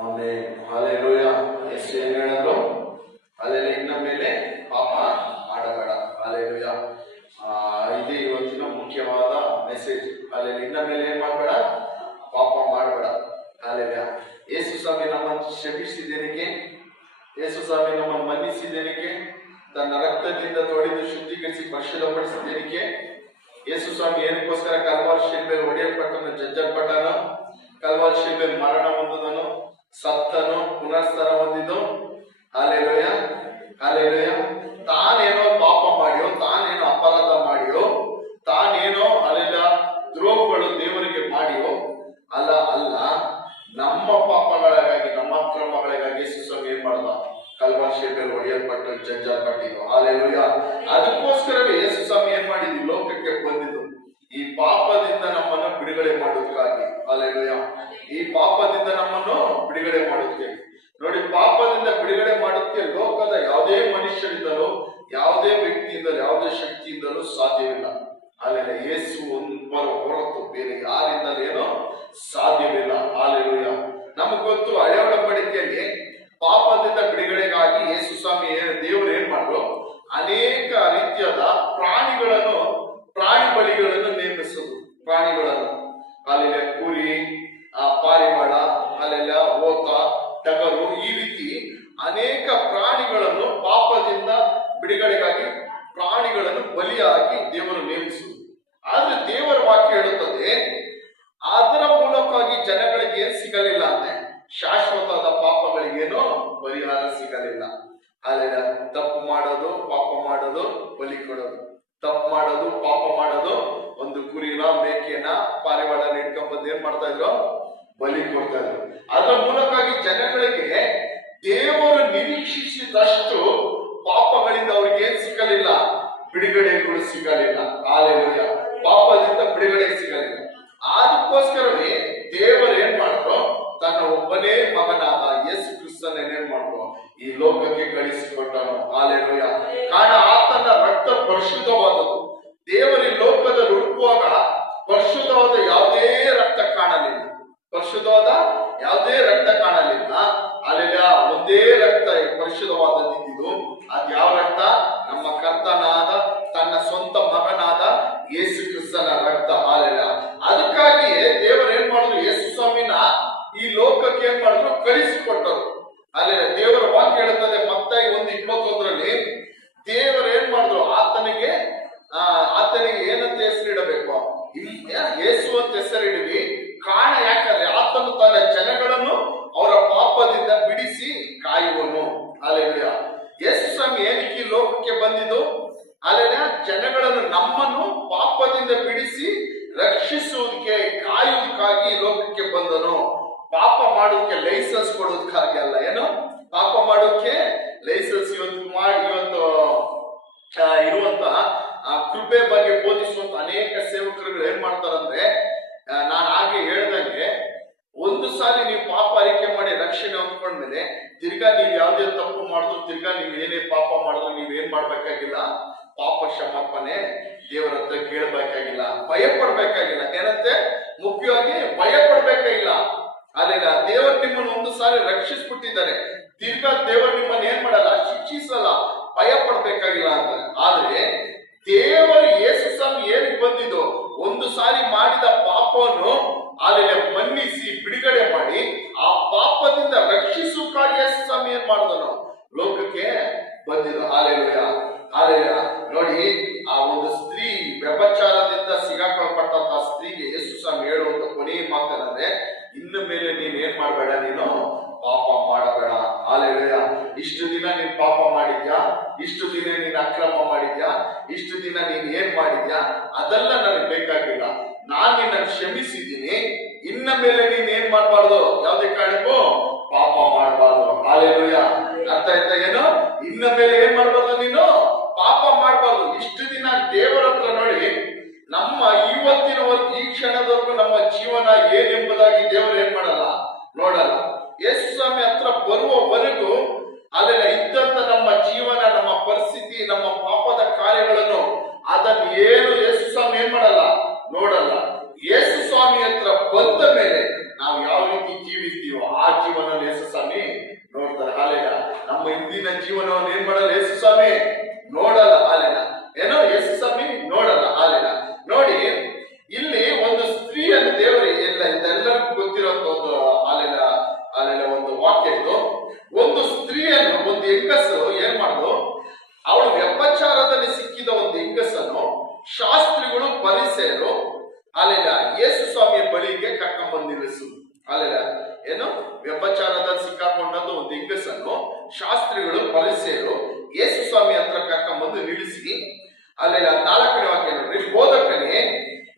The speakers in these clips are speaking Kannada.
ಆಮೇಲೆ ಹಾಲೆಲೂಯ. ಎಷ್ಟು ಏನ್ ಹೇಳಿದ್ರು? ಅಲ್ಲೆಲ್ಲ ಇನ್ನ ಮೇಲೆ ಪಾಪ ಮಾಡಬೇಡ. ಹಾಲೆಲೂಯ. ಇದೇ ಇವತ್ತಿನ ಮುಖ್ಯವಾದ ಮೆಸೇಜ್. ಅಲ್ಲೆಲ್ಲ ಇನ್ನ ಮೇಲೆ ಏನ್ ಮಾಡಬೇಡ? ಪಾಪ ಮಾಡಬೇಡ. ಹಾಲೆಲೂಯ. ಯೇಸು ಸ್ವಾಮಿ ನಮ್ಮನ್ನು ಕ್ಷಮಿಸಿದ್ದೇನಿಗೆ? ಯೇಸು ಸ್ವಾಮಿ ನಮ್ಮನ್ನು ಮನ್ನಿಸಿದ್ದೇನಿಗೆ? ತನ್ನ ರಕ್ತದಿಂದ ತೊಳೆದು ಶುದ್ಧೀಕರಿಸಿ ಪರಿಶುದ್ಧಪಡಿಸಿದ್ದೇನಿಗೆ? ಯೇಸು ಸ್ವಾಮಿ ಏನಕ್ಕೋಸ್ಕರ ಕಲ್ವಾರಿ ಶಿಲ್ಬೆಯಲ್ಲಿ ಹೊಡೆಯಲ್ಪಟ್ಟನು, ಜಜ್ಜಲ್ಪಟ್ಟನು, ಕಲ್ವಾರಿ ಶಿಲ್ಬೆಯಲ್ಲಿ ಮರಣ ಹೊಂದಿದನು, ಸತ್ತನು, ಪುನರ್ಸ್ಥಾನ ಹೊಂದಿದ್ದು. Hallelujah, hallelujah. ತಾನೇನೋ ಪಾಪ ಮಾಡಿಯೋ, ತಾನೇನೋ ಅಪರಾಧ ಮಾಡಿಯೋ, ತಾನೇನೋ ಅಲ್ಲೆಲ್ಲ ದ್ರೋಹಗಳು ದೇವರಿಗೆ ಮಾಡಿಯೋ ಅಲ್ಲ ಅಲ್ಲ, ನಮ್ಮ ಪಾಪಗಳಿಗಾಗಿ, ನಮ್ಮ ಅಕ್ರಮಗಳಿಗಾಗಿ ಯೇಸು ಸ್ವಾಮಿ ಏನ್ ಮಾಡ್ದ? ಕಲ್ವಾರಿ ಶಿಲ್ಬೆಯಲ್ಲಿ ಹೊಡೆಯಲ್ಪಟ್ಟು ಜಜ್ಜಲ್ಪಟ್ಟಿದ್ದು. ಹಾಲೆಲೂಯ. ಅದಕ್ಕೋಸ್ಕರವೇ ಯೇಸು ಸ್ವಾಮಿ ಏನ್ ಮಾಡಿದ್ವಿ? ಲೋಕಕ್ಕೆ ಬಂದಿದ್ದು ಈ ಪಾಪದಿಂದ ನಮ್ಮನ್ನು ಬಿಡುಗಡೆ ಮಾಡೋದಕ್ಕಾಗಿ. ಹಾಲೆಲೂಯ. ಈ ಪಾಪದಿಂದ ನಮ್ಮನ್ನು ಬಿಡುಗಡೆ ಮಾಡೋದಕ್ಕೆ. ನೋಡಿ, ಪಾಪದಿಂದ ಬಿಡುಗಡೆ ಮಾಡೋದಕ್ಕೆ ಲೋಕದ ಯಾವುದೇ ಮನುಷ್ಯರಿಂದಲೂ, ಯಾವುದೇ ವ್ಯಕ್ತಿಯಿಂದಲೂ, ಯಾವುದೇ ಶಕ್ತಿಯಿಂದಲೂ ಸಾಧ್ಯವಿಲ್ಲ. ಹಾಲೆಲೂಯ. ಯೇಸು ಒಬ್ಬರ ಹೊರತು ಬೇರೆ ಯಾರಿಂದಲೂ ಏನೋ ಸಾಧ್ಯವಿಲ್ಲ. ಹಾಲೆಲೂಯ. ನಮಗ್ ಗೊತ್ತು, ಹಳೆ ಒಡಂಬಡಿಕೆಯಲ್ಲಿ ಪಾಪದಿಂದ ಬಿಡುಗಡೆಗಾಗಿ ಯೇಸು ಸ್ವಾಮಿ ದೇವರು ಏನ್ ಮಾಡಿದ್ರು? ಅನೇಕ ರೀತಿಯಾದ ಪ್ರಾಣಿ ಬಲಿಗಳನ್ನು ನೇಮಿಸುದು. ಪ್ರಾಣಿಗಳನ್ನು ಅಲ್ಲೆಲ್ಲ ಕುರಿ, ಪಾರಿವಾಳ, ಅಲ್ಲೆಲ್ಲ ಓತ, ಟಗರು, ಈ ರೀತಿ ಅನೇಕ ಪ್ರಾಣಿಗಳನ್ನು ಪಾಪದಿಂದ ಬಿಡುಗಡೆಗಾಗಿ ಪ್ರಾಣಿಗಳನ್ನು ಬಲಿಯಾಗಿ ದೇವರು ನೇಮಿಸುವುದು. ಆದ್ರೆ ದೇವರ ವಾಕ್ಯ ಹೇಳುತ್ತದೆ, ಅದರ ಮೂಲಕವಾಗಿ ಜನಗಳಿಗೆ ಏನ್ ಸಿಗಲಿಲ್ಲ ಅಂದ್ರೆ ಶಾಶ್ವತವಾದ ಪಾಪಗಳಿಗೇನೋ ಪರಿಹಾರ ಸಿಗಲಿಲ್ಲ. ಅಲ್ಲೆಲ್ಲ ತಪ್ಪು ಮಾಡೋದು, ಪಾಪ ಮಾಡೋದು, ಬಲಿ ಕೊಡೋದು. ತಪ್ಪು ಮಾಡೋದು, ಪಾಪ ಮಾಡೋದು, ಒಂದು ಕುರಿನ, ಮೇಕೆನ, ಪಾರಿವಾಳನ ಇಟ್ಕೊಂಡ್ಬಂದು ಏನ್ ಮಾಡ್ತಾ ಇದ್ರು? ಬಲಿ ಕೊಡ್ತಾ ಇದ್ರು. ಅದರ ಮೂಲಕವಾಗಿ ಜನಗಳಿಗೆ ದೇವರು ನಿರೀಕ್ಷಿಸಿದಷ್ಟು ಪಾಪಗಳಿಂದ ಅವ್ರಿಗೆ ಏನ್ ಸಿಗಲಿಲ್ಲ? ಬಿಡುಗಡೆಗಳು ಸಿಗಲಿಲ್ಲ. ಹಾಲೆಲೂಯ. ಪಾಪದಿಂದ ಬಿಡುಗಡೆ ಸಿಗಲಿಲ್ಲ. ಅದಕ್ಕೋಸ್ಕರವೇ ದೇವರು ಏನ್ ಮಾಡಿದ್ರು? ತನ್ನ ಒಬ್ಬನೇ ಮಗನಾದ ಯೇಸು ಕ್ರಿಸ್ತನ ಏನ್ ಮಾಡಿದ್ರು? ಈ ಲೋಕಕ್ಕೆ ಕಳಿಸಿಕೊಟ್ಟನು. ಹಾಲೆಲೂಯ. ಕಾರಣ ಆತನ ರಕ್ತ ಪರಿಶುದ್ಧವಾದದ್ದು. ದೇವರ ಈ ಲೋಕದಲ್ಲಿ ಹುಡುಕುವಾಗ ಪರಿಶುದ್ಧವಾದ ಯಾವುದೇ ರಕ್ತ ಕಾಣಲಿಲ್ಲ. ಪರಿಶುದ್ಧವಾದ ಯಾವುದೇ ರಕ್ತ ಕಾಣಲಿಲ್ಲ. ಅಲ್ಲೆಲ್ಲ ಒಂದೇ ರಕ್ತ ಪರಿಶುದ್ಧವಾದದ್ದು. ಅದ್ ಯಾವ ರಕ್ತ? ನಮ್ಮ ಕರ್ತನಾದ ತನ್ನ ಸ್ವಂತ ಮಗನಾದ ಯೇಸು ಕ್ರಿಸ್ತನ ರಕ್ತ. ಹಾಲೆಲ್ಲ. ಅದಕ್ಕಾಗಿಯೇ ದೇವರು ಏನ್ ಮಾಡಿದ್ರು? ಯೇಸು ಸ್ವಾಮಿನ ಈ ಲೋಕಕ್ಕೆ ಏನ್ ಮಾಡಿದ್ರು? ಕಳಿಸಿಕೊಟ್ಟರು. ಅಲ್ಲೇ ದೇವರ ವಾಕ್ಯ ಹೇಳುತ್ತದೆ, ಮತ್ತಾಯಿ 1:21 ದೇವರು ಏನ್ ಮಾಡಿದ್ರು? ಆತನಿಗೆ ಏನಂತ ಹೆಸರಿಡಬೇಕು? ಯೇಸು ಅಂತ ಹೆಸರಿಡಿವಿ. ಕಾರಣ ಯಾಕಂದ್ರೆ ಆತನು ತನ್ನ ಜನಗಳನ್ನು ಅವರ ಪಾಪದಿಂದ ಬಿಡಿಸಿ ಕಾಯುವನು. ಅಲ್ಲೆಲ್ಲ ಯೇಸು ಸ್ವಾಮಿ ಏನಕ್ಕೆ ಈ ಲೋಕಕ್ಕೆ ಬಂದಿದ್ದು? ಅಲ್ಲೆಲ್ಲ ಜನಗಳನ್ನು, ನಮ್ಮನ್ನು ಪಾಪದಿಂದ ಬಿಡಿಸಿ ರಕ್ಷಿಸುವುದಕ್ಕೆ, ಕಾಯುವುದಕ್ಕಾಗಿ ಲೋಕಕ್ಕೆ ಬಂದನು. ಪಾಪ ಮಾಡೋದಕ್ಕೆ ಲೈಸೆನ್ಸ್ ಕೊಡೋದಕ್ಕಾಗಿ ಅಲ್ಲ. ಏನು? ಪಾಪ ಮಾಡೋದಕ್ಕೆ ಲೈಸೆನ್ಸ್ ಇವತ್ತು ಇರುವಂತಹ ಕೃಪೆ ಬಗ್ಗೆ ಬೋಧಿಸುವಂತ ಅನೇಕ ಸೇವಕರುಗಳು ಏನ್ ಮಾಡ್ತಾರಂದ್ರೆ, ನಾನು ಹಾಗೆ ಹೇಳ್ದಂಗೆ, ಒಂದು ಸಾರಿ ನೀವು ಪಾಪ ಅರಿಕೆ ಮಾಡಿ ರಕ್ಷಣೆ ಹೊಂದ್ಕೊಂಡ್ಮೇಲೆ ತಿರ್ಗಾ ನೀವು ಯಾವುದೇ ತಪ್ಪು ಮಾಡಿದ್ರು, ತಿರ್ಗಾ ನೀವು ಏನೇ ಪಾಪ ಮಾಡಿದ್ರು ನೀವ್ ಏನ್ ಮಾಡ್ಬೇಕಾಗಿಲ್ಲ? ಪಾಪ ಕ್ಷಮಾಪಣೆ ದೇವರ ಹತ್ರ ಕೇಳಬೇಕಾಗಿಲ್ಲ, ಭಯ ಪಡ್ಬೇಕಾಗಿಲ್ಲ. ಏನಂತೆ? ಮುಖ್ಯವಾಗಿ ಭಯ ಪಡ್ಬೇಕಾಗಿಲ್ಲ. ಅಲ್ಲೆಲ್ಲ ದೇವರು ನಿಮ್ಮನ್ನು ಒಂದು ಸಾರಿ ರಕ್ಷಿಸ್ಬಿಟ್ಟಿದ್ದಾರೆ, ತಿರ್ಗಾ ದೇವರು ನಿಮ್ಮನ್ನು ಏನ್ ಮಾಡಲ್ಲ? ಶಿಕ್ಷಿಸಲ್ಲ, ಭಯ ಪಡ್ಬೇಕಾಗಿಲ್ಲ ಅಂತ. ಆದ್ರೆ ದೇವರು ಯೇಸು ಸ್ವಾಮಿ ಏನಕ್ಕೆ ಬಂದಿದ್ದು? ಒಂದು ಸಾರಿ ಮಾಡಿದ ಪಾಪವನ್ನು ಅಲ್ಲೆಲ್ಲ ಮನ್ನಿಸಿ ಬಿಡುಗಡೆ ಮಾಡಿ ಆ ಪಾಪದಿಂದ ರಕ್ಷಿಸುವುದಕ್ಕಾಗಿ ಯೇಸು ಸ್ವಾಮಿ ಏನ್ ಮಾಡಿದನು? ಲೋಕಕ್ಕೆ ಬಂದಿದ್ದು. Hallelujah, hallelujah. ನೋಡಿ, ಆ ಒಂದು ಸ್ತ್ರೀ ವ್ಯಭಚಾರದಿಂದ ಸಿಗಾಕೊಳ್ಪಟ್ಟಂತ ಸ್ತ್ರೀಗೆ ಯೇಸು ಸ್ವಾಮಿ ಹೇಳುವಂತ ಕೊನೆಯ ಮಾತೇನಂದ್ರೆ, ಇನ್ನು ಮೇಲೆ ನೀನ್ ಏನ್ ಮಾಡ್ಬೇಡ, ನೀನು ಪಾಪ ಮಾಡಬೇಡ. ಹಾಲೆಲೂಯ. ಇಷ್ಟು ದಿನ ನೀನ್ ಪಾಪ ಮಾಡಿದ್ಯಾ, ಇಷ್ಟು ದಿನ ನೀನ್ ಅಕ್ರಮ ಮಾಡಿದ್ಯಾ, ಇಷ್ಟು ದಿನ ನೀನ್ ಏನ್ ಮಾಡಿದ್ಯಾ, ಅದೆಲ್ಲ ನನಗೆ ಬೇಕಾಗಿಲ್ಲ. ನಾನ್ ನಿನ್ನ ಕ್ಷಮಿಸಿದ್ದೀನಿ. ಇನ್ನ ಮೇಲೆ ನೀನ್ ಏನ್ ಮಾಡ್ಬಾರ್ದು? ಯಾವುದೇ ಕಾರಣಕ್ಕೂ ಪಾಪ ಮಾಡಬಾರ್ದು. ಹಾಲೆಲೂಯ. ಅರ್ಥ ಆಯ್ತಾ? ಏನು? ಇನ್ನ ಮೇಲೆ ಏನ್ ಮಾಡ್ಬಾರ್ದು? ನೀನು ಪಾಪ ಮಾಡಬಾರ್ದು. ಇಷ್ಟು ದಿನ ದೇವರ ಹತ್ರ ನೋಡಿ, ನಮ್ಮ ಇವತ್ತಿನವರೆಗೂ ಈ ಕ್ಷಣದವರೆಗೂ ನಮ್ಮ ಜೀವನ ಏನೆಂಬುದಾಗಿ ದೇವರು ಏನ್ ಮಾಡಲ್ಲ, ನೋಡಲ್ಲ. ಯೇಸು ಸ್ವಾಮಿ ಹತ್ರ ಬರುವವರೆಗೂ ಅಲ್ಲೆಲ್ಲ ಇದ್ದಂತ ನಮ್ಮ ಜೀವನ, ನಮ್ಮ ಪರಿಸ್ಥಿತಿ, ನಮ್ಮ ಪಾಪದ ಕಾರ್ಯಗಳನ್ನು ಅದನ್ನು ಏನು ಯೇಸು ಸ್ವಾಮಿ ಏನ್ ಮಾಡಲ್ಲ, ನೋಡಲ್ಲ. ಯೇಸು ಸ್ವಾಮಿ ಹತ್ರ ಬಂದ ಮೇಲೆ ನಾವು ಯಾವ ರೀತಿ ಜೀವಿಸ್ತೀವೋ ನಿನ್ನ ಜೀವನವನ್ನು ಏನ್ ಮಾಡಲ್ಲ ಯೇಸು ಸ್ವಾಮಿ ನೋಡಲ್ಲ. ಹಾಲೆನ ಏನೋ ಯೇಸು ಸ್ವಾಮಿ ನೋಡಲ್ಲ. ಹಾಲೆನ ನೋಡಿ, ಇಲ್ಲಿ ಒಂದು ಸ್ತ್ರೀಯನ್ನು ದೇವರು ಇದೆಲ್ಲರಿಗೂ ಗೊತ್ತಿರುವಂತ ಒಂದು ಹಾಲೆನ ಒಂದು ವಾಕ್ಯ ಇದು. ಒಂದು ಸ್ತ್ರೀಯನ್ನು, ಒಂದು ಹೆಂಗಸು ಏನ್ ಮಾಡುದು, ಅವಳು ವ್ಯಭಚಾರದಲ್ಲಿ ಸಿಕ್ಕಿದ ಒಂದು ಹೆಂಗಸನ್ನು ಶಾಸ್ತ್ರಿಗಳು ಪರಿಸೇರು ಅಲ್ಲೆಲ್ಲ ಯೇಸು ಸ್ವಾಮಿಯ ಬಳಿಗೆ ಕರ್ಕೊಂಡ್ಬಂದು ನಿಲ್ಲಿಸುದು. ಅಲ್ಲೆಲ್ಲ ಏನು, ವ್ಯಭಚಾರದಲ್ಲಿ ಸಿಕ್ಕಾಕೊಂಡದ್ದು ಒಂದು ಹೆಂಗಸನ್ನು ಶಾಸ್ತ್ರಿಗಳು ಪರಿಸೇರು ಯೇಸು ಸ್ವಾಮಿ ಹತ್ರ ಕರ್ಕೊಂಡ್ಬಂದು ನಿಲ್ಲಿಸಿ, ಅಲ್ಲೆಲ್ಲ 4ನೇ ವಾಕ್ಯ ನೋಡ್ರಿ, ಬೋಧಕನೇ,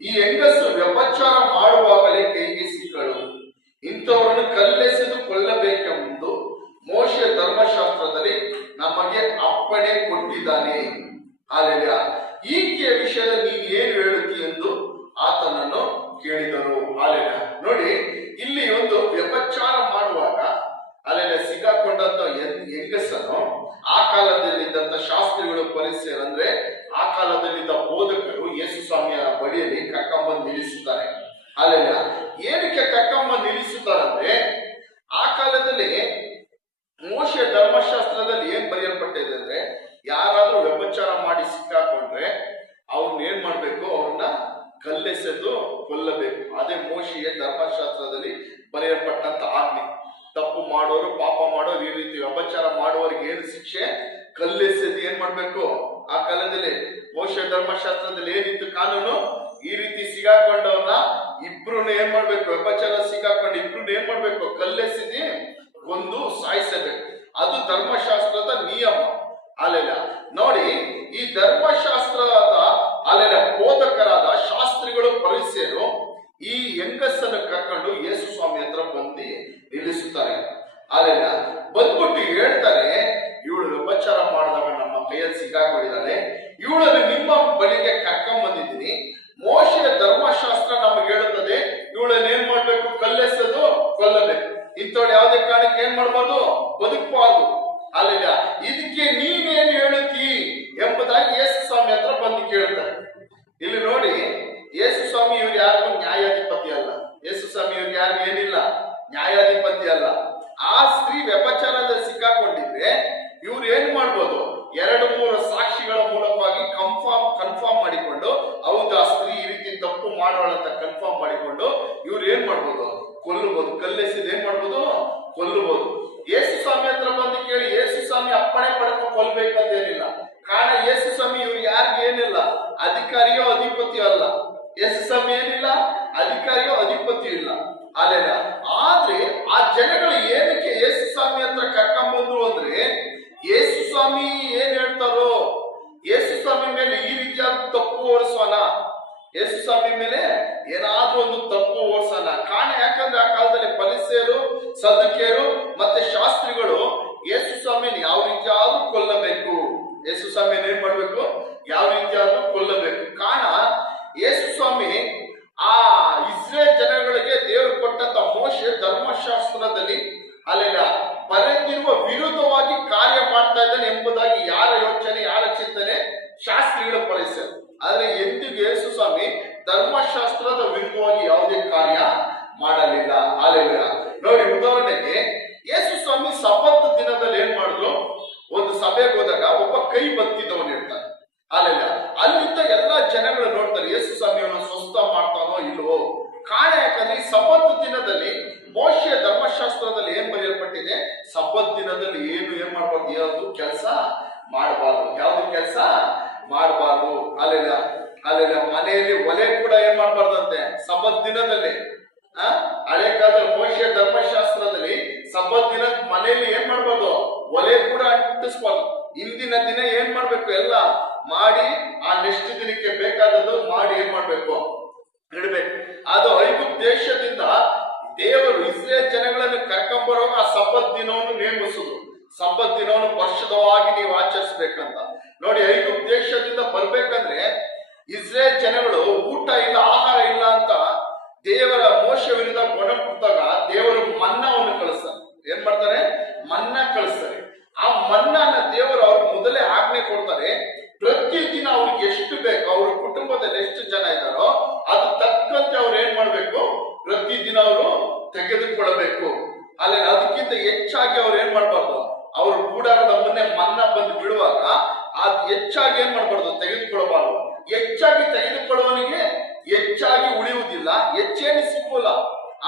ಈ ಹೆಂಗಸು ವ್ಯಭಚಾರ ಮಾಡುವಾಗಲೇ ಕೈಗೆ ಸಿಕ್ಕಳು, ಇಂಥವರನ್ನು ಕಲ್ಲೆಸೆದು ಕೊಲ್ಲಬೇಕೆಂದು ಮೋಶೆ ಧರ್ಮಶಾಸ್ತ್ರದಲ್ಲಿ ನಮಗೆ ಅಪ್ಪಣೆ ಕೊಟ್ಟಿದ್ದಾನೆ. ಅಲ್ಲೆಲ್ಲ ಈಕೆಯ ವಿಷಯದಲ್ಲಿ ನೀನು ಏನು ಹೇಳುತ್ತಿ ಎಂದು ಆತನನ್ನು ಕೇಳಿದರು. ಅಲ್ಲೆಲ್ಲ ನೋಡಿ, ಇಲ್ಲಿ ಒಂದು ವ್ಯಭಚಾರ ಮಾಡುವಾಗ ಅಲ್ಲೆಲ್ಲ ಸಿಕ್ಕಾಕೊಂಡಂತ ಹೆಂಗಸನ್ನು ಆ ಕಾಲದಲ್ಲಿದ್ದಂತ ಶಾಸ್ತ್ರಿಗಳು ಪರಿಸೇರು ಅಂದ್ರೆ ಆ ಕಾಲದಲ್ಲಿದ್ದ ಬೋಧಕರು ಯೇಸು ಸ್ವಾಮಿಯ ಬಳಿಯಲ್ಲಿ ಕರ್ಕೊಂಬಂದು ನಿಲ್ಲಿಸುತ್ತಾರೆ. ಅಲ್ಲೆಲ್ಲ ಏನಕ್ಕೆ ಕರ್ಕೊಂಬಂದು ನಿಲ್ಲಿಸುತ್ತಾರಂದ್ರೆ, ಆ ಕಾಲದಲ್ಲಿ ಮೋಶೆ ಧರ್ಮಶಾಸ್ತ್ರದಲ್ಲಿ ಏನ್ ಬರೆಯಲ್ಪಟ್ಟಿದೆ ಅಂದ್ರೆ, ಯಾರಾದ್ರೂ ವ್ಯಭಚಾರ ಮಾಡಿ ಸಿಕ್ಕಾಕೊಂಡ್ರೆ ಅವ್ರನ್ನ ಏನ್ ಮಾಡ್ಬೇಕು, ಅವ್ರನ್ನ ಕಲ್ಲೆಸೆದು ಕೊಲ್ಲಬೇಕು. ಅದೇ ಮೋಶೆಯ ಧರ್ಮಶಾಸ್ತ್ರದಲ್ಲಿ ಬರೆಯಲ್ಪಟ್ಟಂತ ಆಜ್ಞೆ. ತಪ್ಪು ಮಾಡೋರು, ಪಾಪ ಮಾಡೋರು, ಈ ರೀತಿ ವ್ಯಭಚಾರ ಮಾಡುವವರಿಗೆ ಏನು ಶಿಕ್ಷೆ, ಕಲ್ಲೆಸೆದು ಏನ್ ಮಾಡ್ಬೇಕು. ಆ ಕಾಲದಲ್ಲಿ ಮೋಶೆ ಧರ್ಮಶಾಸ್ತ್ರದಲ್ಲಿ ಏನಿತ್ತು ಕಾನೂನು, ಈ ರೀತಿ ಸಿಗಾಕೊಂಡವ್ರನ್ನ ಇಬ್ರು ಏನ್ ಮಾಡ್ಬೇಕು, ವ್ಯಭಚಾರ ಸಿಕ್ಕಾಕೊಂಡು ಇಬ್ರು ಏನ್ ಮಾಡ್ಬೇಕು, ಕಲ್ಲೆಸೆದಿ ಒಂದು ಸಾಯಿಸಬೇಕು. ಅದು ಧರ್ಮಶಾಸ್ತ್ರದ ನಿಯಮ. ಅಲ್ಲೆಲ್ಲ ನೋಡಿ, ಈ ಧರ್ಮಶಾಸ್ತ್ರದ ಅಲ್ಲೆಲ್ಲ ಬೋಧಕರಾದ ಶಾಸ್ತ್ರಿಗಳು ಪರಿಸೇರು ಈ ಹೆಂಗಸನ್ನು ಕರ್ಕೊಂಡು ಯೇಸು ಸ್ವಾಮಿ ಹತ್ರ ಬಂದು ನಿಲ್ಲಿಸುತ್ತಾರೆ. ಅಲ್ಲೆಲ್ಲ ಬಂದ್ಬಿಟ್ಟು ಹೇಳ್ತಾರೆ, ಇವಳು ವ್ಯಭಚಾರ ಮಾಡಿದಾಗ ನಮ್ಮ ಕೈಯಲ್ಲಿ ಸಿಕ್ಕಾಕೊಂಡಿದ್ದಾಳೆ, ಇವಳನ್ನು ನಿಮ್ಮ ಬಳಿಗೆ ಕರ್ಕೊಂಡ್ ಬಂದಿದ್ದೀನಿ. ಮೋಶೆಯ ಧರ್ಮಶಾಸ್ತ್ರ ನಮಗೆ ಹೇಳುತ್ತದೆ ಇವಳನ್ನ ಏನ್ ಮಾಡ್ಬೇಕು, ಕಲ್ಲೆಸೆದು ಕೊಲ್ಲಬೇಕು. ಇಂಥವ್ಳು ಯಾವುದೇ ಕಾರಣಕ್ಕೆ ಏನ್ ಮಾಡ್ಬಾರ್ದು, ಬದುಕಬಾರ್ದು. ಅಲ್ಲೆಲ್ಲ ಇದಕ್ಕೆ ನೀನೇನು ಹೇಳುತ್ತಿ ಎಂಬುದಾಗಿ ಯೇಸು ಸ್ವಾಮಿ ಹತ್ರ ಬಂದು ಕೇಳ್ತಾರೆ. ಇಲ್ಲಿ ನೋಡಿ, ಯೇಸು ಸ್ವಾಮಿ ಇವ್ರು ಯಾರಿಗೂ ನ್ಯಾಯಾಧಿಪತಿ ಅಲ್ಲ. ಯೇಸು ಸ್ವಾಮಿ ಇವ್ರಿಗೆ ಯಾರಿಗೂ ಏನಿಲ್ಲ, ನ್ಯಾಯಾಧಿಪತಿ ಅಲ್ಲ. ಆ ಸ್ತ್ರೀ ವ್ಯಭಚಾರದಲ್ಲಿ ಸಿಕ್ಕಾಕೊಂಡಿದ್ರೆ ಇವ್ರು ಏನ್ ಮಾಡ್ಬೋದು, 2-3 ಸಾಕ್ಷಿಗಳ ಮೂಲಕವಾಗಿ ಕನ್ಫರ್ಮ್ ಮಾಡಿಕೊಂಡು, ಹೌದು ಆ ಸ್ತ್ರೀ ಈ ರೀತಿ ತಪ್ಪು ಮಾಡೋಳಂತ ಕನ್ಫರ್ಮ್ ಮಾಡಿಕೊಂಡು ಇವ್ರು ಏನ್ ಮಾಡ್ಬೋದು, ಕೊಲ್ಲಬಹುದು. ಕಲ್ಲೆಸಿದ್ ಏನ್ ಮಾಡ್ಬೋದು, ಕೊಲ್ಲಬಹುದು. ಯೇಸು ಸ್ವಾಮಿ ಹತ್ರ ಬಂದು ಕೇಳಿ ಯೇಸು ಸ್ವಾಮಿ ಅಪ್ಪಣೆ ಪಡ್ಕೊಂಡು ಕೊಲ್ಬೇಕಂತ ಏನಿಲ್ಲ. ಕಾರಣ ಯೇಸು ಸ್ವಾಮಿ ಇವ್ರು ಯಾರಿಗೂ ಏನಿಲ್ಲ, ಅಧಿಕಾರಿಯೋ ಅಧಿಪತಿಯೋ ಅಲ್ಲ. ಯೇಸು ಸ್ವಾಮಿ ಏನಿಲ್ಲ, ಅಧಿಕಾರಿಯೋ ಅಧಿಪತಿಯೋ ಇಲ್ಲ. ಅಲ್ಲೆಲ್ಲ ಆದ್ರೆ ಆ ಜನಗಳು ಏನಕ್ಕೆ ಯೇಸು ಸ್ವಾಮಿ ಹತ್ರ ಕರ್ಕೊಂಡ್ಬಂದ್ರು ಅಂದ್ರೆ, ಯೇಸು ಸ್ವಾಮಿ ಏನ್ ಹೇಳ್ತಾರೋ, ಯೇಸು ಸ್ವಾಮಿ ಮೇಲೆ ಈ ರೀತಿಯಾದ ತಪ್ಪು ಓಡಿಸೋಣ, ಯೇಸು ಸ್ವಾಮಿ ಮೇಲೆ ಏನಾದ್ರೂ ಒಂದು ತಪ್ಪು ಓಡಿಸೋಣ. ಕಾರಣ ಯಾಕಂದ್ರೆ ಆ ಕಾಲದಲ್ಲಿ ಪರಿಸೇರು, ಸದ್ದುಕೇಯರು ಮತ್ತೆ ಶಾಸ್ತ್ರಿಗಳು ಯೇಸು ಸ್ವಾಮಿನ ಯಾವ ರೀತಿಯಾದ್ರೂ ಕೊಲ್ಲಬೇಕು, ಯೇಸು ಸ್ವಾಮಿನ ಏನ್ ಮಾಡ್ಬೇಕು, ಯಾವ ರೀತಿಯಾದ್ರೂ ಕೊಲ್ಲಬೇಕು. ಕಾರಣ ಯೇಸು ಸ್ವಾಮಿ ಆ ಇಸ್ರೇಲ್ ಜನಗಳಿಗೆ ದೇವರು ಕೊಟ್ಟಂತ ಮೋಶೆ ಧರ್ಮಶಾಸ್ತ್ರದಲ್ಲಿ ಅಲ್ಲೆಲ್ಲ ಬರೆದಿರುವ ವಿರುದ್ಧವಾಗಿ ಕಾರ್ಯ ಮಾಡ್ತಾ ಇದ್ದಾನೆ ಎಂಬುದಾಗಿ ಯಾರ ಯೋಚನೆ, ಯಾರ ಚಿಂತನೆ, ಶಾಸ್ತ್ರಿಗಳು ಪರಿಸರು. ಆದ್ರೆ ಎಂದಿಗೂ ಯೇಸು ಸ್ವಾಮಿ ಧರ್ಮಶಾಸ್ತ್ರದ ವಿರುದ್ಧವಾಗಿ ಯಾವುದೇ ಕಾರ್ಯ ಮಾಡಲಿಲ್ಲ. ಅಲ್ಲೆಲ್ಲ ನೋಡಿ, ಉದಾಹರಣೆಗೆ ಯೇಸು ಸ್ವಾಮಿ ಸಬ್ಬತ್ ದಿನದಲ್ಲಿ ಏನ್ ಮಾಡಿದ್ರು, ಒಂದು ಸಭೆಗೆ ಹೋದಾಗ ಒಬ್ಬ ಕೈ ಬತ್ತಿದ್ದವನು ಇರ್ತಾನೆ. ಅಲ್ಲೆಲ್ಲ ಅಲ್ಲಿಂದ ಎಲ್ಲಾ ಜನಗಳು ನೋಡ್ತಾರೆ ಯೇಸು ಸ್ವಾಮಿಯನ್ನು ಸ್ವಸ್ಥ ಮಾಡ್ತಾನೋ ಇಲ್ವೋ. ಕಾರಣ ಯಾಕಂದ್ರೆ ಈ ಸಬ್ಬತ್ ದಿನದಲ್ಲಿ ಮೋಶೆಯ ಧರ್ಮಶಾಸ್ತ್ರದಲ್ಲಿ ಏನ್ ಬರೆಯಲ್ಪಟ್ಟಿದೆ, ಸಬ್ಬತ್ ದಿನದಲ್ಲಿ ಏನ್ ಮಾಡಬಾರ್ದು, ಯಾವ್ದು ಕೆಲಸ ಮಾಡಬಾರ್ದು, ಯಾವ್ದು ಕೆಲಸ ಮಾಡಬಾರ್ದು. ಅಲ್ಲೆಲ್ಲ ಮನೆಯಲ್ಲಿ ಒಲೆ ಕೂಡ ಏನ್ ಮಾಡಬಾರ್ದಂತೆ ಸಬ್ಬತ್ ದಿನದಲ್ಲಿ. ಹಳೆ ಕಾಲದ ಮೋಶೆಯ ಧರ್ಮಶಾಸ್ತ್ರದಲ್ಲಿ ಸಬ್ಬತ್ ದಿನ ಮನೆಯಲ್ಲಿ ಏನ್ ಮಾಡ್ಬಾರ್ದು, ಒಲೆ ಕೂಡ ಅಂಟಿಸ್ಬಾರ್ದು. ಇಂದಿನ ದಿನ ಏನ್ ಮಾಡ್ಬೇಕು, ಎಲ್ಲ ಮಾಡಿ ಆ ನೆಕ್ಸ್ಟ್ ದಿನಕ್ಕೆ ಬೇಕಾದದ್ದು ಮಾಡಿ ಏನ್ ಮಾಡ್ಬೇಕು, ಇಡಬೇಕು. ಅದು ಐಗುಪ್ತ ದೇಶದಿಂದ ದೇವರು ಇಸ್ರೇಲ್ ಜನಗಳನ್ನು ಕರ್ಕೊಂಡ್ಬರುವಾಗ ಆ ಸಬ್ಬತ್ ದಿನವನ್ನು ನೇಮಿಸುದು. ಸಬ್ಬತ್ ದಿನವನ್ನು ವರ್ಷದವಾಗಿ ನೀವು ಆಚರಿಸ್ಬೇಕಂತ. ನೋಡಿ, ಐಗುಪ್ತ ದೇಶದಿಂದ ಬರ್ಬೇಕಂದ್ರೆ ಇಸ್ರೇಲ್ ಜನಗಳು ಊಟ ಇಲ್ಲ, ಆಹಾರ ಇಲ್ಲ ಅಂತ ದೇವರ ಮೋಶೆ ವಿರುದ್ಧ ಗೊಣ ಕೊಟ್ಟಾಗ ದೇವರು ಮನ್ನವನ್ನು ಕಳಿಸ್ತಾರೆ. ಏನ್ ಮಾಡ್ತಾರೆ, ಮನ್ನ ಕಳಿಸ್ತಾರೆ. ಆ ಮನ್ನಾನ ದೇವರು ಅವ್ರಿಗೆ ಮೊದಲೇ ಆಜ್ಞೆ ಕೊಡ್ತಾರೆ, ಪ್ರತಿದಿನ ಅವ್ರಿಗೆ ಎಷ್ಟು ಬೇಕು, ಅವ್ರ ಕುಟುಂಬದಲ್ಲಿ ಎಷ್ಟು ಜನ ಇದ್ದಾರೋ ಅದು ತಕ್ಕಂತೆ ಅವ್ರು ಏನ್ ಮಾಡ್ಬೇಕು, ಪ್ರತಿದಿನ ಅವರು ತೆಗೆದುಕೊಳ್ಬೇಕು. ಅಲ್ಲಿ ಅದಕ್ಕಿಂತ ಹೆಚ್ಚಾಗಿ ಅವ್ರು ಏನ್ ಮಾಡ್ಬಾರ್ದು, ಅವ್ರ ಗೂಡಾರದ ಮುಂದೆ ಹೆಚ್ಚಾಗಿ ಏನ್ ಮಾಡ್ಬಾರ್ದು, ತೆಗೆದುಕೊಳ್ಳಬಾರದು. ಹೆಚ್ಚಾಗಿ ತೆಗೆದುಕೊಳ್ಳುವವನಿಗೆ ಹೆಚ್ಚಾಗಿ ಉಳಿಯುವುದಿಲ್ಲ, ಹೆಚ್ಚೇನು ಸಿಕ್ಕಲ್ಲ.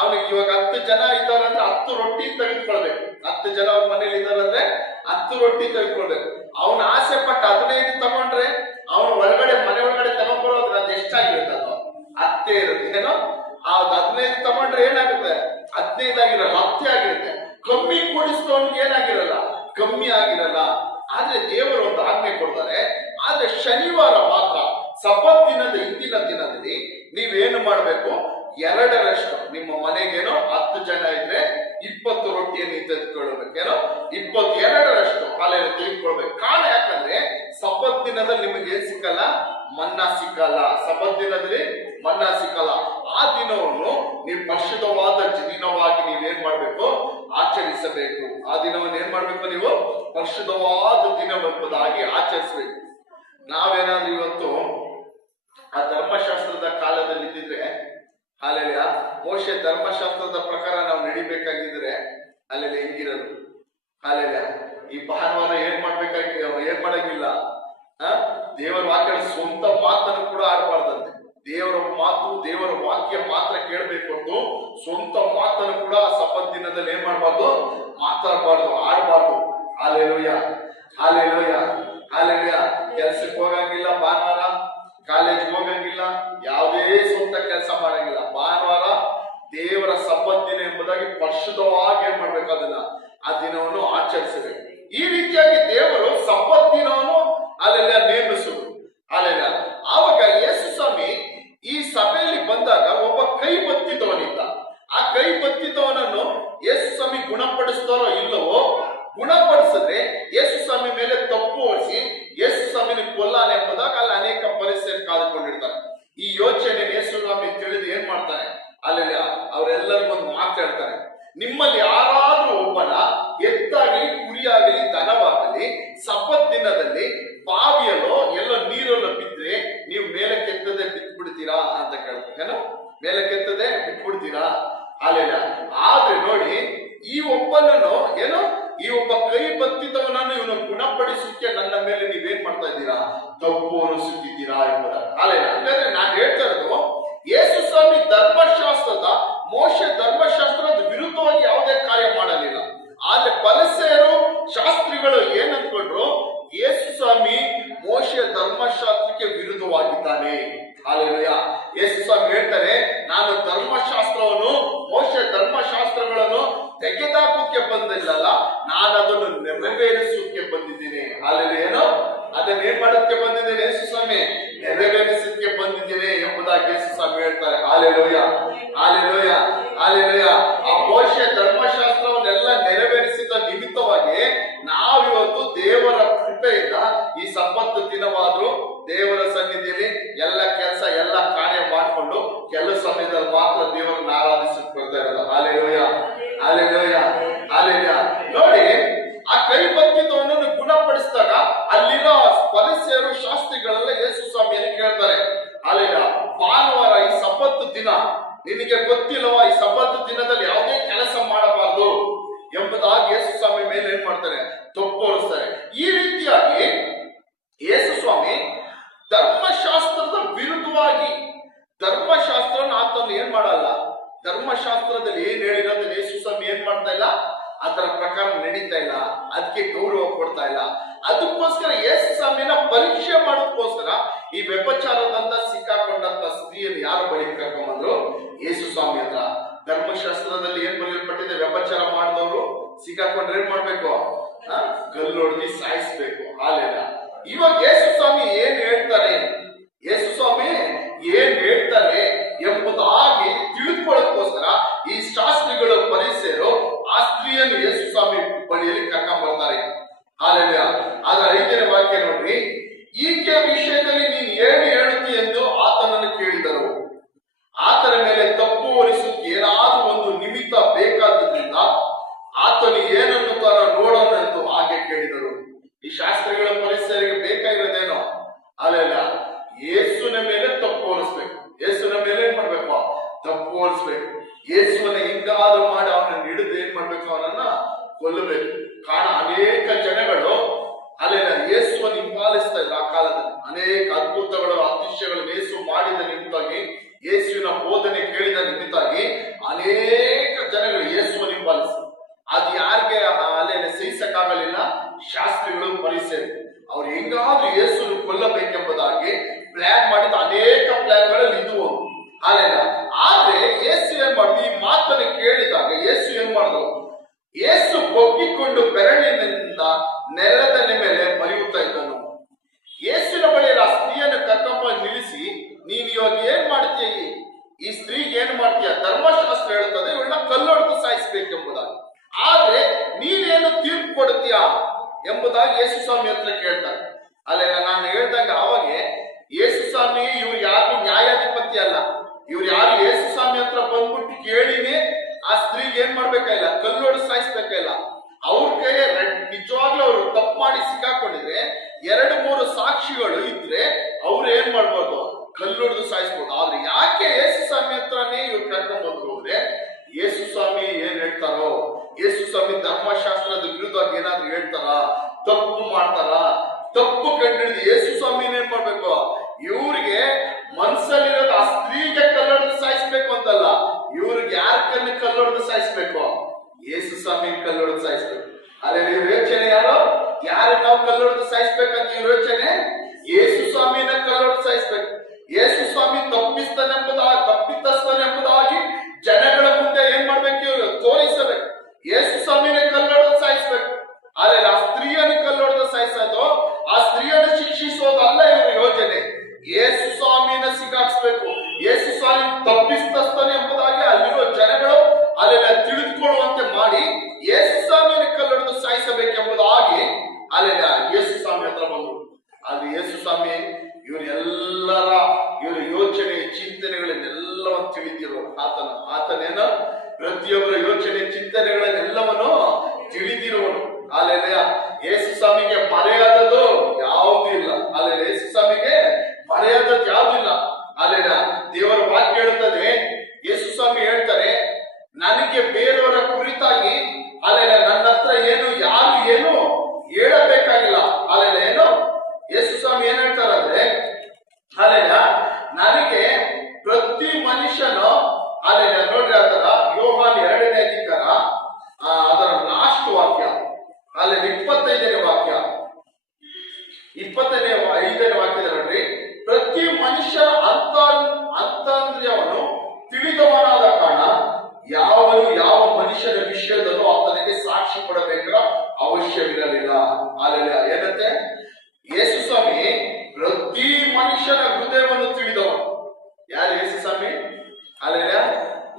ಅವನಿಗೆ ಇವಾಗ 10 ಜನ ಇದ್ದಾರೆ ಅಂದ್ರೆ 10 ರೊಟ್ಟಿ ತೆಗೆದುಕೊಳ್ಬೇಕು. 10 ಜನ ಅವ್ರ ಮನೇಲಿ ಇದ್ದಾರೆ ಅಂದ್ರೆ 10 ರೊಟ್ಟಿ ತೆಗೆದುಕೊಳ್ಬೇಕು. ಅವನ ಆಸೆ ಪಟ್ಟು 15 ತಗೊಂಡ್ರೆ ಅವನು ಒಳಗಡೆ ಮನೆ ಒಳಗಡೆ ತಗೊಂಡ್ಕೊಳ್ಳೋದ್ರೆ ಅದು ಎಷ್ಟಾಗಿರುತ್ತೆ, ಅದು 10 ಇರುತ್ತೆ. ಏನೋ ಆ 15 ತಗೊಂಡ್ರೆ ಏನಾಗುತ್ತೆ, 15 ಆಗಿರಲ್ಲ, 10 ಆಗಿರುತ್ತೆ. ಕಮ್ಮಿ ಕೂಡಿಸಿದವನಿಗೆ ಏನಾಗಿರಲ್ಲ, ಕಮ್ಮಿ ಆಗಿರಲ್ಲ. ಆದ್ರೆ ದೇವರು ಒಂದು ಆಜ್ಞೆ ಕೊಡ್ತಾರೆ. ಆದ್ರೆ ಶನಿವಾರ ಮಾತ್ರ ಸಬ್ಬತ್ ದಿನದ ಹಿಂದಿನ ದಿನದಲ್ಲಿ ನೀವೇನು ಮಾಡ್ಬೇಕು, 2ರಷ್ಟು ನಿಮ್ಮ ಮನೆಗೇನೋ 10 ಜನ ಇದ್ರೆ 20 ರೊಟ್ಟಿಯನ್ನು ತೆಗೆದುಕೊಳ್ಬೇಕೇನೋ, 22ರಷ್ಟು ಹಾಲೆಲ್ಲ ತೆಗೆದುಕೊಳ್ಬೇಕು. ಕಾರಣ ಯಾಕಂದ್ರೆ ಸಬ್ಬತ್ ದಿನದಲ್ಲಿ ನಿಮಗೆ ಏನ್ ಸಿಕ್ಕಲ್ಲ, ಮನ್ನಾ ಸಿಕ್ಕಲ್ಲ. ಸಬ್ಬತ್ ದಿನದಲ್ಲಿ ಮನ್ನಾ ಸಿಕ್ಕಲ್ಲ. ಆ ದಿನವನ್ನು ನೀವು ಪರಿಶುದ್ಧವಾದ ದಿನವಾಗಿ ನೀವೇನ್ ಮಾಡ್ಬೇಕು, ಆಚರಿಸಬೇಕು. ಆ ದಿನವನ್ನು ಏನ್ ಮಾಡ್ಬೇಕು, ನೀವು ಪರಿಶುದ್ಧವಾದ ದಿನವೆಂಬುದಾಗಿ ಆಚರಿಸಬೇಕು. ನಾವೇನಾದ್ರೂ ಇವತ್ತು ಆ ಧರ್ಮಶಾಸ್ತ್ರದ ಕಾಲದಲ್ಲಿ ಇದ್ದಿದ್ರೆ, ಅಲ್ಲೆಲ್ಲ ಮೋಶೆ ಧರ್ಮಶಾಸ್ತ್ರದ ಪ್ರಕಾರ ನಾವು ನಡಿಬೇಕಾಗಿದ್ರೆ ಅಲ್ಲೆಲ್ಲ ಹೆಂಗಿರೋದು, ಅಲ್ಲೆಲ್ಲ ಈ ಭಾನುವಾರ ಏನ್ ಮಾಡಂಗಿಲ್ಲ. ದೇವರ ವಾಕ್ಯ ಸ್ವಂತ ಮಾತನ್ನು ಕೂಡ ಆಡಬಾರ್ದಂತೆ. ದೇವರ ಮಾತು, ದೇವರ ವಾಕ್ಯ ಮಾತ್ರ ಕೇಳಬೇಕು ಹೊರತು ಸ್ವಂತ ಮಾತನ್ನು ಕೂಡ ಸಬ್ಬತ್ ದಿನದಲ್ಲಿ ಏನ್ ಮಾಡ್ಬಾರ್ದು, ಮಾತಾಡಬಾರ್ದು, ಆಡಬಾರ್ದು. Hallelujah, hallelujah, hallelujah. ಕೆಲ್ಸಕ್ಕೆ ಹೋಗಂಗಿಲ್ಲ ಭಾನುವಾರ, ಕಾಲೇಜ್ ಹೋಗಂಗಿಲ್ಲ, ಯಾವುದೇ ಸ್ವಂತ ಕೆಲಸ ಮಾಡಂಗಿಲ್ಲ. ಭಾನುವಾರ ದೇವರ ಸಬ್ಬತ್ ದಿನ ಎಂಬುದಾಗಿ ಪರಿಶುದ್ಧವಾಗಿ ಏನ್ ಮಾಡ್ಬೇಕು, ಅದನ್ನ ಆ ದಿನವನ್ನು ಆಚರಿಸಬೇಕು. ಈ ರೀತಿಯಾಗಿ ದೇವರು ಸಬ್ಬತ್ ದಿನವನ್ನು ಅಲ್ಲೆಲ್ಲ ನೇಮಿಸುವುದು. ಅಲ್ಲೆಲ್ಲ ಆವಾಗ ಯೇಸು ಸ್ವಾಮಿ ಈ ಸಭೆಯಲ್ಲಿ ಬಂದಾಗ ಒಬ್ಬ ಕೈ ಬತ್ತಿದವನಿದ್ದ. ಆ ಕೈ ಬತ್ತಿದವನನ್ನು ಯೇಸು ಸ್ವಾಮಿ ಗುಣಪಡಿಸ್ತಾರೋ ಇಲ್ಲವೋ, ಗುಣಪಡಿಸಿದ್ರೆ ಯೇಸು ಸ್ವಾಮಿ ಮೇಲೆ ತಪ್ಪು ಹೊರಿಸಿ ಯೇಸು ಸ್ವಾಮಿನ ಕೊಲ್ಲಾನೆ ಎಂಬುದಾಗ ಅಲ್ಲಿ ಅನೇಕ ಪರಿಸ್ಥಿತಿ ಕಾದುಕೊಂಡಿರ್ತಾರೆ. ಈ ಯೋಚನೆ ಯೇಸು ಸ್ವಾಮಿ ತಿಳಿದು ಏನ್ ಮಾಡ್ತಾರೆ, ಅಲ್ಲೆಲ್ಲ ಅವರೆಲ್ಲರಿಗೂ ಒಂದು ಮಾತಾಡ್ತಾರೆ. ನಿಮ್ಮಲ್ಲಿ ಯಾರಾದ್ರೂ ಒಬ್ಬನ ಎತ್ತಾಗಲಿ, ಕುರಿಯಾಗಲಿ, ದನವಾಗಲಿ ಸಬ್ಬತ್ ದಿನದಲ್ಲಿ ಬಾವಿಯಲ್ಲೋ ಎಲ್ಲೋ ನೀರಲ್ಲೋ ಬಿದ್ರೆ ನೀವು ಮೇಲೆ ಕೆತ್ತದೆ ಬಿಟ್ಟು ಬಿಡ್ತೀರಾ ಅಂತ ಕೇಳ್ತಾರೆ. ಏನೋ ಮೇಲೆ ಕೆತ್ತದೆ ಬಿಟ್ಟು ಬಿಡ್ತೀರಾ? ಅಲ್ಲೆಲ್ಲ ಆದ್ರೆ ನೋಡಿ, ಈ ಒಬ್ಬನನ್ನು ಏನೋ ಈ ಒಬ್ಬ ಕೈ ಬತ್ತಿದವನನ್ನು ಇವನು ಗುಣಪಡಿಸಲಿಕ್ಕೆ ನನ್ನ ಮೇಲೆ ನೀವೇನ್ ಮಾಡ್ತಾ ಇದ್ದೀರಾ, ತಪ್ಪು ಅನಿಸುತ್ತಿದ್ದೀರಾ ಎಂಬುದ. ಅಲ್ಲೆಲ್ಲ ಅಂದ್ರೆ ನಾನು ಹೇಳ್ತಾ ಇರೋದು, ಯೇಸು ಸ್ವಾಮಿ ಧರ್ಮಶಾಸ್ತ್ರದ, ಮೋಶೆ ಧರ್ಮಶಾಸ್ತ್ರದ ವಿರುದ್ಧವಾಗಿ ಯಾವುದೇ ಕಾರ್ಯ ಮಾಡಲಿಲ್ಲ. ಆದ್ರೆ ಫರಿಸಾಯರು, ಶಾಸ್ತ್ರಿಗಳು ಏನ್ ಅಂದ್ಕೊಂಡ್ರು, ಯೇಸು ಸ್ವಾಮಿ ಮೋಶೆ ಧರ್ಮಶಾಸ್ತ್ರಕ್ಕೆ ವಿರುದ್ಧವಾಗಿದ್ದಾನೆ. ಹಾಲೆಲೂಯಾ. ಯೇಸು ಸ್ವಾಮಿ ಹೇಳ್ತಾರೆ, ನಾನು ಧರ್ಮಶಾಸ್ತ್ರವನ್ನು, ಮೋಶೆ ಧರ್ಮಶಾಸ್ತ್ರಗಳನ್ನು ತೆಗೆದಾಕೋಕೆ ಬಂದಿಲ್ಲಲ್ಲ, ನಾನು ಅದನ್ನು ನೆರವೇರಿಸೋಕೆ ಬಂದಿದ್ದೇನೆ. ಹಾಲೆಲೂಯಾ. ಏನೋ ಅದನ್ನ ಏನ್ ಮಾಡೋದಕ್ಕೆ ಬಂದಿದ್ದೇನೆ ಯೇಸು ಸ್ವಾಮಿ, ನೆರವೇರಿಸೋಕೆ ಬಂದಿದ್ದೇನೆ ಎಂಬುದಾಗಿ ಯೇಸು ಸ್ವಾಮಿ ಹೇಳ್ತಾರೆ. Hallelujah, hallelujah, hallelujah. ಆ ಮೋಶೆ ಧರ್ಮಶಾಸ್ತ್ರವನ್ನೆಲ್ಲ ನೆರವೇರಿಸಿದ ನಿಮಿತ್ತವಾಗಿ ನಾವಿವತ್ತು ದೇವರ ಕೃಪೆಯಿಂದ ಈ ಸಬ್ಬತ್ ದಿನವಾದ್ರೂ ದೇವರ ಸನ್ನಿಧಿಯಲ್ಲಿ ಎಲ್ಲ ಕೆಲಸ, ಎಲ್ಲ ಕಾರ್ಯ ಮಾಡಿಕೊಂಡು ಕೆಲವು ಸಮಯದಲ್ಲಿ ಮಾತ್ರ ದೇವರನ್ನು ಆರಾಧಿಸಕ್ಕೆ ಬರ್ತಾ ಇರೋದು. Hallelujah, hallelujah, hallelujah. ನೋಡಿ, ಆ ಕೈ ಬತ್ತಿದವನನ್ನು ಗುಣಪಡಿಸಿದಾಗ ಅಲ್ಲಿರೋ ಫರಿಸಾಯರು, ಶಾಸ್ತ್ರಿಗಳೆಲ್ಲ ಯೇಸು ಸ್ವಾಮಿಯನ್ನು ಕೇಳ್ತಾರೆ, ಹಾಲೆಲೂಯಾ, ಭಾನುವಾರ ಈ ಸಬ್ಬತ್ ದಿನ ನಿನಗೆ ಗೊತ್ತಿಲ್ಲವಾ, ಈ ಸಬ್ಬತ್ ದಿನದಲ್ಲಿ ಯಾವುದೇ ಕೆಲಸ ಮಾಡಬಾರದು ಎಂಬುದಾಗಿ ಯೇಸು ಸ್ವಾಮಿ ಮೇಲೆ ಏನ್ ಮಾಡ್ತಾರೆ, ತಪ್ಪು ಹೊರಿಸ್ತಾರೆ. ಈ ರೀತಿಯಾಗಿ ಯೇಸು ಸ್ವಾಮಿ ಧರ್ಮಶಾಸ್ತ್ರದ ವಿರುದ್ಧವಾಗಿ, ಧರ್ಮಶಾಸ್ತ್ರನ ಆತನು ಏನ್ ಮಾಡಲ್ಲ, ಧರ್ಮಶಾಸ್ತ್ರದಲ್ಲಿ ಏನ್ ಹೇಳಿರೋದ್ರೆ ಯೇಸು ಸ್ವಾಮಿ ಏನ್ ಮಾಡ್ತಾ ಇಲ್ಲ, ಅದರ ಪ್ರಕಾರ ನಡೀತಾ ಇಲ್ಲ, ಅದಕ್ಕೆ ಗೌರವ ಕೊಡ್ತಾ ಇಲ್ಲ. ಅದಕ್ಕೋಸ್ಕರ ಯೇಸು ಸ್ವಾಮಿನ ಪರೀಕ್ಷೆ ಮಾಡೋದಕ್ಕೋಸ್ಕರ ಈ ವ್ಯಭಚಾರದಂತ ಸಿಕ್ಕಾಕೊಂಡಂತ ಸ್ತ್ರೀಯನ್ನು ಯಾರು ಬಳಿ ಕರ್ಕೊಂಡ್ಬಂದ್ರು, ಯೇಸು ಸ್ವಾಮಿ ಹತ್ರ. ಧರ್ಮಶಾಸ್ತ್ರದಲ್ಲಿ ಏನ್ ಬರೆಯಲ್ಪಟ್ಟಿದೆ, ವ್ಯಭಚಾರ ಮಾಡಿದವರು ಸಿಕ್ಕಾಕೊಂಡ್ರೆ ಏನ್ ಮಾಡ್ಬೇಕು, ಕಲ್ಲು ಹೊಡೆದಿ ಸಾಯಿಸ್ಬೇಕು. ಹಾಲೆಲ್ಲ ಇವಾಗ ಯೇಸು ಸ್ವಾಮಿ ಏನ್ ಹೇಳ್ತಾರೆ, ಯೇಸು ಸ್ವಾಮಿ ಏನ್ ಹೇಳ್ತಾರೆ ಎಂಬುದಾಗಿ ತಿಳಿದುಕೊಳ್ಳೋದಕ್ಕೋಸ್ಕರ ಈ ಶಾಸ್ತ್ರಿಗಳು, ಫರಿಸಾಯರು ಆ ಸ್ತ್ರೀಯನ್ನು ಯೇಸು ಸ್ವಾಮಿ ಬಳಿಯಲ್ಲಿ ಕರ್ಕೊಂಡ್ ಬರ್ತಾರೆ. ಹಾಲೆಲೂಯಾ. ಆದ್ರೆ 5ನೇ ವಾಕ್ಯ ನೋಡ್ರಿ, ಈಕೆ ವಿಷಯದಲ್ಲಿ ನೀನು ಏನು ಹೇಳುತ್ತಿ ಎಂದು ಆತನನ್ನು ಕೇಳಿದರು. ಆತನ ಮೇಲೆ ತಪ್ಪು ಹೊರಿಸೋಕೆ ಏನಾದ್ರೂ ಒಂದು ನಿಮಿತ್ತ ಬೇಕಾದ್ರಿಂದ ಆತನು ಏನನ್ನು ತರ ನೋಡೋಣ ಎಂದು ಹಾಗೆ ಕೇಳಿದರು. ಈ ಶಾಸ್ತ್ರಿಗಳ ಫರಿಸಾಯರಿಗೆ ಬೇಕಾಗಿರೋ ಮಾಡಿದ ನಿಮಿತ್ತಾಗಿ, ಯೇಸುವಿನ ಬೋಧನೆ ಕೇಳಿದ ನಿಮಿತ್ತಾಗಿ ಅನೇಕ ಜನಗಳು ಯೇಸುವನ್ನು ಹಿಂಬಾಲಿಸಿ, ಅದು ಯಾರಿಗೆ ಅಲ್ಲೇನೆ ಸಹಿಸಕ್ಕಾಗಲಿಲ್ಲ, ಶಾಸ್ತ್ರಿಗಳು ಪರಿಸೇರು ಅವ್ರು ಹೆಂಗಾದ್ರೂ ಯೇಸುವನ್ನು ಕೊಲ್ಲಬೇಕೆಂಬುದಾಗಿ ಪ್ಲಾನ್ ಮಾಡಿದ ಅನೇಕ ಪ್ಲಾನ್ಗಳಲ್ಲಿ ಇದು ಒಂದು. ಅಲ್ಲೇನ ಆದ್ರೆ ಯೇಸು ಏನ್ ಮಾಡಿದ್ರು, ಈ ಮಾತನ್ನು ಕೇಳಿದಾಗ ಯೇಸು ಏನ್ ಮಾಡಿದ್ರು, ಯೇಸು ಬೊಗ್ಗಿಕೊಂಡು ಬೆರಳಿನಿಂದ ನೆಲದ ಮೇಲೆ ಬರೆಯುತ್ತಾ ಇದ್ದನು. ಯೇಸುವಿನ ಬಳಿ ಆ ಸ್ತ್ರೀಯನ್ನು ಕರ್ಕೊಂಬ ನಿಲ್ಲಿಸಿ, ನೀನ್ ಇವಾಗ ಏನ್ ಮಾಡ್ತೀಯ, ಈ ಸ್ತ್ರೀಗೆ ಏನ್ ಮಾಡ್ತೀಯ, ಧರ್ಮಶಾಸ್ತ್ರ ಹೇಳುತ್ತದೆ ಇವಳನ್ನ ಕಲ್ಲೊಡೆದು ಸಾಯಿಸ್ಬೇಕೆಂಬುದಾಗಿ, ಆದ್ರೆ ನೀನೇನು ತೀರ್ಪು ಕೊಡ್ತೀಯ ಎಂಬುದಾಗಿ ಯೇಸು ಸ್ವಾಮಿ ಹತ್ರ ಕೇಳ್ತಾರೆ. ಅಲ್ಲೇ ನಾನು ಹೇಳ್ದಂಗ ಅವಾಗ ಯೇಸು ಸ್ವಾಮಿ ಇವ್ರು ಯಾರು ನ್ಯಾಯಾಧಿಪತಿ ಅಲ್ಲ, ಇವ್ರು ಯಾರು ಯೇಸು ಸ್ವಾಮಿ ಹತ್ರ ಬಂದ್ಬಿಟ್ಟು ಕೇಳಿನೇ ಆ ಸ್ತ್ರೀಗೆ ಏನ್ ಮಾಡ್ಬೇಕಾಗಿಲ್ಲ, ಕಲ್ಲೊಡೆದು ಸಾಯಿಸ್ಬೇಕಾಗಿಲ್ಲ. ಅವ್ರ ಕೈ ನಿಜವಾಗ್ಲೂ ಅವ್ರು ತಪ್ಪು ಮಾಡಿ ಸಿಕ್ಕಾಕೊಂಡಿದ್ರೆ 2-3 ಸಾಕ್ಷಿಗಳು ಇದ್ರೆ ಅವ್ರು ಏನ್ ಮಾಡ್ಬೋದು, ಕಲ್ಲೊಡೆದು ಸಾಯಿಸ್ಬೋದು. ಆದ್ರೆ ಯಾಕೆ ಯೇಸು ಸ್ವಾಮಿ ಹತ್ರನೇ ಇವ್ರು ಕರ್ಕೊಂಡ್ ಬಂದ್ರು ಅಂದ್ರೆ, ಯೇಸು ಸ್ವಾಮಿ ಏನ್ ಹೇಳ್ತಾರೋ, ಯೇಸು ಸ್ವಾಮಿ ಧರ್ಮಶಾಸ್ತ್ರದ ವಿರುದ್ಧವಾಗಿ ಏನಾದ್ರು ಹೇಳ್ತಾರ, ತಪ್ಪು ಮಾಡ್ತಾರ, ತಪ್ಪು ಕಂಡಿಡಿದು ಯೇಸು ಸ್ವಾಮಿ ಏನ್ ಮಾಡ್ಬೇಕು, ಇವ್ರಿಗೆ ಮನ್ಸಲ್ಲಿರೋದು ಆ ಸ್ತ್ರೀಗೆ ಕಲ್ಲೊಡೆದು ಸಾಯಿಸ್ಬೇಕು ಅಂತಲ್ಲ, ಇವ್ರಿಗೆ ಯಾರ ಕಣ್ಣು ಕಲ್ಲೊಡೆದು ಸಾಯಿಸ್ಬೇಕು, ಯೇಸು ಸ್ವಾಮಿ ಕಲ್ಲೊಡೆದು ಸಾಯಿಸ್ಬೇಕು. ಅಲ್ಲೇ ಇವ್ರ ಯೋಚನೆ ಯಾರು ನಾವು ಕಲ್ಲೊಡೆದು ಸಾಯಿಸ್ಬೇಕಂತ ಇವ್ರ ಯೋಚನೆ, ಯೇಸು ಸ್ವಾಮಿನ ಕಲ್ಲೊಡೆದು ಸಾಯಿಸ್ಬೇಕು. ಯೇಸು ಸ್ವಾಮಿ ತಪ್ಪಿತಸ್ಥನೆಂಬುದಾಗಿ ಜನಗಳ ಮುಂದೆ ಏನ್ ಮಾಡ್ಬೇಕು, ಇವರು ತೋರಿಸಬೇಕು. ಯೇಸು ಸ್ವಾಮಿನ ಕಲ್ಲೊಡೆದು ಸಾಯಿಸ್ಬೇಕು. ಆದ್ರೆ ಆ ಸ್ತ್ರೀಯನ್ನು ಕಲ್ಲೊಡೆದು ಸಾಯಿಸೋದು, ಆ ಸ್ತ್ರೀಯನ್ನು ಶಿಕ್ಷಿಸೋದಲ್ಲ ಇವರ ಯೋಜನೆ. ಯೇಸು ಸ್ವಾಮಿನ ಸಿಕ್ಕಾಕ್ಸ್ಬೇಕು. ಯೇಸು ಸ್ವಾಮಿ ತಪ್ಪಿತಸ್ಥನೆ ಎಂಬುದಾಗಿ ಅಲ್ಲಿರೋ ಜನಗಳು ಅಲ್ಲೆಲ್ಲ ತಿಳಿದುಕೊಳ್ಳುವಂತೆ ಮಾಡಿ ಯೇಸು ಸ್ವಾಮಿಯನ್ನು ಕಲ್ಲೊಡೆದು ಸಾಯಿಸಬೇಕೆಂಬುದಾಗಿ ಅಲ್ಲೆಲ್ಲ ಯೇಸು ಸ್ವಾಮಿ ಹತ್ರ ಬಂದರು. ಅದು ಯೇಸು ಸ್ವಾಮಿ ಇವರ ಯೋಚನೆ ಚಿಂತನೆಗಳನ್ನೆಲ್ಲವನ್ನು ತಿಳಿದಿರೋರು. ಆತನೇನೋ ಪ್ರತಿಯೊಬ್ಬರ ಯೋಚನೆ ಚಿಂತನೆಗಳನ್ನೆಲ್ಲವನ್ನು ತಿಳಿದಿರುವನು. ಅಲ್ಲೆಲ್ಲ ಯೇಸು ಸ್ವಾಮಿಗೆ ಮರೆಯಾದದ್ದು ಯಾವುದೂ ಇಲ್ಲ. ಅಲ್ಲೆಲ್ಲ ಯೇಸು ಸ್ವಾಮಿಗೆ ಮರೆಯಾದದ್ದು ಯಾವುದೂ ಇಲ್ಲ. ಅಲ್ಲೆಲ್ಲ ದೇವರ ವಾಕ್ಯ ಹೇಳುತ್ತದೆ, ಯೇಸು ಸ್ವಾಮಿ ಹೇಳ್ತಾರೆ, ನನಗೆ ಬೇರೆಯವರ ಕುರಿತಾಗಿ ಅಲ್ಲೆಲ್ಲ ನನ್ನ ಹತ್ರ ಯಾರು ಏನು ಹೇಳಬೇಕಾಗಿಲ್ಲ. ಅಲ್ಲೆಲ್ಲ ಯೇಸು ಸ್ವಾಮಿ ಏನ್ ಹೇಳ್ತಾರಂದ್ರೆ, ಅಲ್ಲೆಲ್ಲ ನನಗೆ ಪ್ರತಿ ಮನುಷ್ಯನು ಅಲ್ಲೆಲ್ಲ ನೋಡ್ರಿ, ಆತರ ಯೋಹಾನ್ 2ನೇ ಅಧಿಕಾರ ಅದರ ಲಾಸ್ಟ್ ವಾಕ್ಯ, ಅಲ್ಲಿ 25ನೇ ವಾಕ್ಯ, 25ನೇ ವಾಕ್ಯದ ನೋಡ್ರಿ, ಪ್ರತಿ ಮನುಷ್ಯನ ಅಂತಂದ್ರ್ಯವನ್ನು ತಿಳಿದವನಾದ ಕಾರಣ ಯಾವನು ಯಾವ ಮನುಷ್ಯನ ವಿಷಯದಲ್ಲೂ ಆತನಿಗೆ ಸಾಕ್ಷಿ ಕೊಡಬೇಕ ಅವಶ್ಯವಿರಲಿಲ್ಲ. ಅಲ್ಲೆಲ್ಲ ಏನಂತೆ, ಯೇಸು ಸ್ವಾಮಿ ಪ್ರತಿ ಮನುಷ್ಯನ ಹೃದಯವನ್ನು ತಿಳಿದವನು. ಯಾರು ಯೇಸು ಸ್ವಾಮಿ? ಅಲ್ಲೆಲ್ಲ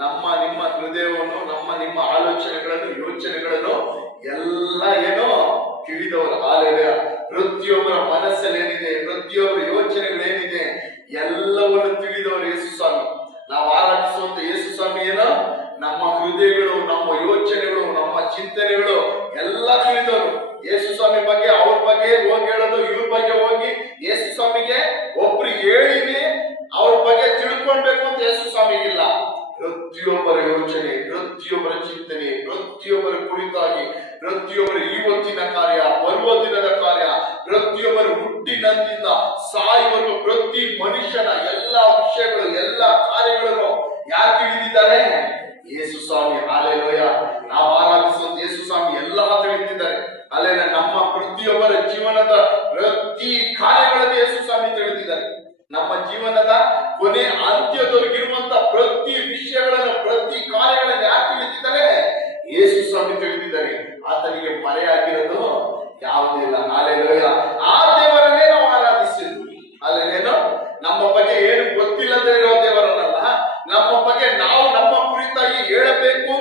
ನಮ್ಮ ನಿಮ್ಮ ಹೃದಯವನ್ನು, ನಿಮ್ಮ ಆಲೋಚನೆಗಳನ್ನು, ಯೋಚನೆಗಳನ್ನು ಎಲ್ಲ ತಿಳಿದವರು. ಅಲ್ಲೆಲ್ಲ ಪ್ರತಿಯೊಬ್ಬರ ಮನಸ್ಸಲ್ಲಿ ಏನಿದೆ, ಪ್ರತಿಯೊಬ್ಬರ ಯೋಚನೆಗಳೇನಿದೆ ಎಲ್ಲವನ್ನು ತಿಳಿದವರು ಯೇಸು ಸ್ವಾಮಿ. ನಾವು ಆರಾಧಿಸುವಂತ ಯೇಸು ಸ್ವಾಮಿ ನಮ್ಮ ಹೃದಯಗಳು, ನಮ್ಮ ಯೋಚನೆಗಳು, ನಮ್ಮ ಚಿಂತನೆಗಳು ಎಲ್ಲ ತಿಳಿದವರು. ಯೇಸು ಸ್ವಾಮಿ ಬಗ್ಗೆ, ಅವ್ರ ಬಗ್ಗೆ ಹೋಗಿ ಹೇಳೋದು, ಇವ್ರ ಬಗ್ಗೆ ಹೋಗಿ ಯೇಸು ಸ್ವಾಮಿಗೆ ಒಬ್ರು ಹೇಳಿನೇ ಅವ್ರ ಬಗ್ಗೆ ತಿಳ್ಕೊಳ್ಬೇಕು ಅಂತ ಯೇಸು ಸ್ವಾಮಿಗಿಲ್ಲ. ಪ್ರತಿಯೊಬ್ಬರ ಯೋಚನೆ, ಪ್ರತಿಯೊಬ್ಬರ ಚಿಂತನೆ, ಪ್ರತಿಯೊಬ್ಬರ ಕುರಿತಾಗಿ, ಪ್ರತಿಯೊಬ್ಬರ ಇವತ್ತಿನ ಕಾರ್ಯ, ಬರುವ ದಿನದ ಕಾರ್ಯ, ಪ್ರತಿಯೊಬ್ಬರ ಹುಟ್ಟಿನಿಂದ ಸಾಯುವವರೆಗೂ ಪ್ರತಿ ಮನುಷ್ಯನ ಎಲ್ಲ ವಿಷಯಗಳು, ಎಲ್ಲ ಕಾರ್ಯಗಳನ್ನು ಯಾರು ತಿಳಿದಿದ್ದಾರೆ? ಯೇಸು ಸ್ವಾಮಿ. ಹಲ್ಲೆಲೂಯಾ. ನಾವು ಆರಾಧಿಸುವಂತ ಯೇಸು ಸ್ವಾಮಿ ಎಲ್ಲ ತಿಳಿದಿದ್ದಾರೆ. ಅಲ್ಲೇನ ನಮ್ಮ ಪ್ರತಿಯೊಬ್ಬರ ಜೀವನದ ಪ್ರತಿ ಕಾರ್ಯಗಳನ್ನು ಯೇಸು ಸ್ವಾಮಿ ತಿಳಿದಿದ್ದಾರೆ. ನಮ್ಮ ಜೀವನದ ಕೊನೆ ಅಂತ್ಯದವರೆಗಿರುವಂತ ಪ್ರತಿ ವಿಷಯಗಳನ್ನು, ಪ್ರತಿ ಕಾರ್ಯಗಳನ್ನು ಯಾರು ತಿಳಿದಿದ್ದಾರೆ? ಯೇಸು ಸ್ವಾಮಿ ತಿಳಿದಿದ್ದಾರೆ. ಆತನಿಗೆ ಮರೆಯಾಗಿರೋದು ಯಾವುದಿಲ್ಲ. ಹಲ್ಲೆಲೂಯಾ. ಆ ದೇವರನ್ನೇ ನಾವು ಆರಾಧಿಸಿದ್ವಿ. ಅಲ್ಲೇನೇನು ನಮ್ಮ ಬಗ್ಗೆ ಏನು ಗೊತ್ತಿಲ್ಲದೆ ಇರೋ ದೇವರನ್ನಲ್ಲ, ನಮ್ಮ ಬಗ್ಗೆ ನಾವು ನಮ್ಮ ಕುರಿತಾಗಿ ಹೇಳಬೇಕು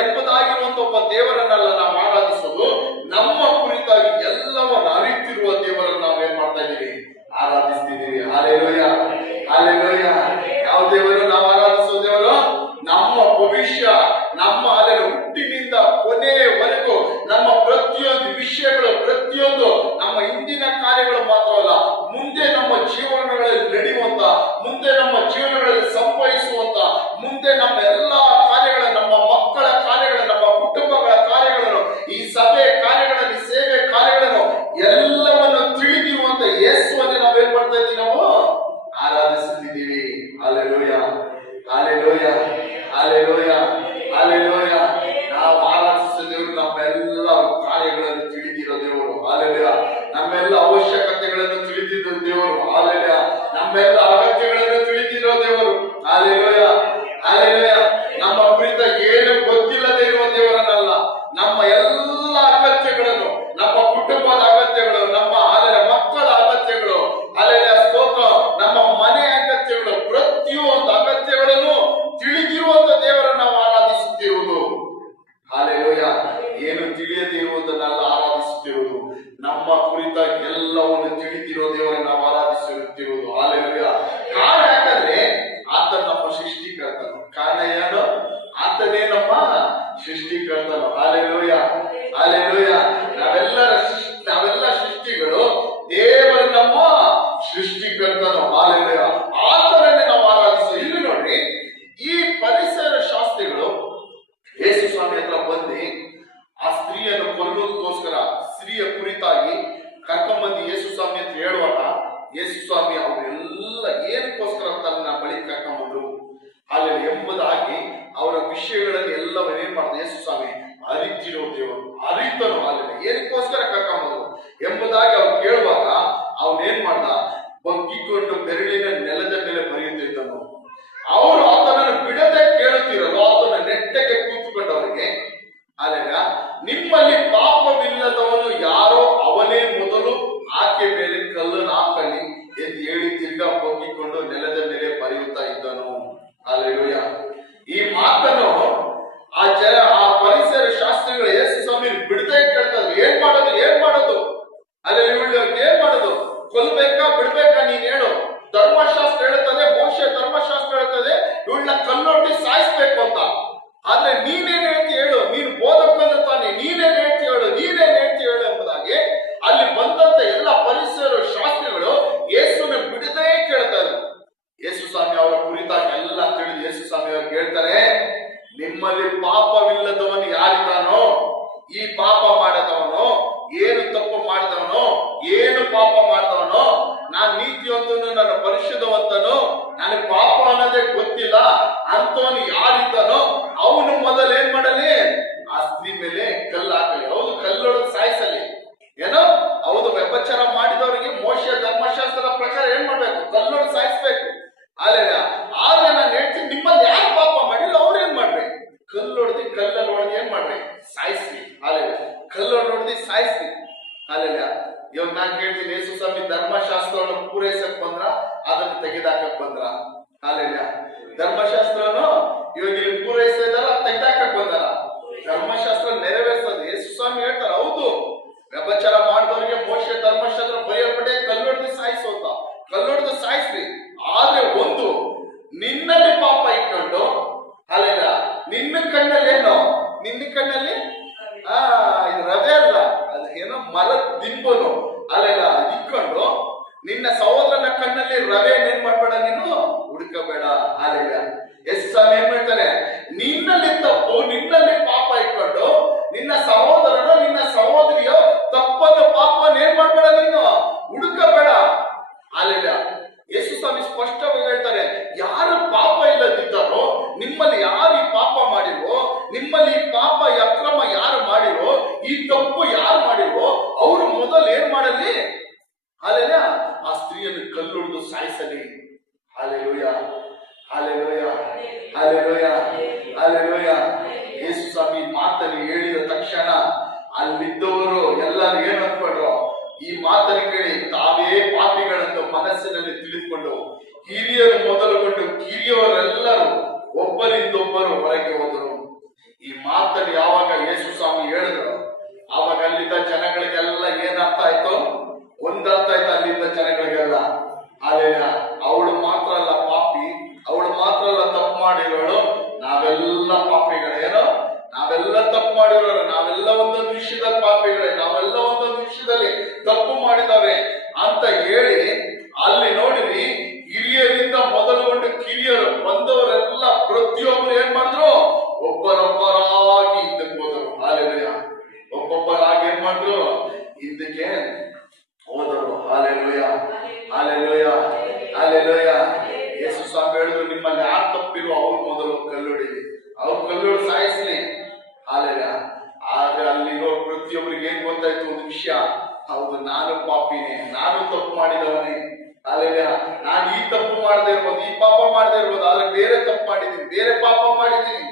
ಎಂಬುದಾಗಿರುವಂತ ಒಬ್ಬ ದೇವರನ್ನಲ್ಲ ನಾವು ಆರಾಧಿಸೋದು, ನಮ್ಮ ಕುರಿತಾಗಿ ಎಲ್ಲವನ್ನು ಅರಿತಿರುವ ದೇವರನ್ನು ನಾವೇನ್ ಮಾಡ್ತಾ ಇದ್ದೀವಿ? ಆರಾಧಿಸ್ತಿದ್ದೀವಿ. ಹಲ್ಲೆಲೂಯಾ. ಹಲ್ಲೆಲೂಯಾ. ಯಾವ ದೇವರು ನಾವು ಆರಾಧಿಸೋ ದೇವರು? ನಮ್ಮ ಭವಿಷ್ಯ, ನಮ್ಮ ಹುಟ್ಟಿನಿಂದ ಕೊನೆಯವರೆಗೂ ನಮ್ಮ ಪ್ರತಿಯೊಂದು ವಿಷಯಗಳು, ಪ್ರತಿಯೊಂದು ನಮ್ಮ ಹಿಂದಿನ ಕಾರ್ಯಗಳು ಮಾತ್ರವಲ್ಲ, ಮುಂದೆ ನಮ್ಮ ಜೀವನಗಳಲ್ಲಿ ನಡೆಯುವಂತ, ಮುಂದೆ ನಮ್ಮ ಜೀವನಗಳಲ್ಲಿ ಸಂಭವಿಸುವಂತ, ಮುಂದೆ ನಮ್ಮ ಎಲ್ಲಾ ಕಾರ್ಯಗಳ, ನಮ್ಮ ಮಕ್ಕಳ ಕಾರ್ಯಗಳು, ನಮ್ಮ ಕುಟುಂಬಗಳ ಕಾರ್ಯಗಳನ್ನು, ಈ ಸಭೆ ಕಾರ್ಯಗಳಲ್ಲಿ, ಸೇವೆ ಕಾರ್ಯಗಳನ್ನು ಎಲ್ಲವನ್ನು ತಿಳಿದಿರುವಂತ ಯೇಸುವನ್ನೇ ನಾವೇನ್ ಮಾಡ್ತಾ ಇದ್ದೀವಿ? ನಾವು ಆರಾಧಿಸುತ್ತಿದ್ದೀವಿ. ಬಿದ್ದಿರೋ ದೇವರನ್ನ ನಾವು ಆರಾಧಿಸುತ್ತಿರುವುದು. ಹಾಲೆಲೂಯಾ. ಕಾರಣ ಯಾಕಂದ್ರೆ ಆತ ನಮ್ಮ ಸೃಷ್ಟಿಕರ್ತನು. ಕಾರಣ ಏನು? ಆತನೇ ನಮ್ಮ ಸೃಷ್ಟಿಕರ್ತನು. Hallelujah, hallelujah. ನಾವೆಲ್ಲ ಸೃಷ್ಟಿಗಳು, ದೇವರು ನಮ್ಮ ಸೃಷ್ಟಿಕರ್ತನು. ಹಾಲೆಲೂಯಾ. ಆತನನ್ನೇ ನಾವು ಆರಾಧಿಸು. ಇಲ್ಲಿ ನೋಡ್ರಿ, ಈ ಪರಿಸರ ಶಾಸ್ತ್ರಿಗಳು ಯೇಸು ಸ್ವಾಮಿ ಹತ್ರ ಬಂದು ಆ ಸ್ತ್ರೀಯನ್ನು ಕೊಲ್ಲೋದಕ್ಕೋಸ್ಕರ, ಸ್ತ್ರೀಯ ಕುರಿತಾಗಿ ಕರ್ಕೊಂಡ್ಬಂದು ಯೇಸು ಸ್ವಾಮಿ ಅಂತ ಹೇಳುವಾಗ, ಯೇಸು ಸ್ವಾಮಿ ಅವರೆಲ್ಲ ಏನಕ್ಕೋಸ್ಕರ ತನ್ನ ಬಳಿ ಕರ್ಕೊಂಡ್ಬಂದ್ರು ಅಲ್ಲಿ ಎಂಬುದಾಗಿ ಅವರ ವಿಷಯಗಳನ್ನು ಎಲ್ಲವನ್ನೇನ್ ಮಾಡ್ದ ಯೇಸು ಸ್ವಾಮಿ ಅರಿತಿರೋ ದೇವರು, ಅರಿತನು. ಅಲ್ಲಿ ಏನಕ್ಕೋಸ್ಕರ ಕರ್ಕೊಂಡ್ಬಂದ್ರು ಎಂಬುದಾಗಿ ಅವ್ರು ಕೇಳುವಾಗ ಅವನೇನ್ ಮಾಡ್ದ? ಬಗ್ಗಿಕೊಂಡು ಬೆರಳಿನ ನೆಲದ ಮೇಲೆ ಬರೆಯುತ್ತಿದ್ದನು. ಅವರು ಆತನನ್ನು ಬಿಡದೆ ಕೇಳುತ್ತಿರಲು ಆತನ ನೆಟ್ಟಗೆ ಕೂತುಕೊಂಡವರಿಗೆ, ಅಲ್ಲ, ನಿಮ್ಮಲ್ಲಿ ಪಾಪವಿಲ್ಲದವನು ಯಾರೋ ಅವನೇ ಮೊದಲು ಆಕೆ ಮೇಲೆ ಕಲ್ಲನ್ನು ಹಾಕಲಿ ಎಂದು ಹೇಳಿ ತಿರ್ಗಾ ಬಗ್ಗಿಕೊಂಡು ನೆಲದ ಮೇಲೆ ಬರೆಯುತ್ತಾ ಇದ್ದನು. ಹಲ್ಲೆಲೂಯಾ. ಈ ಮಾತನ್ನು ಆ ಪರಿಸರ ಶಾಸ್ತ್ರಿಗಳು ಯೇಸು ಸ್ವಾಮಿ ಬಿಡದೆ ಕೇಳ್ತಾರೆ. ಏನ್ ಮಾಡೋದು ಅಲ್ಲಿ ಏನ್ ಮಾಡೋದು? ಕೊಲ್ಬೇಕಾ ಬಿಡ್ಬೇಕಾ? ನೀನ್ ಹೇಳು. ಧರ್ಮಶಾಸ್ತ್ರ ಹೇಳ್ತದೆ, ಮೋಶೆ ಧರ್ಮಶಾಸ್ತ್ರ ಹೇಳ್ತದೆ ಇವಳನ್ನ ಕಲ್ಲೊಟ್ಟಿ ಸಾಯಿಸ್ಬೇಕು ಅಂತ. ಆದ್ರೆ ನೀನೇನ್ ಹೇಳ್ತಿ ಹೇಳು, ನೀನು ಬೋಧಕನ ತಾನೆ, ನೀನೇನ್ ಹೇಳ್ತಿ ಹೇಳು ಎಂಬುದಾಗಿ ಅಲ್ಲಿ ಬಂದಂತ ಎಲ್ಲ ಪರಿಸರ ಶಾಸ್ತ್ರಿಗಳು ಯೇಸುನ ಬಿಡದೇ ಕೇಳ್ತಾರೆ. ಯೇಸು ಸ್ವಾಮಿ ಅವರ ಕುರಿತಾಗಿ ಎಲ್ಲ ತಿಳಿದು ಯೇಸು ಸ್ವಾಮಿ ಅವ್ರಿಗೆ ಹೇಳ್ತಾರೆ, ನಿಮ್ಮಲ್ಲಿ ಪಾಪವಿಲ್ಲದವನು ಯಾರಿದ್ದಾನೋ, ಈ ಪಾಪ ಮಾಡದವನು, ಏನು ತಪ್ಪು ಮಾಡಿದವನು, ಏನು ಪಾಪ ಮಾಡಿದವನು, ನಾನು ನೀತಿವಂತನು, ನನ್ನ ಪರಿಶುದ್ಧವಂತನು, ನನಗೆ ಪಾಪ ಅನ್ನೋದೇ ಗೊತ್ತಿಲ್ಲ ಅಂತವನು ಯಾರಿದ್ದಾನೋ ಅವನು ಮೊದಲು ಏನ್ ಮಾಡಲಿ? ಆ ಸ್ತ್ರೀ ಮೇಲೆ ಕಲ್ಲು ಹಾಕಲಿ. ಹೌದು, ಕಲ್ಲೊಡೆದು ಸಾಯಿಸಲಿ. ಏನೋ ಹೌದು, ವ್ಯಭಚಾರ ಮಾಡಿದವರಿಗೆ ಮೋಶೆ ಧರ್ಮಶಾಸ್ತ್ರದ ಪ್ರಕಾರ ಏನ್ ಮಾಡ್ಬೇಕು? ಕಲ್ಲೊಡೆದು ಸಾಯಿಸ್ಬೇಕು. ಆದ್ರೆ ನಾನು ಹೇಳ್ತೀನಿ, ನಿಮ್ಮಲ್ಲಿ ಯಾರು ಪಾಪ ಮಾಡಿಲ್ಲ ಅವ್ರು ಏನ್ ಮಾಡ್ರಿ? ಕಲ್ಲಲ್ಲಿ ಹೊಡೆದು ಏನ್ ಮಾಡ್ರಿ? ಸಾಯಿಸ್ಲಿ. ಆದ್ರೆ ಕಲ್ಲೊಡೆದು ಸಾಯಿಸ್ಲಿ. ಅಲ್ಲ, ಇವಾಗ ನಾನ್ ಕೇಳ್ತೀನಿ, ಯೇಸು ಸ್ವಾಮಿ ಧರ್ಮಶಾಸ್ತ್ರವನ್ನು ಪೂರೈಸಕ್ ಬಂದ್ರ, ಅದನ್ನು ತೆಗೆದಾಕಕ್ ಬಂದ್ರ? ಅಲ್ಲ, ಧರ್ಮಶಾಸ್ತ್ರನು ಇವಾಗ ಇಲ್ಲಿ ಪೂರೈಸ್ತಾ ಇದ್ದಾರ, ತೆಗೆದಾಕಕ್ ಬಂದಾರ? ಧರ್ಮಶಾಸ್ತ್ರ ನೆರವೇರಿಸ್ತದೆ. ಯೇಸು ಸ್ವಾಮಿ ಹೇಳ್ತಾರ, ಹೌದು, ವ್ಯಭಚಾರ ಮಾಡಿದವರಿಗೆ ಮೋಶೆ ಧರ್ಮಶಾಸ್ತ್ರ ಬರೆಯಲ್ಪಟ್ಟೆ ಕಲ್ಲೊಡೆದು ಸಾಯಿಸೋತ, ಕಲ್ಲೊಡೆದು ಸಾಯಿಸ್ಲಿ. ಆದ್ರೆ ಒಂದು, ನಿನ್ನಲ್ಲಿ ಪಾಪ ಇಟ್ಕೊಂಡು, ಅಲ್ಲ, ನಿನ್ನ ಕಣ್ಣಲ್ಲಿ ಏನು? ನಿನ್ನ ಕಣ್ಣಲ್ಲಿ ಇದು ರವೆ ಅಲ್ಲ, ಅದು ಏನೋ ಮರದ ದಿಂಬನು ಅಲ್ಲೆಲ್ಲ ಇಟ್ಕೊಂಡು ನಿನ್ನ ಸಹೋದರನ ಕಣ್ಣಲ್ಲಿ ರವೆ ಏನ್ ಮಾಡ್ಬೇಡ, ನೀನು ಹುಡುಕಬೇಡ. ಅಲ್ಲೆಲ್ಲ ಎಷ್ಟು ಸಲ ಏನ್ ಮಾಡ್ತಾರೆ? ನಿನ್ನಲ್ಲಿ ತಪ್ಪು, ನಿನ್ನಲ್ಲಿ ಪಾಪ ಇಟ್ಕೊಂಡು ನಿನ್ನ ಸಹೋದರನೋ ನಿನ್ನ ಸಹೋದರಿಯೋ ತಪ್ಪದ ಪಾಪವನ್ನು ಏನ್ ಮಾಡ್ಬೇಡ, ನೀನು ಹುಡುಕಬೇಡ. ಅಲ್ಲೆಲ್ಲ ಯೇಸು ಸ್ವಾಮಿ ಸ್ಪಷ್ಟವಾಗಿ ಹೇಳ್ತಾರೆ, ಯಾರು ಪಾಪ ಇಲ್ಲದಿದ್ದಾರೋ, ನಿಮ್ಮಲ್ಲಿ ಯಾರು ಈ ಪಾಪ ಮಾಡಿರೋ, ನಿಮ್ಮಲ್ಲಿ ಈ ಪಾಪ ಈ ಅಕ್ರಮ ಯಾರು ಮಾಡಿರೋ, ಈ ತಪ್ಪು ಯಾರು ಮಾಡಿರೋ ಅವರು ಮೊದಲು ಏನ್ ಮಾಡಲಿ? ಅಲ್ಲೆಲ್ಲ ಆ ಸ್ತ್ರೀಯನ್ನು ಕಲ್ಲೊಡೆದು ಸಾಯಿಸಲಿ. Hallelujah, hallelujah, hallelujah, hallelujah. Yesu ಸ್ವಾಮಿ ಮಾತನ್ನು ಹೇಳಿದ ತಕ್ಷಣ ಅಲ್ಲಿದ್ದವರು ಎಲ್ಲರೂ ಏನು ಅಂದ್ಕೊಂಡ್ರು? ಈ ಮಾತನ್ನು ಕೇಳಿ ತಾವೇ ಪಾಪಿಗಳನ್ನು ಮನಸ್ಸಿನಲ್ಲಿ ತಿಳಿದುಕೊಂಡು ಹಿರಿಯರು ಮೊದಲುಗೊಂಡು ಕಿರಿಯವರೆಲ್ಲರೂ ಒಬ್ಬರಿಂದೊಬ್ಬರು ಹೊರಗೆ ಹೋದರು. ಈ ಮಾತನ್ನು ಯಾವಾಗ ಯೇಸು ಸ್ವಾಮಿ ಹೇಳಿದ್ರು, ಆವಾಗ ಅಲ್ಲಿದ್ದ ಜನಗಳಿಗೆಲ್ಲ ಏನ್ ಅರ್ಥ ಆಯ್ತು? ಒಂದರ್ಥ ಆಯ್ತು ಅಲ್ಲಿದ್ದ ಜನಗಳಿಗೆಲ್ಲ. ಅಲ್ಲೇನ ಅವಳು ಮಾತ್ರ ಅಲ್ಲ ಪಾಪಿ, ಅವಳು ಮಾತ್ರ ಅಲ್ಲ ತಪ್ಪು ಮಾಡಿರೋಳು, ನಾವೆಲ್ಲ ಪಾಪಿಗಳೇನೋ, ನಾವೆಲ್ಲ ತಪ್ಪು ಮಾಡಿರೋರು, ನಾವೆಲ್ಲ ಒಂದೊಂದು ವಿಷಯದಲ್ಲಿ ಪಾಪಿಗಳೇ, ನಾವೆಲ್ಲ ಒಂದೊಂದು ವಿಷಯದಲ್ಲಿ ತಪ್ಪು ಮಾಡಿದವೆ ಅಂತ ಹೇಳಿ ಅಲ್ಲಿ ನೋಡಿರಿ, ಹಿರಿಯರಿಂದ ಮೊದಲುಗೊಂಡು ಕಿರಿಯರು ಬಂದವರೆಲ್ಲ ಪ್ರತಿಯೊಬ್ಬರು ಏನ್ ಮಾಡಿದ್ರು? ಒಬ್ಬರೊಬ್ಬರಾಗಿ ಹಿಂದಕ್ಕೆ ಹೋದರು. ಹಾಲೆಲೂಯಾ. ಒಬ್ಬೊಬ್ಬರಾಗಿ ಏನ್ ಮಾಡಿದ್ರು? ಹಿಂದಕ್ಕೆ ಹೋದರು. Hallelujah, hallelujah, hallelujah. ಯೇಸು ಸ್ವಾಮಿ ಹೇಳಿದ್ರು, ನಿಮ್ಮಲ್ಲಿ ಯಾರು ತಪ್ಪಿರೋ ಅವ್ರು ಮೊದಲು ಕಲ್ಲೊಡಿಲಿ, ಅವ್ರು ಕಲ್ಲೊಡಿ ಸಾಯಿಸ್ಲಿ. ಹಾಲೆಲೂಯಾ. ಆದ್ರೆ ಅಲ್ಲಿರೋ ಪ್ರತಿಯೊಬ್ಬರಿಗೆ ಏನ್ ಗೊತ್ತಾಯ್ತು? ಒಂದು ವಿಷಯ, ಹೌದು, ನಾನು ಪಾಪಿನೇ, ನಾನು ತಪ್ಪು ಮಾಡಿದವನೇ. ಹಾಲೆಲೂಯಾ. ನಾನು ಈ ತಪ್ಪು ಮಾಡದೇ ಇರ್ಬೋದು, ಈ ಪಾಪ ಮಾಡದೇ ಇರ್ಬೋದು, ಆದ್ರೆ ಬೇರೆ ತಪ್ಪು ಮಾಡಿದ್ದೀನಿ, ಬೇರೆ ಪಾಪ ಮಾಡಿದ್ದೀನಿ.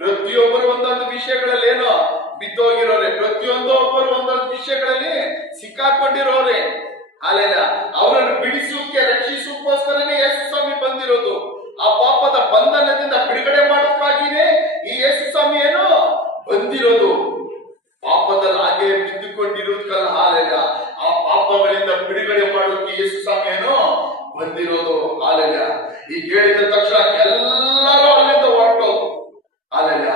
ಪ್ರತಿಯೊಬ್ಬರು ಒಂದೊಂದು ವಿಷಯಗಳಲ್ಲಿ ಏನೋ ಬಿದ್ದೋಗಿರೋರೆ, ಪ್ರತಿಯೊಬ್ಬರು ಒಂದೊಂದು ವಿಷಯಗಳಲ್ಲಿ ಸಿಕ್ಕಾಕೊಂಡಿರೋರೆ. ಹಾಲೆಲೂಯಾ. ಅವರನ್ನು ಬಿಡಿಸೋಕೆ, ರಕ್ಷಿಸೋಕೋಸ್ಕರನೇ ಯೇಸು ಸ್ವಾಮಿ ಬಂದಿರೋದು. ಆ ಪಾಪದ ಬಂಧನದಿಂದ ಬಿಡುಗಡೆ ಮಾಡೋಕ್ಕಾಗಿನೇ ಈ ಯೇಸು ಸ್ವಾಮಿ ಏನು ಬಂದಿರೋದು. ಪಾಪದಲ್ಲಿ ಹಾಗೆ ಬಿದ್ದುಕೊಂಡಿರೋದಕ್ಕಲ್ಲ. ಹಾಲೆಲೂಯಾ. ಆ ಪಾಪಗಳಿಂದ ಬಿಡುಗಡೆ ಮಾಡೋ ಯೇಸು ಸ್ವಾಮಿಯನ್ನು ಬಂದಿರೋದು. ಹಾಲೆಲೂಯ. ಈಗ ಹೇಳಿದ ತಕ್ಷಣ ಎಲ್ಲರೂ ಅಲ್ಲಿಂದ ಹೊರಟೋದು. ಹಾಲೆಲೂಯ.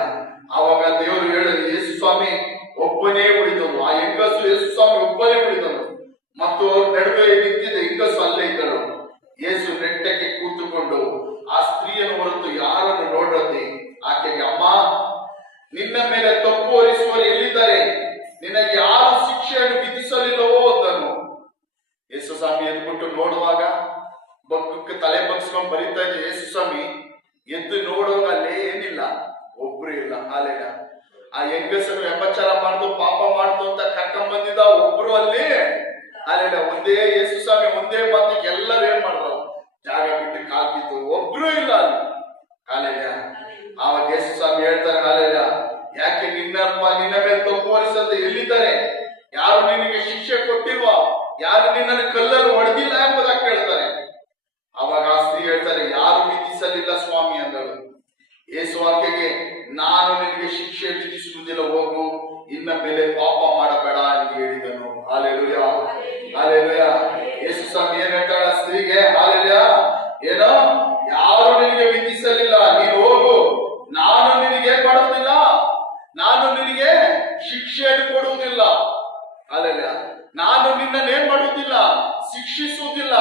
ಆವಾಗ ದೇವರು ಹೇಳಿದ ಯೇಸು ಸ್ವಾಮಿ ಒಬ್ಬನೇ ಉಳಿದನು. ಆ ಹೆಂಗಸು ಯೇಸು ಸ್ವಾಮಿ ಒಬ್ಬನೇ ಉಳಿದನು ಮತ್ತು ಅವ್ರ ನಡುವೆ ನಿಂತಿದ್ದ ಹೆಂಗಸು ಅಲ್ಲೇ ಇದ್ದರು. ಯೇಸು ನೆಟ್ಟಕ್ಕೆ ಕೂತುಕೊಂಡು ಆ ಸ್ತ್ರೀಯನ್ನು ಹೊರತು ಯಾರನ್ನು ನೋಡದೆ ಆಕೆಗೆ, ಅಮ್ಮ, ನಿನ್ನ ಮೇಲೆ ತಪ್ಪು ಹೊರಿಸುವರು ಎಲ್ಲಿದ್ದಾರೆ? ನಿನಗೆ ಯಾರು ಶಿಕ್ಷೆಯನ್ನು ವಿಧಿಸಲಿಲ್ಲವೋ ಅಂದನು. ಯೇಸು ಸ್ವಾಮಿ ಎದ್ಬಿಟ್ಟು ನೋಡುವಾಗ ಬಗ್ಗಕ್ಕೆ ತಲೆ ಬಗ್ಸ್ಕೊಂಡು ಬರೀತಾ ಇದ್ದ ಯೇಸು ಸ್ವಾಮಿ ಎದ್ದು ನೋಡುವಾಗ ಅಲ್ಲೇ ಏನಿಲ್ಲ, ಒಬ್ರು ಇಲ್ಲ. ಹಾಲೆಲೂಯ. ಆ ಹೆಂಗಸರು ವ್ಯಭಚಾರ ಮಾಡ್ದು ಪಾಪ ಮಾಡ್ದು ಅಂತ ಕರ್ಕೊಂಡ್ ಬಂದಿದ್ದ ಒಬ್ರು ಅಲ್ಲಿ ಹಾಲೆಲೂಯ. ಒಂದೇ ಯೇಸು ಸ್ವಾಮಿ ಒಂದೇ ಮಾತಿಗೆ ಎಲ್ಲರೂ ಏನ್ ಮಾಡಿದ್ರು? ಜಾಗ ಬಿಟ್ಟು ಕಾಲ್ತಿತ್ತು, ಒಬ್ರು ಇಲ್ಲ ಅಲ್ಲಿ. ಹಾಲೆಲೂಯ. ಆವಾಗ ಯೇಸು ಸ್ವಾಮಿ ಹೇಳ್ತಾರೆ, ಹಾಲೆಲೂಯ, ಯಾಕೆ ನಿನ್ನ ಮೇಲೆ ತಪ್ಪು ಹೊರಿಸದೆ ಎಲ್ಲಿದ್ದಾರೆ? ಯಾರು ನಿನಗೆ ಶಿಕ್ಷೆ ಕೊಟ್ಟಿಲ್ವಾ? ಯಾರು ನಿನ್ನನ್ನು ಕಲ್ಲಲ್ಲಿ ಹೊಡೆದಿಲ್ಲ ಎಂಬುದಾಗಿ ಕೇಳ್ತಾರೆ. ಅವಾಗ ಆ ಸ್ತ್ರೀ ಹೇಳ್ತಾರೆ, ಯಾರು ವಿಧಿಸಲಿಲ್ಲ ಸ್ವಾಮಿ ಅಂದಳು. ಯೇಸು ಆಕೆಗೆ, ನಾನು ನಿನಗೆ ಶಿಕ್ಷೆ ವಿಧಿಸುವುದಿಲ್ಲ, ಹೋಗು, ಇನ್ನ ಮೇಲೆ ಪಾಪ ಮಾಡಬೇಡ ಎಂದು ಹೇಳಿದನು. ಹಾಲೆಲೂಯ. ಹಾಲೆಲೂಯ. ಯೇಸು ಸ್ವಾಮಿ ಏನ್ ಹೇಳ್ತಾಳ ಸ್ತ್ರೀಗೆ? ಹಾಲೆಲೂಯ. ಏನೋ, ಯಾರು ನಿನಗೆ ವಿಧಿಸಲಿಲ್ಲ, ನೀನು ಹೋಗು, ನಾನು ನಿನಗೆ ಏನ್ ಮಾಡುವುದಿಲ್ಲ, ನಾನು ನಿನಗೆ ಶಿಕ್ಷೆಯನ್ನು ಕೊಡುವುದಿಲ್ಲ. ಹಾಲೆಲೂಯ. ನಾನು ನಿನ್ನನ್ನು ಏನ್ ಮಾಡುವುದಿಲ್ಲ, ಶಿಕ್ಷಿಸುವುದಿಲ್ಲ,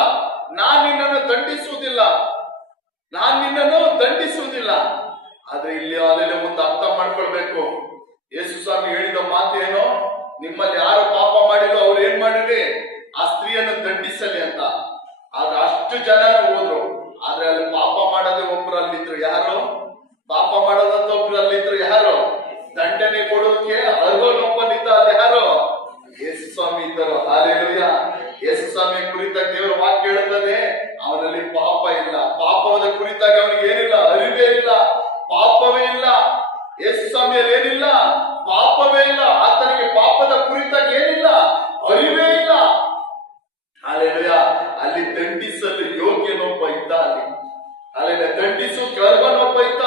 ನಾನು ನಿನ್ನನ್ನು ದಂಡಿಸುವುದಿಲ್ಲ, ನಾನು ನಿನ್ನನ್ನು ದಂಡಿಸುವುದಿಲ್ಲ. ಆದ್ರೆ ಇಲ್ಲಿ ಅಲ್ಲೆಲ್ಲ ಮುಂದೆ ಅರ್ಥ ಮಾಡ್ಕೊಳ್ಬೇಕು. ಯೇಸು ಸ್ವಾಮಿ ಹೇಳಿದ ಮಾತು ಏನು? ನಿಮ್ಮಲ್ಲಿ ಯಾರು ಪಾಪ ಮಾಡಿದ್ರು ಅವ್ರು ಏನ್ ಮಾಡಿರಿ? ಆ ಸ್ತ್ರೀಯನ್ನು ದಂಡಿಸಲಿ ಅಂತ. ಆದ್ರೆ ಅಷ್ಟು ಜನ ಹೋದ್ರು. ಆದ್ರೆ ಅಲ್ಲಿ ಪಾಪ ಮಾಡೋದೇ ಒಬ್ರು ಅಲ್ಲಿದ್ರು. ಯಾರು? ಪಾಪ ಮಾಡೋದಂತ ಒಬ್ರು ಅಲ್ಲಿದ್ರು. ಯಾರು? ದಂಡನೆ ಕೊಡೋದಕ್ಕೆ ಅರ್ಹನೊಬ್ಬನಿದ್ದ ಅಲ್ಲಿ. ಯಾರು? ಯೇಸು ಸ್ವಾಮಿ ಇದ್ದರು. ಹಾಲೆಲೂಯ. ಯೇಸು ಸ್ವಾಮಿ ಕುರಿತಾಗಿ ದೇವರ ವಾಕ್ಯ ಹೇಳುತ್ತದೆ, ಅವನಲ್ಲಿ ಪಾಪ ಇಲ್ಲ. ಪಾಪದ ಕುರಿತಾಗಿ ಅವನಿಗೆ ಏನಿಲ್ಲ, ಅರಿವೇ ಇಲ್ಲ, ಪಾಪವೇ ಇಲ್ಲ. ಯೇಸು ಸ್ವಾಮಿಯಲ್ಲಿ ಏನಿಲ್ಲ, ಪಾಪವೇ ಇಲ್ಲ. ಆತನಿಗೆ ಪಾಪದ ಕುರಿತಾಗಿ ಏನಿಲ್ಲ, ಅರಿವೇ ಇಲ್ಲ. ಹಾಲೆಲೂಯ. ಅಲ್ಲಿ ದಂಡಿಸಲು ಯೋಗ್ಯನೊಬ್ಬ ಇದ್ದ. ಅಲ್ಲಿ ದಂಡಿಸೋಕೆ ಅರ್ಹನೊಬ್ಬ ಇದ್ದ.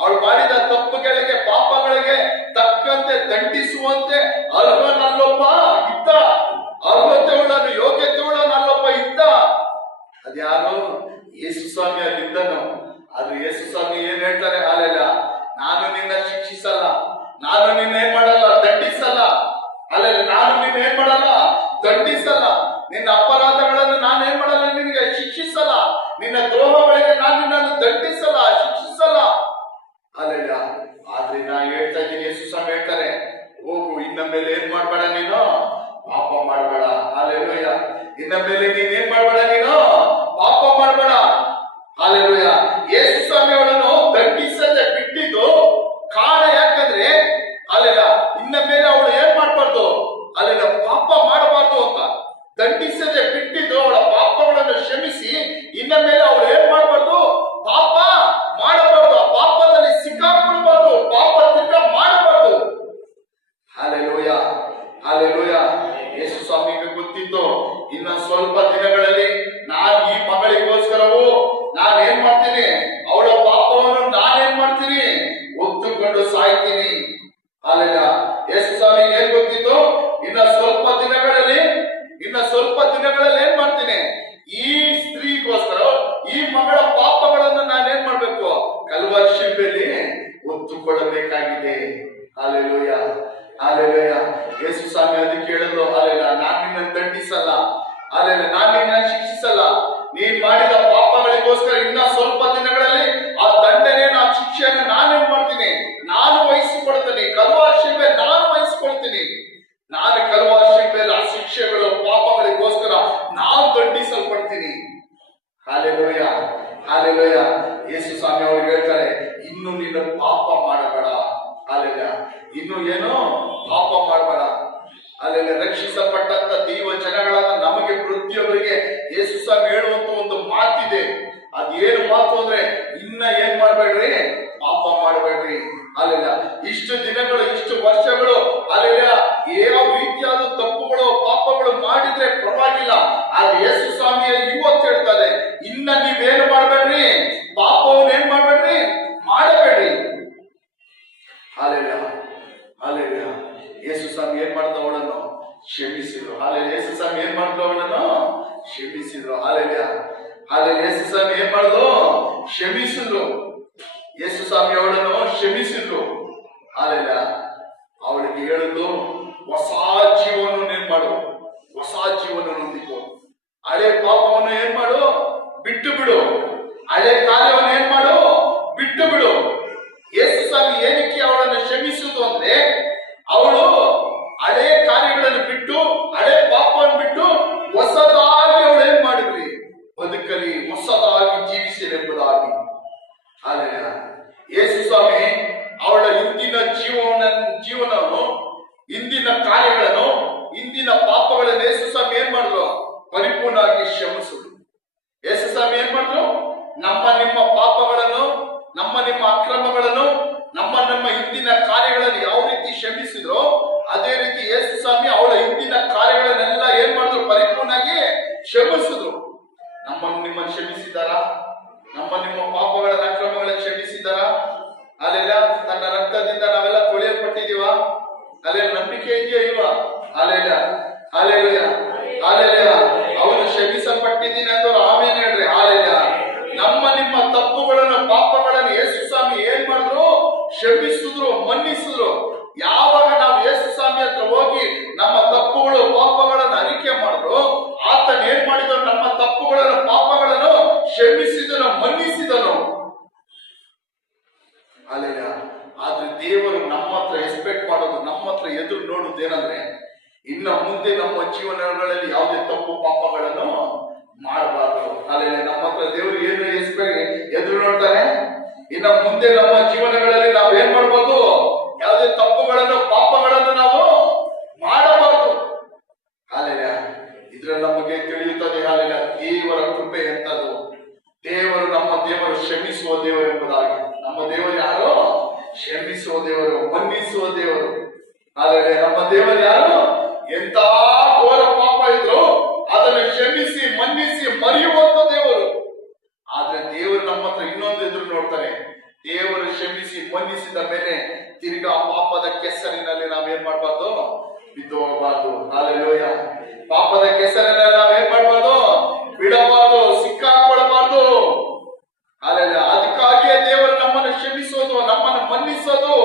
ಅವಳು ಮಾಡಿದ ತಪ್ಪುಗಳಿಗೆ, ಪಾಪಗಳಿಗೆ ತಕ್ಕಂತೆ ದಂಡಿಸುವಂತೆ ಅರ್ಹನಲ್ಲೊಬ್ಬ ಇದ್ದ. ಅರ್ಹತೆ ಉಳ್ಳನು, ಯೋಗ್ಯತೆ ಉಳ್ಳನಲ್ಲೊಬ್ಬ ಇದ್ದ. ಅದ್ಯಾರು? ಯೇಸು ಸ್ವಾಮಿ ಅಲ್ಲಿ ಇದ್ದನು. ಆದ್ರೆ ಯೇಸು ಸ್ವಾಮಿ ಏನ್ ಹೇಳ್ತಾರೆ? ಹಾಲೆಲ್ಲ, ನಾನು ನಿನ್ನ ಶಿಕ್ಷಿಸಲ್ಲ, ನಾನು ನಿನ್ನ ಏನ್ ಮಾಡಲ್ಲ, ದಂಡಿಸಲ್ಲ. ಅಲ್ಲೆಲ್ಲ, ನಾನು ನಿನ್ನ ಏನ್ ಮಾಡಲ್ಲ, ದಂಡಿಸಲ್ಲ. ನಿನ್ನ ಅಪರಾಧಗಳನ್ನು ನಾನು ಏನ್ ಮಾಡಲ್ಲ, ನಿನಗೆ ಶಿಕ್ಷಿಸಲ್ಲ. ನಿನ್ನ ದ್ರೋಹಗಳಿಗೆ ನಾನು ನಿನ್ನನ್ನು ದಂಡಿಸಲ್ಲ, ಶಿಕ್ಷಿಸಲ್ಲ. ಅಲ್ಲೆಲ್ಲ. ಆದ್ರೆ ನಾ ಹೇಳ್ತಾ ಇದ್ದೀನಿ, ಯೇಸು ಸ್ವಾಮಿ ಹೇಳ್ತಾರೆ, ಹೋಗು, ಇನ್ನ ಮೇಲೆ ಏನ್ ಮಾಡ್ಬೇಡ, ನೀನು ಪಾಪ ಮಾಡಬೇಡ. ಹಾಲೆಲೂಯ. ಇನ್ನ ಮೇಲೆ ನೀನ್ ಏನ್ ಮಾಡ್ಬೇಡ, ನೀನು ಪಾಪ ಮಾಡಬೇಡ. ಹಾಲೆಲೂಯ. ಯೇಸು ಸ್ವಾಮಿ ಅವಳನ್ನು ದಂಡಿಸದೆ ಬಿಟ್ಟಿದ್ದು ಕಾರಣ ಯಾಕಂದ್ರೆ, ಅಲ್ಲೆಲ್ಲ, ಇನ್ನ ಮೇಲೆ ಅವಳು ಏನ್ ಮಾಡ್ಬಾರ್ದು, ಅಲ್ಲೆಲ್ಲ ಪಾಪ ಮಾಡಬಾರ್ದು ಅಂತ ದಂಡಿಸದೆ ಬಿಟ್ಟಿದ್ದು, ಅವಳ ಪಾಪಗಳನ್ನು ಕ್ಷಮಿಸಿ ಇನ್ನ ಮೇಲೆ ಅವಳು ಏನ್ ಮಾಡ್ಬಾರ್ದು, ಪಾಪ ಮಾಡಬಾರ್ದು. ಆ ಪಾಪದಲ್ಲಿ ಸಿಕ್ಕಾಕೊಳ್ಬಾರ್ದು, ಪಾಪ ತಿರ್ಗಾ ಮಾಡಬಾರ್ದು. ಹಾಲೆಲೂಯ. ಹಾಲೆಲೂಯ. ಯೇಸು ಸ್ವಾಮಿಗೆ ಗೊತ್ತಿತ್ತು, ಇನ್ನ ಸ್ವಲ್ಪ ದಿನಗಳಲ್ಲಿ ನಾನು ಈ ಮಗಳಿಗೋಸ್ಕರವೂ ನಾನು ಏನ್ ಮಾಡ್ತೀನಿ, ಅವಳ ಪಾಪವನ್ನು ನಾನೇನ್ ಮಾಡ್ತೀನಿ, ಒತ್ತುಕೊಂಡು ಸಾಯ್ತೀನಿ. ಹಾಲೆಲೂಯ. ಯೇಸು ಸ್ವಾಮಿಗೆ ಏನ್ ಗೊತ್ತಿತ್ತು? ಇನ್ನ ಸ್ವಲ್ಪ ದಿನಗಳಲ್ಲಿ ಏನ್ ಮಾಡ್ತೀನಿ, ಈ ಸ್ತ್ರೀಗೋಸ್ಕರ, ಈ ಮಗಳ ಪಾಪಗಳನ್ನು ನಾನೇನ್ ಮಾಡ್ಬೇಕು, ಕಲ್ವಾರಿ ಶಿಲ್ಬೆಯಲ್ಲಿ ಒತ್ತುಕೊಳ್ಳಬೇಕಾಗಿದೆ. ಹಾಲೆಲೂಯ. ಹಾಲೆಲೂಯ. ಯೇಸು ಸ್ವಾಮಿ ಅದಕ್ಕೆ ಹೇಳಿದ್ರು, ಹಾಲೆಲೂಯ, ನಾನು ನಿನ್ನನ್ನು ದಂಡಿಸಲ್ಲ, ಹಾಲೆಲೂಯ, ನಾನು ನಿನ್ನನ್ನು ಶಿಕ್ಷಿಸಲ್ಲ. ನೀನ್ ಮಾಡಿದ ಪಾಪಗಳಿಗೋಸ್ಕರ ಇನ್ನ ಸ್ವಲ್ಪ ದಿನಗಳಲ್ಲಿ ಆ ದಂಡನೆಯನ್ನು, ಆ ಶಿಕ್ಷೆಯನ್ನು ನಾನೇನ್ ಮಾಡ್ತೀನಿ, ನಾನು ವಹಿಸಿಕೊಳ್ತೀನಿ. ಕಲ್ವಾರಿ ಶಿಲ್ಬೆ ನಾನು ವಹಿಸಿಕೊಳ್ತೀನಿ. ನಾನು ಕಲ್ವಾರಿ ಶಿಲ್ಬೆಯಲ್ಲಿ ಆ ಶಿಕ್ಷೆಗಳು, ಪಾಪಗಳಿಗೋಸ್ಕರ ನಾನು ದಂಡಿಸಲ್ಪಡ್ತೀನಿ. ಹಾಲೆಲೂಯ. ಹಾಲೆಲೂಯ. ಯೇಸು ಸ್ವಾಮಿ ಅವ್ರಿಗೆ ಹೇಳ್ತಾರೆ, ಇನ್ನು ನೀನು ಪಾಪ ಮಾಡಬೇಡ. ಹಾಲೆಲೂಯ. ಇನ್ನು ಏನು ಪಾಪ ಮಾಡಬೇಡ. ಅಲ್ಲೆಲ್ಲ ರಕ್ಷಿಸಲ್ಪಟ್ಟಂತ ದೈವ ಜನಗಳಾದ ನಮಗೆ ಪ್ರತಿಯೊಬ್ಬರಿಗೆ ಯೇಸು ಸ್ವಾಮಿ ಹೇಳುವಂತ ಒಂದು ಮಾತಿದೆ. ಅದೇನು ಮಾತು ಅಂದ್ರೆ, ಇನ್ನ ಏನ್ ಮಾಡ್ಬೇಡ್ರಿ, ಪಾಪ ಮಾಡಬೇಡ್ರಿ. ಅಲ್ಲೆಲ್ಲ ಇಷ್ಟು ದಿನಗಳು, ಇಷ್ಟು ವರ್ಷಗಳು ಅಲ್ಲೆಲ್ಲ ಯಾವ ರೀತಿಯಾದ ತಪ್ಪುಗಳು, ಪಾಪಗಳು ಮಾಡಿದ್ರೆ ಪರವಾಗಿಲ್ಲ. ಆದ್ರೆ ಯೇಸು ಸ್ವಾಮಿಯ ಇವತ್ತು ಹೇಳ್ತಾರೆ, ಇನ್ನ ನೀವೇನು ಮಾಡ್ಬೇಡ್ರಿ, ಪಾಪವನ್ನು ಏನ್ ಮಾಡ್ಬೇಡ್ರಿ, ಮಾಡಬೇಡ್ರಿ. ಹಾಲೆಲೂಯ. ಹಾಲೆಲೂಯ. ಯೇಸು ಸ್ವಾಮಿ ಏನ್ ಮಾಡ್ದ, ಅವಳನ್ನು ಕ್ಷಮಿಸಿದ್ರು. ಹಾಲೆಲೂಯ. ಯೇಸು ಸ್ವಾಮಿ ಏನ್ ಮಾಡ್ದ, ಅವಳನ್ನು ಕ್ಷಮಿಸಿದ್ರು. ಹಾಲೆಲೂಯ. ಹಾಲೆಲೂಯ. ಯೇಸು ಸ್ವಾಮಿ ಏನ್ ಮಾಡಿದ್ರು? ಕ್ಷಮಿಸಿದ್ರು. ಯೇಸು ಸ್ವಾಮಿ ಅವಳನ್ನು ಕ್ಷಮಿಸಿದ್ರು. ಹಾಲೆಲೂಯ. ಅವಳಿಗೆ ಹೇಳಿದ್ರು, ಹೊಸ ಜೀವನ ಏನ್ ಮಾಡು, ಹೊಸ ಜೀವನ ಹೊಂದಿಕೊ. ಹಳೆ ಪಾಪವನ್ನು ಏನ್ ಮಾಡು, ಬಿಟ್ಟು ಬಿಡು. ಹಳೆ ಕಾರ್ಯವನ್ನು ಏನ್ ಮಾಡು, ಬಿಟ್ಟು ಬಿಡು. ಯೇಸು ಸ್ವಾಮಿ ಏನಕ್ಕೆ ಅವಳನ್ನು ಕ್ಷಮಿಸುವುದು ಅಂದ್ರೆ, ಅವಳು ಹಳೆ ಕಾರ್ಯಗಳನ್ನು ಬಿಟ್ಟು, ಹಳೆ ಪಾಪವನ್ನು ಬಿಟ್ಟು ಹೊಸದಾಗಿ ಅವಳು ಏನ್ ಮಾಡಿದ್ರಿ, ಬದುಕಲಿ, ಹೊಸದಾಗಿ ಜೀವಿಸಲೆಂಬುದಾಗಿ. ಹಾಲೆಲೂಯ. ಯೇಸು ಸ್ವಾಮಿ ಅವಳ ಹಿಂದಿನ ಜೀವನವನ್ನು, ಹಿಂದಿನ ಕಾರ್ಯಗಳನ್ನು, ಹಿಂದಿನ ಪಾಪಗಳನ್ನು ಯೇಸು ಸ್ವಾಮಿ ಏನ್ ಮಾಡಿದ್ರು? ಪರಿಪೂರ್ಣವಾಗಿ ಕ್ಷಮಿಸಿದ್ರು. ಯೇಸು ಸ್ವಾಮಿ ಏನ್ ಮಾಡಿದ್ರು? ನಿಮ್ಮ ಪಾಪಗಳನ್ನು, ನಿಮ್ಮ ಅಕ್ರಮಗಳನ್ನು, ನಮ್ಮ ಹಿಂದಿನ ಕಾರ್ಯಗಳನ್ನು ಯಾವ ರೀತಿ ಕ್ಷಮಿಸಿದ್ರು, ಅದೇ ರೀತಿ ಯೇಸು ಸ್ವಾಮಿ ಅವಳ ಹಿಂದಿನ ಕಾರ್ಯಗಳನ್ನೆಲ್ಲ ಏನ್ ಮಾಡಿದ್ರು? ಪರಿಪೂರ್ಣವಾಗಿ ಕ್ಷಮಿಸಿದ್ರು. ನಿಮ್ಮನ್ನು ಕ್ಷಮಿಸಿದಾರ? ನಿಮ್ಮ ಪಾಪಗಳ ಅಕ್ರಮಗಳನ್ನು ಕ್ಷಮಿಸಿದಾರ? ಅಲ್ಲೆಲ್ಲ ತನ್ನ ರಕ್ತದಿಂದ ನಾವೆಲ್ಲ ತೊಳೆಯಲ್ಪಟ್ಟಿದೀವ? ಅಲ್ಲೆಲ್ಲ ನಂಬಿಕೆ ಇದೆಯಾ ಇಲ್ವಾ? ಅಲ್ಲೆಲ್ಲ ಅಲ್ಲೆಲ್ಲ ಅಲ್ಲೆಲ್ಲ ಅವನು ಕ್ಷಮಿಸಲ್ಪಟ್ಟಿದ್ದೀನಿ ಅಂದವರು ಆಮೇಲೆ ಹೇಳ್ರಿ. ಅಲ್ಲೆಲ್ಲ ನಿಮ್ಮ ತಪ್ಪುಗಳನ್ನು, ಪಾಪಗಳನ್ನು ಯೇಸು ಸ್ವಾಮಿ ಏನ್ ಮಾಡಿದ್ರು? ಕ್ಷಮಿಸಿದ್ರು, ಮನ್ನಿಸಿದ್ರು. ಯಾವಾಗ ನಾವು ಯೇಸು ಸ್ವಾಮಿ ಹತ್ರ ಹೋಗಿ ನಮ್ಮ ತಪ್ಪುಗಳು, ಪಾಪಗಳನ್ನು ಅರಿಕೆ ಮಾಡಿದ್ರು, ಆತನ ಏನ್ ಮಾಡಿದ್ರು? ನಮ್ಮ ತಪ್ಪುಗಳನ್ನು, ಪಾಪಗಳನ್ನು ಕ್ಷಮಿಸಿದನು, ಮನ್ನಿಸಿದನು. ಅಲ್ಲೆಲ್ಲ. ಆದ್ರೆ ದೇವರು ನಮ್ಮ ಹತ್ರ ಎಕ್ಸ್ಪೆಕ್ಟ್ ಮಾಡೋದು, ನಮ್ಮ ಹತ್ರ ಎದುರು ನೋಡುದು ಏನಂದ್ರೆ, ಇನ್ನ ಮುಂದೆ ನಮ್ಮ ಜೀವನಗಳಲ್ಲಿ ಯಾವುದೇ ತಪ್ಪು ಪಾಪಗಳನ್ನು ಮಾಡಬಾರ್ದು. ಅಲ್ಲೆಲ್ಲ. ನಮ್ಮ ಹತ್ರ ದೇವರು ಏನು ಎದುರು ನೋಡ್ತಾನೆ? ಇನ್ನ ಮುಂದೆ ನಮ್ಮ ಜೀವನಗಳಲ್ಲಿ ನಾವು ಏನ್ ಮಾಡ್ಬೋದು? ಯಾವುದೇ ತಪ್ಪುಗಳನ್ನು, ಪಾಪಗಳನ್ನು ನಾವು ಮಾಡಬಾರ್ದು. ಅಲ್ಲೆಲ್ಲ. ಇದ್ರಲ್ಲಿ ನಮಗೆ ತಿಳಿಯುತ್ತದೆ ಅಲ್ಲೆಲ್ಲ, ದೇವರ ಕೃಪೆ ಎಂತದು. ನಮ್ಮ ದೇವರು ಕ್ಷಮಿಸುವ ದೇವರು ಎಂಬುದಾಗಿ. ನಮ್ಮ ದೇವರು ಯಾರು? ಕ್ಷಮಿಸುವ ದೇವರು, ಮನ್ನಿಸುವ ದೇವರು. ಆದರೆ ನಮ್ಮ ದೇವರು ಯಾರು? ಎಂತ ಘೋರ ಪಾಪ ಇದ್ರು ಅದನ್ನು ಕ್ಷಮಿಸಿ, ಮನ್ನಿಸಿ, ಮರೆಯುವಂತ ದೇವರು. ಆದ್ರೆ ದೇವರು ನಮ್ಮ ಹತ್ರ ಇನ್ನೊಂದು ಎದುರು ನೋಡ್ತಾನೆ. ದೇವರು ಕ್ಷಮಿಸಿ, ಮನ್ನಿಸಿದ ಮೇಲೆ ತಿರ್ಗಾ ಪಾಪದ ಕೆಸರಿನಲ್ಲಿ ನಾವೇನ್ ಮಾಡ್ಬಾರ್ದು? ಬಿದ್ದು ಹೋಗಬಾರ್ದು. ಹಾಲೆಲೂಯ. ಪಾಪದ ಕೆಸರಿನಲ್ಲಿ ನಾವೇನ್ ಮಾಡ್ಬಾರ್ದು? ಬಿಡಬಾರ್ದು, ಸಿಕ್ಕಾಕೊಳ್ಬಾರ್ದು. ಹಾಲೆಲೂಯ. ಅದಕ್ಕಾಗಿಯೇ ದೇವರು ನಮ್ಮನ್ನು ಕ್ಷಮಿಸೋದು, ನಮ್ಮನ್ನು ಮನ್ನಿಸೋದು.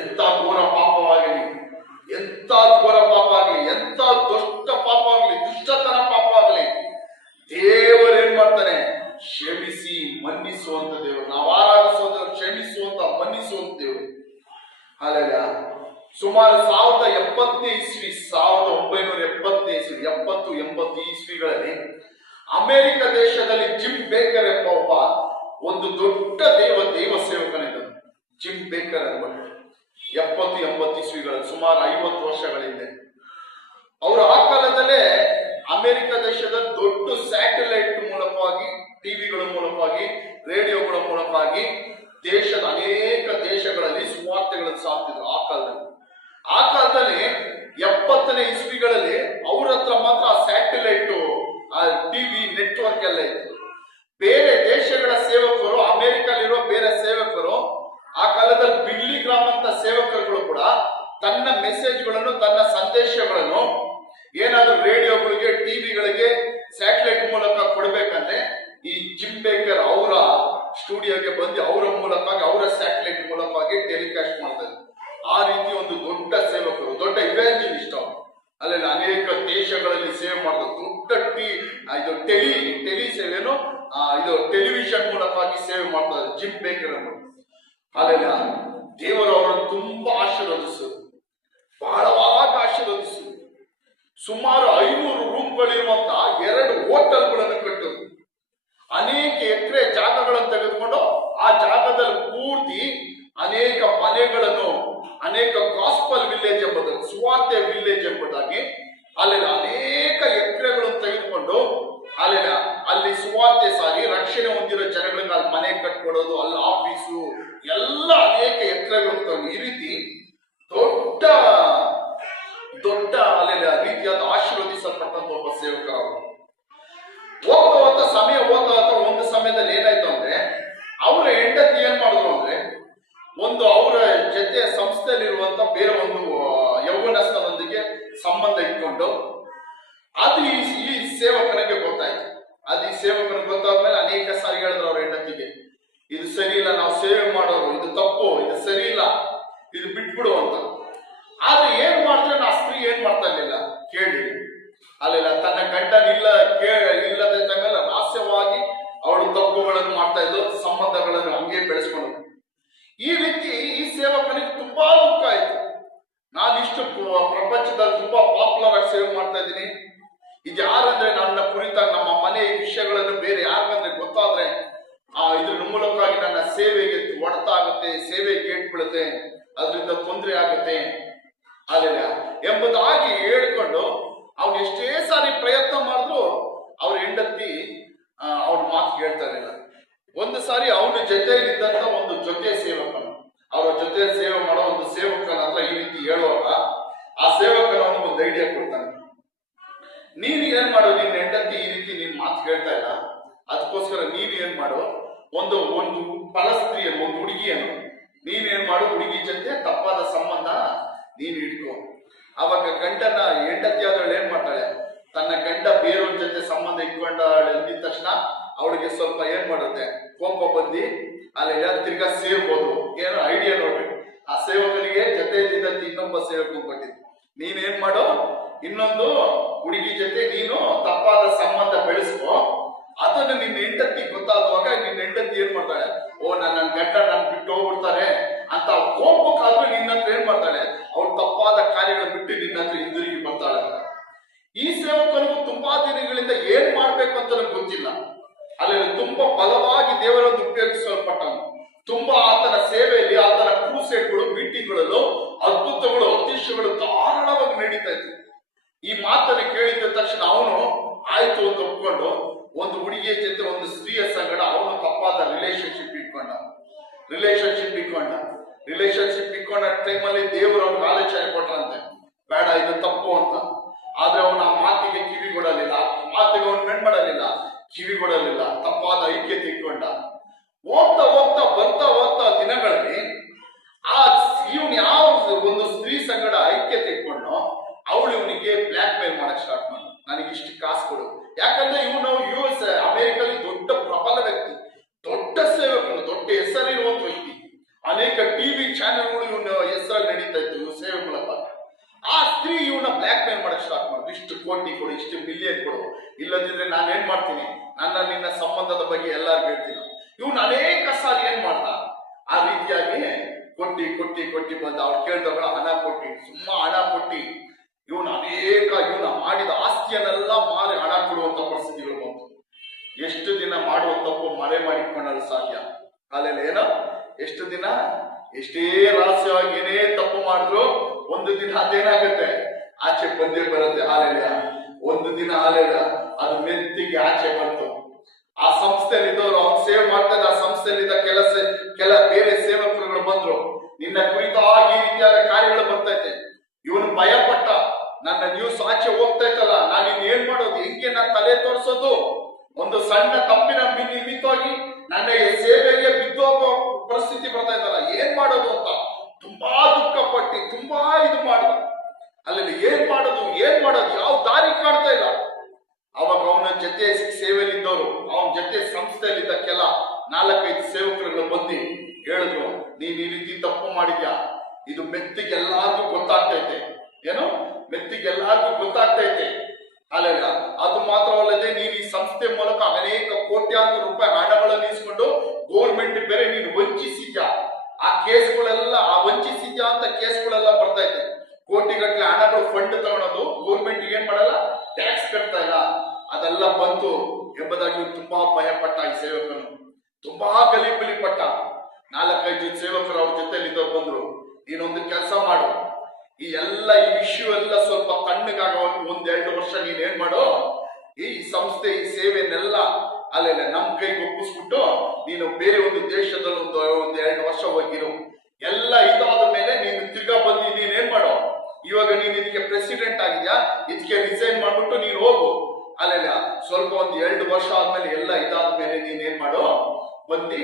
ಎಂತ ಘೋರ ಪಾಪವಾಗಲಿ, ಎಂತ ಘೋರ ಪಾಪ ಆಗಲಿ, ಎಂತ ದುಷ್ಟ ಪಾಪ ಆಗಲಿ, ದುಷ್ಟತನ ಪಾಪ ಆಗಲಿ, ದೇವರು ಏನ್ ಮಾಡ್ತಾನೆ? ಕ್ಷಮಿಸಿ, ಮನ್ನಿಸುವಂತ ದೇವರು. ನಾವು ಆರಾಧಿಸುವಂತ, ಕ್ಷಮಿಸುವಂತ, ಮನ್ನಿಸುವಂತ ದೇವರು. ಹಾಲೆಲೂಯ. ಸುಮಾರು 1970 ಇಸ್ವಿ, 1970 ಇಸ್ವಿ, 70-80 ಇಸ್ವಿಗಳಲ್ಲಿ ಅಮೆರಿಕ ದೇಶದಲ್ಲಿ ಜಿಮ್ ಬೇಕರ್ ಎಂಬ ಒಬ್ಬ ಒಂದು ದೊಡ್ಡ ದೈವ ಸೇವಕನಿದ್ದ. ಜಿಮ್ ಬೇಕರ್ ಎಂಬ 70-80 ಇಸ್ವಿಗಳಲ್ಲಿ, ಸುಮಾರು 50 ವರ್ಷಗಳ ಹಿಂದೆ. ಅವರು ಆ ಕಾಲದಲ್ಲೇ ಅಮೆರಿಕ ದೇಶದ ದೊಡ್ಡ ಸ್ಯಾಟಲೈಟ್ ಮೂಲಕವಾಗಿ, ಟಿವಿಗಳ ಮೂಲಕವಾಗಿ, ರೇಡಿಯೋಗಳ ಮೂಲಕವಾಗಿ ದೇಶದ ಅನೇಕ ದೇಶಗಳಲ್ಲಿ ಸುವಾರ್ತೆಗಳನ್ನು ಸಾರ್ತಿದ್ರು. ಆ ಕಾಲದಲ್ಲಿ 70ನೇ ಇಸ್ವಿಗಳಲ್ಲಿ ಅವ್ರ ಹತ್ರ ಮಾತ್ರ ಸ್ಯಾಟಲೈಟ್, ಟಿವಿ ನೆಟ್ವರ್ಕ್ ಎಲ್ಲ ಇತ್ತು. ಬೇರೆ ದೇಶಗಳ ಸೇವಕರು, ಅಮೆರಿಕಲ್ಲಿರುವ ಬೇರೆ ಸೇವಕರು, ಆ ಕಾಲದಲ್ಲಿ ಬಿಡ್ಲಿ ಗ್ರಾಮ್ ಅಂತ ಸೇವಕರುಗಳು ಕೂಡ ತನ್ನ ಮೆಸೇಜ್ಗಳನ್ನು, ತನ್ನ ಸಂದೇಶಗಳನ್ನು ಏನಾದ್ರೂ ರೇಡಿಯೋಗಳಿಗೆ, ಟಿವಿಗಳಿಗೆ, ಸ್ಯಾಟಲೈಟ್ ಮೂಲಕ ಕೊಡ್ಬೇಕಂದ್ರೆ ಈ ಜಿಮ್ ಬೇಕರ್ ಅವರ ಸ್ಟುಡಿಯೋಗೆ ಬಂದು ಅವರ ಮೂಲಕವಾಗಿ, ಅವರ ಸ್ಯಾಟಲೈಟ್ ಮೂಲಕವಾಗಿ ಟೆಲಿಕಾಸ್ಟ್ ಮಾಡ್ತಾರೆ. ಆ ರೀತಿ ಒಂದು ದೊಡ್ಡ ಸೇವಕರು, ದೊಡ್ಡ ಇವ್ಯಾಂಜಲಿಸ್ಟ್ ಅವರು. ಅಲ್ಲೆಲ್ಲ ಅನೇಕ ದೇಶಗಳಲ್ಲಿ ಸೇವೆ ಮಾಡಿದ್ರು. ದೊಡ್ಡ ಟೆಲಿ ಸೇವೆನು, ಇದು ಟೆಲಿವಿಷನ್ ಮೂಲಕವಾಗಿ ಸೇವೆ ಮಾಡ್ತಾರೆ ಜಿಮ್ ಬೇಕರ್ ಅನ್ನು. ಅಲ್ಲೆಲ್ಲ ದೇವರು ಅವರನ್ನು ತುಂಬಾ ಆಶೀರ್ವದಿಸು, ಬಹಳವಾಗಿ ಆಶೀರ್ವದಿಸು. ಸುಮಾರು 500 ರೂಮ್ಗಳಿರುವಂತಹ 2 ಹೋಟೆಲ್ಗಳನ್ನು ಕಟ್ಟರು. ಅನೇಕ ಎಕರೆ ಜಾಗಗಳನ್ನು ತೆಗೆದುಕೊಂಡು ಆ ಜಾಗದಲ್ಲಿ ಪೂರ್ತಿ ಅನೇಕ ಮನೆಗಳನ್ನು, ಅನೇಕ ಗಾಸ್ಪಲ್ ವಿಲೇಜ್ ಎಂಬುದಾಗಿ, ಸುವಾರ್ತೆ ವಿಲೇಜ್ ಎಂಬುದಾಗಿ ಅಲ್ಲೆಲ್ಲ ಅನೇಕ ಎಕರೆಗಳನ್ನು ತೆಗೆದುಕೊಂಡು ಅಲ್ಲಿ ಸುವಾರ್ತೆ ಸಾರಿ ರಕ್ಷಣೆ ಹೊಂದಿರೋ ಜನಗಳಿಗೆ ಅಲ್ಲಿ ಮನೆ ಕಟ್ಕೊಡೋದು, ಅಲ್ಲಿ ಆಫೀಸು ಎಲ್ಲ ಅನೇಕ ಎಕರೆಗಳು. ಈ ರೀತಿ ದೊಡ್ಡ ಅಲ್ಲೆಲ್ಲ ರೀತಿಯಾದ ಆಶೀರ್ವದಿಸಲ್ಪಟ್ಟಂತ ಒಬ್ಬ ಸೇವಕ ಅವರು. ಹೋಗ್ತಾ ಸಮಯ ಒಂದು ಸಮಯದಲ್ಲಿ ಏನಾಯ್ತು ಅಂದ್ರೆ, ಅವರ ಹೆಂಡತಿ ಏನ್ ಮಾಡಿದ್ರು ಅಂದ್ರೆ, ಅವರ ಜೊತೆ ಸಂಸ್ಥೆಯಲ್ಲಿರುವಂತ ಬೇರೆ ಒಂದು ಯೌವನಸ್ಥನೊಂದಿಗೆ ಸಂಬಂಧ ಇಟ್ಕೊಂಡು, ಅದು ಈ ಈ ಸೇವಕನಿಗೆ ಗೊತ್ತಾಯ್ತು. ಅದು ಈ ಸೇವಕನಿಗೆ ಗೊತ್ತಾದ್ಮೇಲೆ ಅನೇಕ ಸಾರಿ ಹೇಳಿದ್ರು ಅವ್ರ ಹೆಂಡತಿಗೆ, ಇದು ಸರಿ ಇಲ್ಲ, ನಾವು ಸೇವೆ ಮಾಡೋರು, ಇದು ತಪ್ಪು, ಇದು ಸರಿ ಇಲ್ಲ, ಇದು ಬಿಟ್ಬಿಡು ಅಂತ. ಆದ್ರೆ ಏನ್ ಮಾಡಿದ್ರೆ ಆ ಸ್ತ್ರೀ ಏನ್ ಮಾಡ್ತಾ ಇರ್ಲಿಲ್ಲ, ಕೇಳಿ ಅಲ್ಲೆಲ್ಲ ತನ್ನ ಗಂಡನಿಲ್ಲ ಇಲ್ಲದೆ ತನ್ನೆಲ್ಲ ರಹಸ್ಯವಾಗಿ ಅವಳು ತಪ್ಪುಗಳನ್ನು ಮಾಡ್ತಾ ಇದ್ದು ಸಂಬಂಧಗಳನ್ನು ಹಂಗೆ ಬೆಳೆಸ್ಕೊಂಡು. ಈ ರೀತಿ ಈ ಸೇವಕನಿಗೆ ತುಂಬಾ ದುಃಖ ಆಯ್ತು. ನಾನಿಷ್ಟು ಪ್ರಪಂಚದಲ್ಲಿ ತುಂಬಾ ಪಾಪ್ಯುಲರ್ ಆಗಿ ಸೇವೆ ಮಾಡ್ತಾ ಇದ್ದೀನಿ, ಇದು ಯಾರಂದ್ರೆ ನನ್ನ ಕುರಿತಾಗಿ ನಮ್ಮ ಮನೆ ವಿಷಯಗಳನ್ನು ಬೇರೆ ಯಾರಿಗಂದ್ರೆ ಗೊತ್ತಾದ್ರೆ ಇದ್ರ ಮೂಲಕವಾಗಿ ನನ್ನ ಸೇವೆಗೆ ಒಡತ ಆಗುತ್ತೆ, ಸೇವೆ ಗೇಟ್ ಬೀಳುತ್ತೆ, ಅದರಿಂದ ತೊಂದರೆ ಆಗುತ್ತೆ ಅಲ್ಲ ಎಂಬುದಾಗಿ ಹೇಳ್ಕೊಂಡು ಅವ್ನು ಎಷ್ಟೇ ಸಾರಿ ಪ್ರಯತ್ನ ಮಾಡಿದ್ರು ಅವ್ರ ಹೆಂಡತಿ ಅವನ ಮಾತು ಕೇಳ್ತಾ ಇರಲಿಲ್ಲ. ಒಂದು ಸಾರಿ ಅವನ ಜೊತೆಯಲ್ಲಿದ್ದಂತ ಒಂದು ಜೊತೆ ಸೇವಕನು, ಅವರ ಜೊತೆ ಸೇವೆ ಮಾಡೋ ಒಂದು ಸೇವಕನ ಹತ್ರ ಈ ರೀತಿ ಹೇಳುವಾಗ ಆ ಸೇವಕನ ಅವನಿಗೆ ಒಂದು ಐಡಿಯಾ ಕೊಡ್ತಾನೆ. ನೀನು ಏನ್ ಮಾಡು, ನಿನ್ನ ಹೆಂಡತಿ ಈ ರೀತಿ ನೀನ್ ಮಾತು ಕೇಳ್ತಾ ಇಲ್ಲ, ಅದಕ್ಕೋಸ್ಕರ ನೀನು ಏನ್ ಮಾಡು, ಒಂದು ಒಂದು ಫಲಸ್ತ್ರೀಯನ್ನು, ಒಂದು ಹುಡುಗಿಯನ್ನು ನೀನೇನ್ ಮಾಡು, ಹುಡುಗಿ ಜೊತೆ ತಪ್ಪಾದ ಸಂಬಂಧ ನೀನ್ ಇಟ್ಕೋ. ಅವಾಗ ಗಂಡನ ಹೆಂಡತಿ ಆದವಳು ಏನ್ ಮಾಡ್ತಾಳೆ, ತನ್ನ ಗಂಡ ಬೇರೆಯವ್ರ ಜೊತೆ ಸಂಬಂಧ ಇಟ್ಕೊಂಡ ಅಂದಿದ ತಕ್ಷಣ ಅವಳಿಗೆ ಸ್ವಲ್ಪ ಏನ್ ಮಾಡುತ್ತೆ, ಕೋಪ ಬಂದಿ ಅಲ್ಲೆಲ್ಲ ತಿರ್ಗಾ ಸೇರ್ಬೋದು. ಏನೋ ಐಡಿಯಾ ನೋಡ್ರಿ, ಆ ಸೇವಕನಿಗೆ ಜೊತೆಯಲ್ಲಿದ್ದಂತ ಇನ್ನೊಬ್ಬ ಸೇವಕ ಕೊಟ್ಟಿದ್ದು, ನೀನೇನ್ ಮಾಡು, ಇನ್ನೊಂದು ಹುಡುಗಿ ಜೊತೆ ನೀನು ತಪ್ಪಾದ ಸಂಬಂಧ ಬೆಳೆಸ್ಕೋ, ಅದನ್ನು ನಿನ್ನ ಹೆಂಡತಿ ಗೊತ್ತಾಗುವಾಗ ನಿನ್ನ ಹೆಂಡತಿ ಏನ್ ಮಾಡ್ತಾಳೆ, ಓ ನನ್ನ ಗಂಡ ನನ್ ಬಿಟ್ಟು ಹೋಗ್ಬಿಡ್ತಾರೆ ಅಂತ ಕೋಪಕ್ಕಾದ್ರೂ ನಿನ್ನ ಹತ್ರ ಏನ್ ಮಾಡ್ತಾಳೆ, ಅವ್ರು ತಪ್ಪಾದ ಕಾರ್ಯಗಳು ಬಿಟ್ಟು ನಿನ್ನ ಹತ್ರ ಹಿಂದಿರುಗಿ ಬರ್ತಾಳೆ. ಈ ಸೇವಕನಿಗೂ ತುಂಬಾ ದಿನಗಳಿಂದ ಏನ್ ಮಾಡ್ಬೇಕು ಅಂತ ಗೊತ್ತಿಲ್ಲ. ಅಲ್ಲಿ ತುಂಬಾ ಬಲವಾಗಿ ದೇವರನ್ನು ಉಪಯೋಗಿಸಲ್ಪಟ್ಟನು. ತುಂಬಾ ಆತನ ಸೇವೆಯಲ್ಲಿ ಆತನ ಕ್ರೂಸೇಡ್ಗಳು, ಮೀಟಿಂಗ್ಗಳಲ್ಲೂ ಅದ್ಭುತಗಳು, ಅತಿಶಯಗಳು ಧಾರಾಳವಾಗಿ ನಡೀತಾ ಇತ್ತು. ಈ ಮಾತನ್ನು ಕೇಳಿದ ತಕ್ಷಣ ಅವನು ಆಯ್ತು ಅಂತ ಒಪ್ಕೊಂಡು ಒಂದು ಹುಡುಗಿಯ ಜೊತೆ ಒಂದು ಸ್ತ್ರೀಯ ಸಂಗಡ ಅವನು ತಪ್ಪಾದ ರಿಲೇಶನ್ಶಿಪ್ ಇಟ್ಕೊಂಡ ಟೈಮಲ್ಲಿ ದೇವರು ಅವ್ನಿಗೆ ಆಲೋಚನೆ ಕೊಟ್ರಂತೆ, ಬೇಡ ಇದು ತಪ್ಪು ಅಂತ. ಆದ್ರೆ ಅವನ ಆ ಮಾತಿಗೆ ಕಿವಿಗೊಡಲಿಲ್ಲ, ಮಾತಿಗೆ ಅವನು ಮೆಣ್ ಮಾಡಲಿಲ್ಲ, ಕಿವಿಗೊಡಲಿಲ್ಲ, ತಪ್ಪಾದ ಐಕ್ಯತೆ ಇಟ್ಕೊಂಡ. ಹೋಗ್ತಾ ದಿನಗಳಲ್ಲಿ ಇವನು ಯಾವ ಒಂದು ಸ್ತ್ರೀ ಸಂಗಡ ಐಕ್ಯತೆ ಇಟ್ಕೊಂಡು ಅವಳು ಇವನಿಗೆ ಬ್ಲ್ಯಾಕ್ ಮೇಲ್ ಮಾಡಕ್ ಸ್ಟಾರ್ಟ್ ಮಾಡ, ನನಗೆ ಇಷ್ಟು ಕಾಸು ಕೊಡು. ಯಾಕಂದ್ರೆ ಇವನು US ಅಮೆರಿಕಲ್ಲಿ ದೊಡ್ಡ ಪ್ರಬಲ ವ್ಯಕ್ತಿ, ದೊಡ್ಡ ಸೇವಕನು, ದೊಡ್ಡ ಹೆಸರಿರುವಂತ ವ್ಯಕ್ತಿ. ಅನೇಕ ಟಿವಿ ಚಾನೆಲ್ಗಳು ಇವನ ಹೆಸರಲ್ಲಿ ನಡೀತಾ ಇತ್ತು ಇವ್ ಸೇವೆ ಮೂಲಕ. ಆ ಸ್ತ್ರೀ ಇವನ ಬ್ಲ್ಯಾಕ್ ಮೇಲ್ ಮಾಡಕ್ ಸ್ಟಾರ್ಟ್ ಮಾಡುದು, ಇಷ್ಟು ಕೋಟಿ ಕೊಡು, ಇಷ್ಟು ಮಿಲಿಯನ್ ಕೊಡು, ಇಲ್ಲದಿದ್ರೆ ನಾನು ಏನ್ ಮಾಡ್ತೀನಿ, ನಿನ್ನ ಸಂಬಂಧದ ಬಗ್ಗೆ ಎಲ್ಲಾರು ಹೇಳ್ತೀನಿ. ಇವನು ಅನೇಕ ಸಾರಿ ಏನ್ ಮಾಡ್ದ, ಆ ರೀತಿಯಾಗಿ ಕೊಟ್ಟಿ ಬಂದ. ಅವ್ರು ಕೇಳಿದವಳ ಹಣ ಕೊಟ್ಟಿ, ಹಣ ಕೊಟ್ಟಿ ಇವನು ಮಾಡಿದ ಆಸ್ತಿಯನ್ನೆಲ್ಲ ಮಾರಿ ಹಣ ಕೊಡುವಂತ ಪರಿಸ್ಥಿತಿಗಳು ಬಂತು. ಎಷ್ಟು ದಿನ ಮಾಡುವ ತಪ್ಪು ಮರೆ ಮಾಡಿಕೊಳ್ಳಲು ಸಾಧ್ಯ? ಅಲ್ಲೆಲ್ಲ ಏನೋ ಎಷ್ಟು ದಿನ, ಎಷ್ಟೇ ರಹಸ್ಯವಾಗಿ ಏನೇ ತಪ್ಪು ಮಾಡಿದ್ರು ಒಂದು ದಿನ ಅದೇನಾಗುತ್ತೆ, ಆಚೆ ಬಂದೇ ಬರುತ್ತೆ. ಹಾಲೆಲ್ಲ ಒಂದು ದಿನ ಹಾಲೆಲ್ಲ ಅದು ಮೆತ್ತಿಗೆ ಆಚೆ ಬಂತು. ಆ ಸಂಸ್ಥೆಯಲ್ಲಿ ಇದ್ದವರು ಅವ್ನು ಸೇವೆ ಮಾಡ್ತಾ ಇದ್ದ, ಆ ಸಂಸ್ಥೆಯಲ್ಲಿದ್ದ ಕೆಲ ಬೇರೆ ಸೇವಕರುಗಳು ಬಂದ್ರು, ನಿನ್ನ ಕುರಿತಾಗಿ ಈ ರೀತಿಯಾದ ಕಾರ್ಯಗಳು ಬರ್ತೈತೆ. ಇವನು ಭಯಪಟ್ಟ, ನನ್ನ ನ್ಯೂಸ್ ಆಚೆ ಹೋಗ್ತಾ ಇತ್ತಲ್ಲ, ನಾನು ಇನ್ ಏನ್ ಮಾಡೋದು, ಹೆಂಗೆ ನಾನು ತಲೆ ತೋರಿಸೋದು, ಒಂದು ಸಣ್ಣ ತಪ್ಪಿನ ನಿಮಿತ್ತವಾಗಿ ನನ್ನ ಸೇವೆಗೆ ಬಿದ್ದೋಗೋ ಪರಿಸ್ಥಿತಿ ಬರ್ತಾ ಇದ್ದಲ್ಲ, ಏನ್ ಮಾಡೋದು ಅಂತ ತುಂಬಾ ದುಃಖ ಪಟ್ಟಿ, ತುಂಬಾ ಇದು ಮಾಡ್ದ. ಅಲ್ಲಿ ಏನ್ ಮಾಡೋದು ಯಾವ ದಾರಿ ಕಾಣ್ತಾ ಇಲ್ಲ. ಅವಾಗ ಅವನ ಜೊತೆ ಸೇವೆಯಲ್ಲಿದ್ದವರು, ಅವನ ಜೊತೆ ಸಂಸ್ಥೆಯಲ್ಲಿದ್ದ ಕೆಲ 4-5 ಸೇವಕರುಗಳು ಬಂದು ಹೇಳಿದ್ರು, ನೀನ್ ಈ ರೀತಿ ತಪ್ಪು ಮಾಡಿದ್ಯಾ, ಇದು ಮೆತ್ತಿಗೆಲ್ಲಾರ್ಗೂ ಗೊತ್ತಾಗ್ತೈತೆ, ಏನೋ ಮೆತ್ತಿಗೆಲ್ಲಾರ್ಗೂ ಗೊತ್ತಾಗ್ತೈತೆ. ಅಲ್ಲ, ಅದು ಮಾತ್ರವಲ್ಲದೆ ನೀನು ಈ ಸಂಸ್ಥೆ ಮೂಲಕ ಅನೇಕ ಕೋಟ್ಯಾಂತರ ರೂಪಾಯಿ ಹಣಗಳನ್ನು ಇಸ್ಕೊಂಡು ಗೌರ್ಮೆಂಟ್ ಬೇರೆ ನೀನು ವಂಚಿಸಿದ್ಯಾ, ಆ ಕೇಸ್ಗಳೆಲ್ಲ, ಆ ವಂಚಿಸಿದ್ಯಾ ಅಂತ ಕೇಸ್ಗಳೆಲ್ಲ ಬರ್ತೈತೆ. ಕೋಟಿಗಟ್ಟಲೆ ಹಣಗಳು ಫಂಡ್ ತಗೊಳೋದು, ಗೌರ್ಮೆಂಟ್ ಏನ್ ಮಾಡಲ್ಲ, ಟ್ಯಾಕ್ಸ್ ಕಟ್ತಾ ಇಲ್ಲ, ಅದೆಲ್ಲ ಬಂತು ಎಂಬುದಾಗಿ ತುಂಬಾ ಭಯಪಟ್ಟ. ಈ ಸೇವಕನು ತುಂಬಾ ಗಲಿಬಿಲಿ ಪಟ್ಟ. 4-5 ಸೇವಕರು ಅವ್ರ ಜೊತೆಲಿ ಇದ್ದವ್ರು ಬಂದ್ರು, ನೀನೊಂದು ಕೆಲಸ ಮಾಡು, ಈ ಇಶ್ಯೂ ಎಲ್ಲ ಸ್ವಲ್ಪ ತಣ್ಣಗಾಗವರೆಗೂ 1-2 ವರ್ಷ ನೀನ್ ಏನ್ ಮಾಡು, ಈ ಸಂಸ್ಥೆ ಈ ಸೇವೆನೆಲ್ಲ ಅಲ್ಲೆಲ್ಲ ನಮ್ ಕೈಗೆ ಒಪ್ಪಿಸ್ಬಿಟ್ಟು ನೀನು ಬೇರೆ ಒಂದು ದೇಶದಲ್ಲಿ ಒಂದು 2 ವರ್ಷ ಹೋಗಿರು. ಎಲ್ಲ ಇದಾದ ಮೇಲೆ ನೀನು ತಿರ್ಗಾ ಬಂದು ನೀನ್ ಮಾಡೋ, ಇವಾಗ ನೀನ್ ಇದಕ್ಕೆ ಪ್ರೆಸಿಡೆಂಟ್ ಆಗಿದ್ಯಾ, ಇದಕ್ಕೆ ರಿಸೈನ್ ಮಾಡ್ಬಿಟ್ಟು ನೀನು ಹೋಗು. ಅಲ್ಲೆಲ್ಲ ಸ್ವಲ್ಪ 1-2 ವರ್ಷ ಆದ್ಮೇಲೆ ಎಲ್ಲ ಇದಾದ ಮೇಲೆ ನೀನ್ ಏನ್ ಮಾಡೋ, ಬಂದು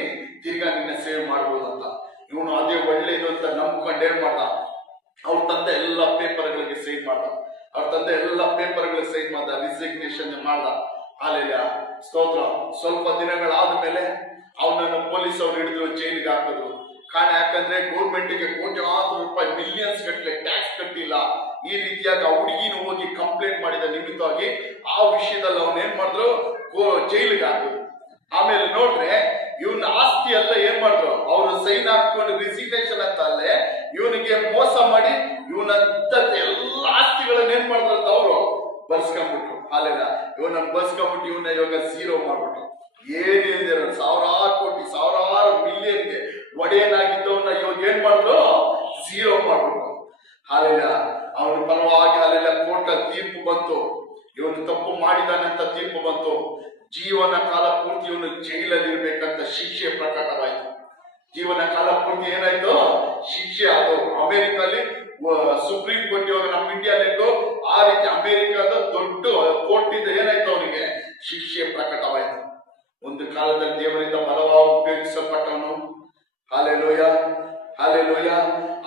ತಿರ್ಗಾ ನಿನ್ನ ಸೇವೆ ಮಾಡ್ಬೋದು ಅಂತ. ಇವನು ಅದೇ ಒಳ್ಳೇದು ಅಂತ ನಂಬ್ಕೊಂಡು ಏನ್ ಮಾಡ್ದ, ಅವ್ರ ತಂದೆ ಎಲ್ಲ ಪೇಪರ್ಗಳಿಗೆ ಸೈನ್ ಮಾಡ್ದ. ಅವ್ರ ತಂದೆ ಎಲ್ಲ ಪೇಪರ್ಗಳು ಸೈನ್ ಮಾಡ್ದ, ರಿಸಿಗ್ನೇಷನ್ ಮಾಡ್ದ. ಅಲ್ಲೆಲ್ಲ ಸ್ತೋತ್ರ. ಸ್ವಲ್ಪ ದಿನಗಳಾದ ಮೇಲೆ ಅವನನ್ನು ಪೊಲೀಸ್ ಅವ್ರು ಹಿಡಿದು ಜೈಲಿಗೆ ಹಾಕಿದ್ರು. ಕಾರಣ ಯಾಕಂದ್ರೆ ಗೌರ್ಮೆಂಟ್ಗೆ ಕೋಟ್ಯಾಂತರ ರೂಪಾಯಿ ಮಿಲಿಯನ್ಸ್ ಗಟ್ಟಲೆ ಟ್ಯಾಕ್ಸ್ ಕಟ್ಟಿಲ್ಲ. ಈ ರೀತಿಯಾಗಿ ಆ ಹುಡುಗಿನ ಹೋಗಿ ಕಂಪ್ಲೇಂಟ್ ಮಾಡಿದ ನಿಮಿತ್ತವಾಗಿ ಆ ವಿಷಯದಲ್ಲಿ ಅವನ್ ಏನ್ ಮಾಡಿದ್ರು, ಜೈಲಿಗೆ ಹಾಕಿದ್ರು. ಆಮೇಲೆ ನೋಡ್ರೆ ಇವನ ಆಸ್ತಿ ಎಲ್ಲ ಏನ್ ಮಾಡಿದ್ರು, ಅವರು ಸೈನ್ ಹಾಕೊಂಡು ರಿಸಿಗ್ನೇಷನ್ ಅಂತ ಅಲ್ಲೇ ಇವನಿಗೆ ಮೋಸ ಮಾಡಿ ಇವನ ಎಲ್ಲ ಆಸ್ತಿಗಳನ್ನ ಏನ್ ಮಾಡಿದ್ರು ಅಂತ ಅವರು ಬರ್ಸ್ಕೊಂಡ್ಬಿಟ್ರು. ಅಲ್ಲೆಲ್ಲ ಇವನ್ನ ಬರ್ಸ್ಕೊಂಡ್ಬಿಟ್ಟು ಇವನ್ನ ಇವಾಗ ಝೀರೋ ಮಾಡ್ಬಿಟ್ರು. ಏನಿದೆ ಸಾವಿರಾರು ಕೋಟಿ ಸಾವಿರಾರು ಮಿಲಿಯನ್ಗೆ ಒಡೆಯನಾಗಿದ್ದವನ್ನ ಇವಾಗ ಏನ್ ಮಾಡಿದ್ರು, ಝೀರೋ ಮಾಡ್ಬಿಟ್ರು. ಅಲ್ಲೆಲ್ಲ ಅವನ ಪರವಾಗಿ ಅಲ್ಲೆಲ್ಲ ಕೋರ್ಟ್ ತೀರ್ಪು ಬಂತು. ಇವನು ತಪ್ಪು ಮಾಡಿದಾನಂತ ತೀರ್ಪು ಬಂತು. ಜೀವನ ಕಾಲ ಪೂರ್ತಿ ಇವನು ಜೈಲಲ್ಲಿ ಇರ್ಬೇಕಂತ ಶಿಕ್ಷೆ ಪ್ರಕಟವಾಯಿತು. ಜೀವನ ಕಾಲ ಪೂರ್ತಿ ಏನಾಯ್ತು, ಶಿಕ್ಷೆ. ಅದು ಅಮೆರಿಕಲ್ಲಿ ಸುಪ್ರೀಂ ಕೋರ್ಟ್, ಇವಾಗ ನಮ್ಮ ಇಂಡಿಯಾದಲ್ಲೂ ಆ ರೀತಿ ಅಮೆರಿಕದ ದೊಡ್ಡ ಕೋರ್ಟ್ ಇಂದ ಏನಾಯ್ತು, ಅವನಿಗೆ ಶಿಕ್ಷೆ ಪ್ರಕಟವಾಯಿತು. ಒಂದು ಕಾಲದಲ್ಲಿ ದೇವರಿಂದ ಬಲವಾಗಿ ಉಪಯೋಗಿಸಲ್ಪಟ್ಟವನು. Hallelujah, hallelujah.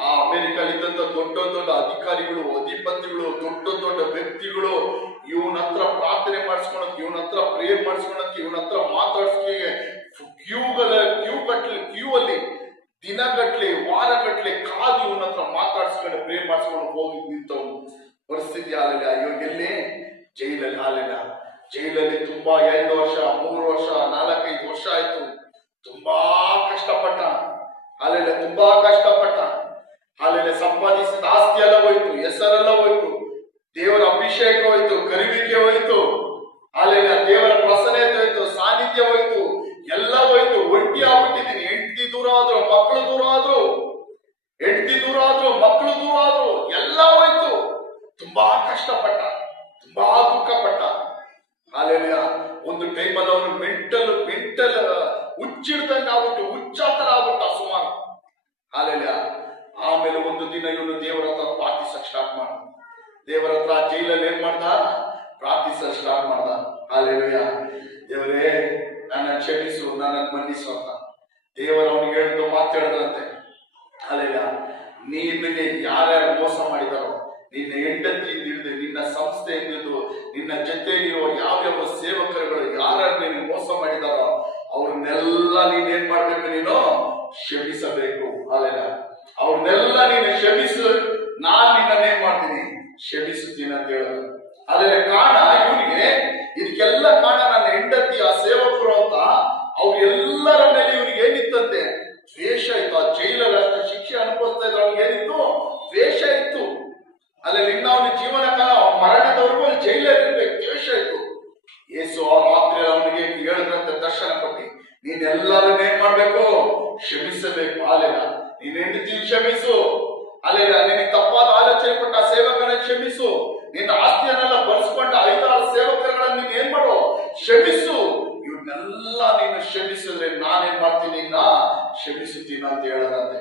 ಆ ಅಮೆರಿಕಲ್ಲಿದ್ದಂತ ದೊಡ್ಡ ದೊಡ್ಡ ಅಧಿಕಾರಿಗಳು, ಅಧಿಪತಿಗಳು, ದೊಡ್ಡ ದೊಡ್ಡ ವ್ಯಕ್ತಿಗಳು ಇವನ ಹತ್ರ ಪ್ರಾರ್ಥನೆ ಮಾಡಿಸ್ಕೊಳಕ್, ಇವನ ಹತ್ರ ಪ್ರೇಯರ್ ಮಾಡಿಸ್ಕೊಳಕ್, ಇವನ ಹತ್ರ ಮಾತಾಡ್ಸ್ಕೆ ಕ್ಯೂ ಅಲ್ಲಿ ದಿನಗಟ್ಲೆ ವಾರಗಟ್ಲೆ ಕಾದು ಇವನ ಹತ್ರ ಮಾತಾಡ್ಸ್ಕೊಂಡು ಪ್ರೇಯರ್ ಮಾಡಿಸ್ಕೊಂಡು ಹೋಗಿ ನಿಂತವನು ಪರಿಸ್ಥಿತಿ. ಹಾಲೆಲ್ಲ ಇವಾಗ ಎಲ್ಲಿ, ಜೈಲಲ್ಲಿ. ಹಾಲೆಲ್ಲ ಜೈಲಲ್ಲಿ ತುಂಬಾ 2 ವರ್ಷ 3 ವರ್ಷ 4-5 ವರ್ಷ ಆಯ್ತು. ತುಂಬಾ ಕಷ್ಟಪಟ್ಟ. ಅಲ್ಲೆಲ್ಲ ತುಂಬಾ ಕಷ್ಟಪಟ್ಟ. ಅಲ್ಲೆಲ್ಲ ಸಂಪಾದಿಸಿದ ಆಸ್ತಿ ಎಲ್ಲ ಹೋಯ್ತು, ಹೆಸರೆಲ್ಲ ಹೋಯ್ತು, ದೇವರ ಅಭಿಷೇಕ ಹೋಯ್ತು, ಕರಿವಿಕೆ ಹೋಯ್ತು. ಅಲ್ಲೆಲ್ಲ ದೇವರ ಪ್ರಸನ್ನತೆ ಹೋಯ್ತು, ಸಾನ್ನಿಧ್ಯ ಹೋಯ್ತು, ಎಲ್ಲ ಹೋಯ್ತು. ಒಂಟಿ ಆಗ್ಬಿಟ್ಟಿದ್ದೀನಿ. ಹೆಂಡತಿ ದೂರ ಆದ್ರು, ಮಕ್ಕಳು ದೂರ ಆದ್ರು, ಹೆಂಡತಿ ದೂರ ಆದ್ರು, ಮಕ್ಕಳು ದೂರ ಆದ್ರು, ಎಲ್ಲ ಹೋಯ್ತು. ತುಂಬಾ ಕಷ್ಟಪಟ್ಟ, ತುಂಬಾ ದುಃಖಪಟ್ಟ. ಅಲ್ಲೆಲ್ಲ ಒಂದು ಟೈಮಲ್ಲಿ ಅವನು ಮೆಂಟಲ್ ಹುಚ್ಚಿಡ್ದಂಗೆ ಆಗ್ಬಿಟ್ಟು, ಹುಚ್ಚಾತರ ಆಗ್ಬಿಟ್ಟ ಸುಮಾರು. ಅಲ್ಲೆಲ್ಲ ಆಮೇಲೆ ಒಂದು ದಿನ ಇವನು ದೇವರ ಹತ್ರ ಪ್ರಾರ್ಥಿಸಕ್ ಸ್ಟಾರ್ಟ್ ಮಾಡ್ದ. ದೇವರ ಹತ್ರ ಜೈಲಲ್ಲಿ ಏನ್ ಮಾಡ್ದ, ಪ್ರಾರ್ಥಿಸಕ್ ಸ್ಟಾರ್ಟ್ ಮಾಡ್ದ. ಅಲ್ಲೆಲ್ಲ ದೇವರೇ ನನ್ನ ಕ್ಷಮಿಸು, ನನ್ನ ಮನ್ನಿಸು ಅಂತ ದೇವರ ಅವನಿಗೆ ಹೇಳಿದ್ದು ಮಾತಾಡಿದ್ರಂತೆ. ಅಲ್ಲೆಲ್ಲ ನಿನಗೆ ಯಾರ್ಯಾರು ಮೋಸ ಮಾಡಿದಾರೋ, ನಿನ್ನ ಹೆಂಡತಿಯಿಂದ ಹಿಡಿದು ನಿನ್ನ ಸಂಸ್ಥೆಯಿಂದ ಹಿಡಿದು ನಿನ್ನ ಜೊತೆಗಿರುವ ಯಾವ್ಯಾವ ಸೇವಕರುಗಳು ಯಾರ್ಯಾರು ನೀನು ಮೋಸ ಮಾಡಿದಾರೋ ಅವ್ರನ್ನೆಲ್ಲ ನೀನೇನ್ ಮಾಡ್ಬೇಕು, ನೀನು ಕ್ಷಮಿಸಬೇಕು. ಅಲ್ಲೆಲ್ಲ ಅವ್ರನ್ನೆಲ್ಲ ನೀನು ಕ್ಷಮಿಸು, ನಾನ್ ನಿನ್ನೇನ್ ಮಾಡ್ತೀನಿ, ಕ್ಷಮಿಸುತ್ತೀನಿ ಅಂತ ಹೇಳೋದು. ಅಲ್ಲೆಲ್ಲ ಕಾರಣ ಇವನಿಗೆ, ಇದಕ್ಕೆಲ್ಲ ಕಾರಣ ನನ್ನ ಹೆಂಡತಿ, ಆ ಸೇವಕರು ಅಂತ ಅವ್ರೆಲ್ಲರ ಮೇಲೆ ಇವ್ರಿಗೆ ಏನಿತ್ತಂತೆ, ದ್ವೇಷ ಇತ್ತು. ಆ ಜೈಲಲ್ಲಿ ಅಷ್ಟು ಶಿಕ್ಷೆ ಅನುಭವಿಸ್ತಾ ಇದ್ರು, ಅವ್ರಿಗೆ ಏನಿತ್ತು, ದ್ವೇಷ ಇತ್ತು. ಅಲ್ಲೆಲ್ಲ ಇನ್ನ ಅವನ ಜೀವನ ಕಾಲ ಮರಣದವರೆಗೂ ಜೈಲಲ್ಲಿ ಇರ್ಬೇಕು, ದ್ವೇಷ ಇತ್ತು. ಯೇಸು ಆ ರಾತ್ರಿ ಅವನಿಗೆ ಹೇಳಿದ್ರಂತೆ, ದರ್ಶನ ಕೊಟ್ಟಿ, ನೀನೆಲ್ಲರನ್ನ ಏನ್ ಮಾಡ್ಬೇಕು, ಕ್ಷಮಿಸಬೇಕು. ಅಲ್ಲೆಲ್ಲ ನೀನ್ ಹೆಂಡತಿ ಕ್ಷಮಿಸು. ಅಲ್ಲೆಲ್ಲ ನಿನಗೆ ತಪ್ಪಾದ ಆಲೋಚನೆ ಕೊಟ್ಟ ಸೇವಕನ ಕ್ಷಮಿಸು. ನಿನ್ನ ಆಸ್ತಿಯನ್ನೆಲ್ಲ ಬಳಸ್ಕೊಂಡ 5-6 ಸೇವಕರುಗಳನ್ನ ನೀನ್ ಏನ್ ಮಾಡು, ಕ್ಷಮಿಸು. ಇವನ್ನೆಲ್ಲ ನೀನು ಕ್ಷಮಿಸಿದ್ರೆ ನಾನೇನ್ ಮಾಡ್ತೀನಿ, ಕ್ಷಮಿಸುತ್ತೀನಿ ಅಂತ ಹೇಳದಂತೆ.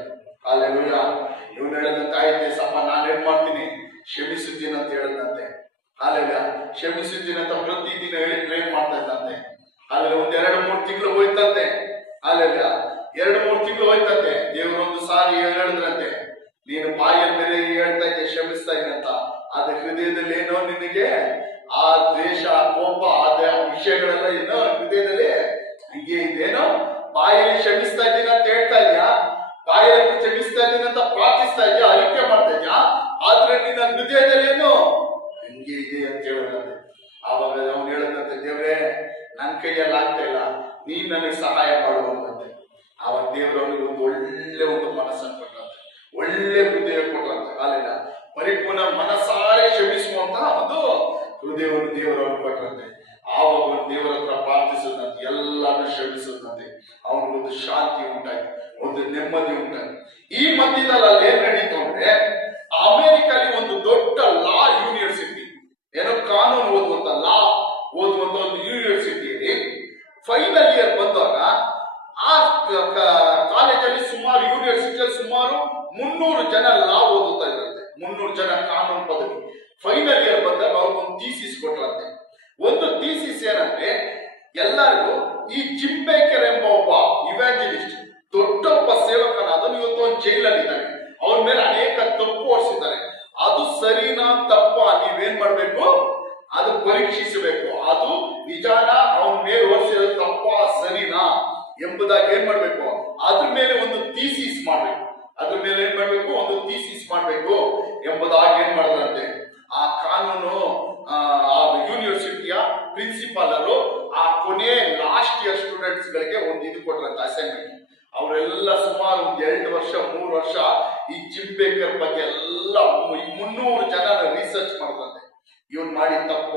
ಅಲ್ಲೆಲ್ಲ ಇವನು ಹೇಳದಂತೆ, ಆಯ್ತೆ ಸಪ್ಪ ನಾನೇನ್ ಮಾಡ್ತೀನಿ, ಕ್ಷಮಿಸುತ್ತೀನಿ ಅಂತ ಹೇಳದಂತೆ. ಅಲ್ಲೆಲ್ಲ ಕ್ಷಮಿಸುತ್ತೀನಿ ಅಂತ ಪ್ರತಿದಿನ ಹೇಳಿ ಪ್ರೇಮ್ ಮಾಡ್ತಾ ಇದ್ದಂತೆ. ಅಲ್ಲೆಲ್ಲ 1-2-3 ತಿಂಗಳು ಹೋಯ್ತಂತೆ. ಅಲ್ಲೆಲ್ಲ 2-3 ತಿಂಗಳು ಹೋಯ್ತಂತೆ. ದೇವರೊಂದು ಸಾರಿ ಹೇಳಿದ್ರಂತೆ, ನೀನು ಬಾಯಲ್ಲಿ ಬೇರೆ ಹೇಳ್ತಾ ಇದ್ದೆ ಕ್ಷಮಿಸ್ತಾ ಇದ್ದೆ ಅಂತ, ಆದ್ರೆ ಹೃದಯದಲ್ಲಿ ಏನೋ ನಿನಗೆ ಆ ದ್ವೇಷ, ಕೋಪ, ಅದೇ ವಿಷಯಗಳೆಲ್ಲ ಏನೋ ಹೃದಯದಲ್ಲಿ ಹೀಗೆ ಇದೇನೋ. ಬಾಯಲ್ಲಿ ಕ್ಷಮಿಸ್ತಾ ಇದ್ದೀನಿ ಅಂತ ಹೇಳ್ತಾ ಇದ್ಯಾ, ಬಾಯಲ್ಲಿ ಕ್ಷಮಿಸ್ತಾ ಇದ್ದೀನಿ ಅಂತ ಪ್ರಾರ್ಥಿಸ್ತಾ ಇದ್ಯಾ, ಅರಿಕೆ ಮಾಡ್ತಾ ಇದ್ಯಾ, ಆದ್ರೆ ನಿನ್ನ ಹೃದಯದಲ್ಲಿ ಏನು ಹಿಂಗೆ ಇದೆ ಅಂತ ಹೇಳದಂತೆ. ಆವಾಗ ಅವ್ನು ಹೇಳದಂತೆ, ದೇವ್ರೇ ನನ್ನ ಕೈಯಲ್ಲಿ ಆಗ್ತಾ ಇಲ್ಲ, ನೀನ್ ನನಗೆ ಸಹಾಯ ಮಾಡುವಂತೆ. ಆವಾಗ ದೇವರವನಿಗೆ ಒಂದು ಮನಸ್ಸನ್ನು ಕೊಟ್ಟಂತೆ, ಒಳ್ಳೆ ಹೃದಯ ಕೊಟ್ಟಂತೆ. ಅಲ್ಲೆಲ್ಲ ಪರಿಪೂರ್ಣ ಮನಸ್ಸಾರೆ ಕ್ಷಮಿಸುವಂತ ಒಂದು ಹೃದಯವನ್ನು ದೇವರನ್ನು ಕೊಟ್ಟರಂತೆ. ಆವಾಗ ದೇವರ ಹತ್ರ ಪ್ರಾರ್ಥಿಸದಂತೆ, ಎಲ್ಲಾನು ಕ್ಷಮಿಸದಂತೆ. ಅವನಿಗೊಂದು ಶಾಂತಿ ಉಂಟಾಯ್ತು, ಒಂದು ನೆಮ್ಮದಿ ಉಂಟಾಯ್ತು. ಈ ಮಧ್ಯದಲ್ಲಿ ಅಲ್ಲಿ ಏನ್ ನಡೀತು ಅಂದ್ರೆ, ಅಮೆರಿಕಲ್ಲಿ ಒಂದು ದೊಡ್ಡ ಲಾ ಯೂನಿವರ್ಸಿಟಿ, ಏನೋ ಕಾನೂನು ಓದುವಂತ ಲಾ ಓದುವಂತ ಒಂದು ಯೂನಿವರ್ಸಿಟಿಯಲ್ಲಿ ಫೈನಲ್ ಇಯರ್ ಬಂದಾಗ ಆ ಕಾಲೇಜಲ್ಲಿ ಸುಮಾರು, ಯೂನಿವರ್ಸಿಟಿಯಲ್ಲಿ ಸುಮಾರು 300 ಜನ ಲಾ ಓದುತ್ತಾ ಇದ್ರಂತೆ. 300 ಜನ ಕಾನೂನು ಪದವಿ. ಫೈನಲ್ ಇಯರ್ ಬಂದಾಗ ಅವ್ರಿಗೊಂದು ಥೀಸಿಸ್ ಕೊಟ್ರಂತೆ. ಒಂದು ಥೀಸಿಸ್ ಏನಂದ್ರೆ, ಎಲ್ಲರಿಗೂ ಈ ಜಿಮ್ ಬೇಕರ್ ಎಂಬ ಒಬ್ಬ ಇವ್ಯಾಂಜಲಿಸ್ಟ್, ದೊಡ್ಡ ಒಬ್ಬ ಸೇವಕನಾದನು ಇವತ್ತು ಒಂದು ಜೈಲಲ್ಲಿ ಇದ್ದಾನೆ. ಅವನ ಮೇಲೆ ಅನೇಕ ತಪ್ಪು ಹೊರಿಸಿದ್ದಾರೆ. ಅದು ಸರಿನಾ ತಪ್ಪ ನೀವೇನ್ ಮಾಡ್ಬೇಕು, ಅದು ಪರೀಕ್ಷಿಸಬೇಕು. ಅದು ನಿಜಾನ ಅವನ ಮೇಲೆ ಹೊರಿಸಿರೋ ತಪ್ಪ ಸರಿನಾ ಎಂಬುದಾಗಿ ಏನ್ ಮಾಡ್ಬೇಕು, ಅದ್ರ ಮೇಲೆ ಒಂದು ಥೀಸಿಸ್ ಮಾಡ್ಬೇಕು. ಅದ್ರ ಮೇಲೆ ಏನ್ ಮಾಡ್ಬೇಕು, ಒಂದು ಥೀಸಿಸ್ ಮಾಡ್ಬೇಕು ಎಂಬುದಾಗಿ ಏನ್ ಮಾಡಿದ್ರಂತೆ ಆ ಕಾನೂನು ಯೂನಿವರ್ಸಿಟಿಯ ಪ್ರಿನ್ಸಿಪಾಲರು ಆ ಕೊನೆ ಲಾಸ್ಟ್ ಇಯರ್ ಸ್ಟೂಡೆಂಟ್ಸ್ ಗಳಿಗೆ ಒಂದು ಇದು ಕೊಟ್ರಂತ ಅಸೈನ್ಮೆಂಟ್. ಅವರೆಲ್ಲ ಸುಮಾರು ಒಂದು 2 ವರ್ಷ 3 ವರ್ಷ ಈ ಜಿಮ್ ಬೇಕರ್ ಬಗ್ಗೆ ಎಲ್ಲ 300 ಜನ ರಿಸರ್ಚ್ ಮಾಡಿದ್ರಂತೆ. ಇವನ್ ಮಾಡಿ ತಪ್ಪ,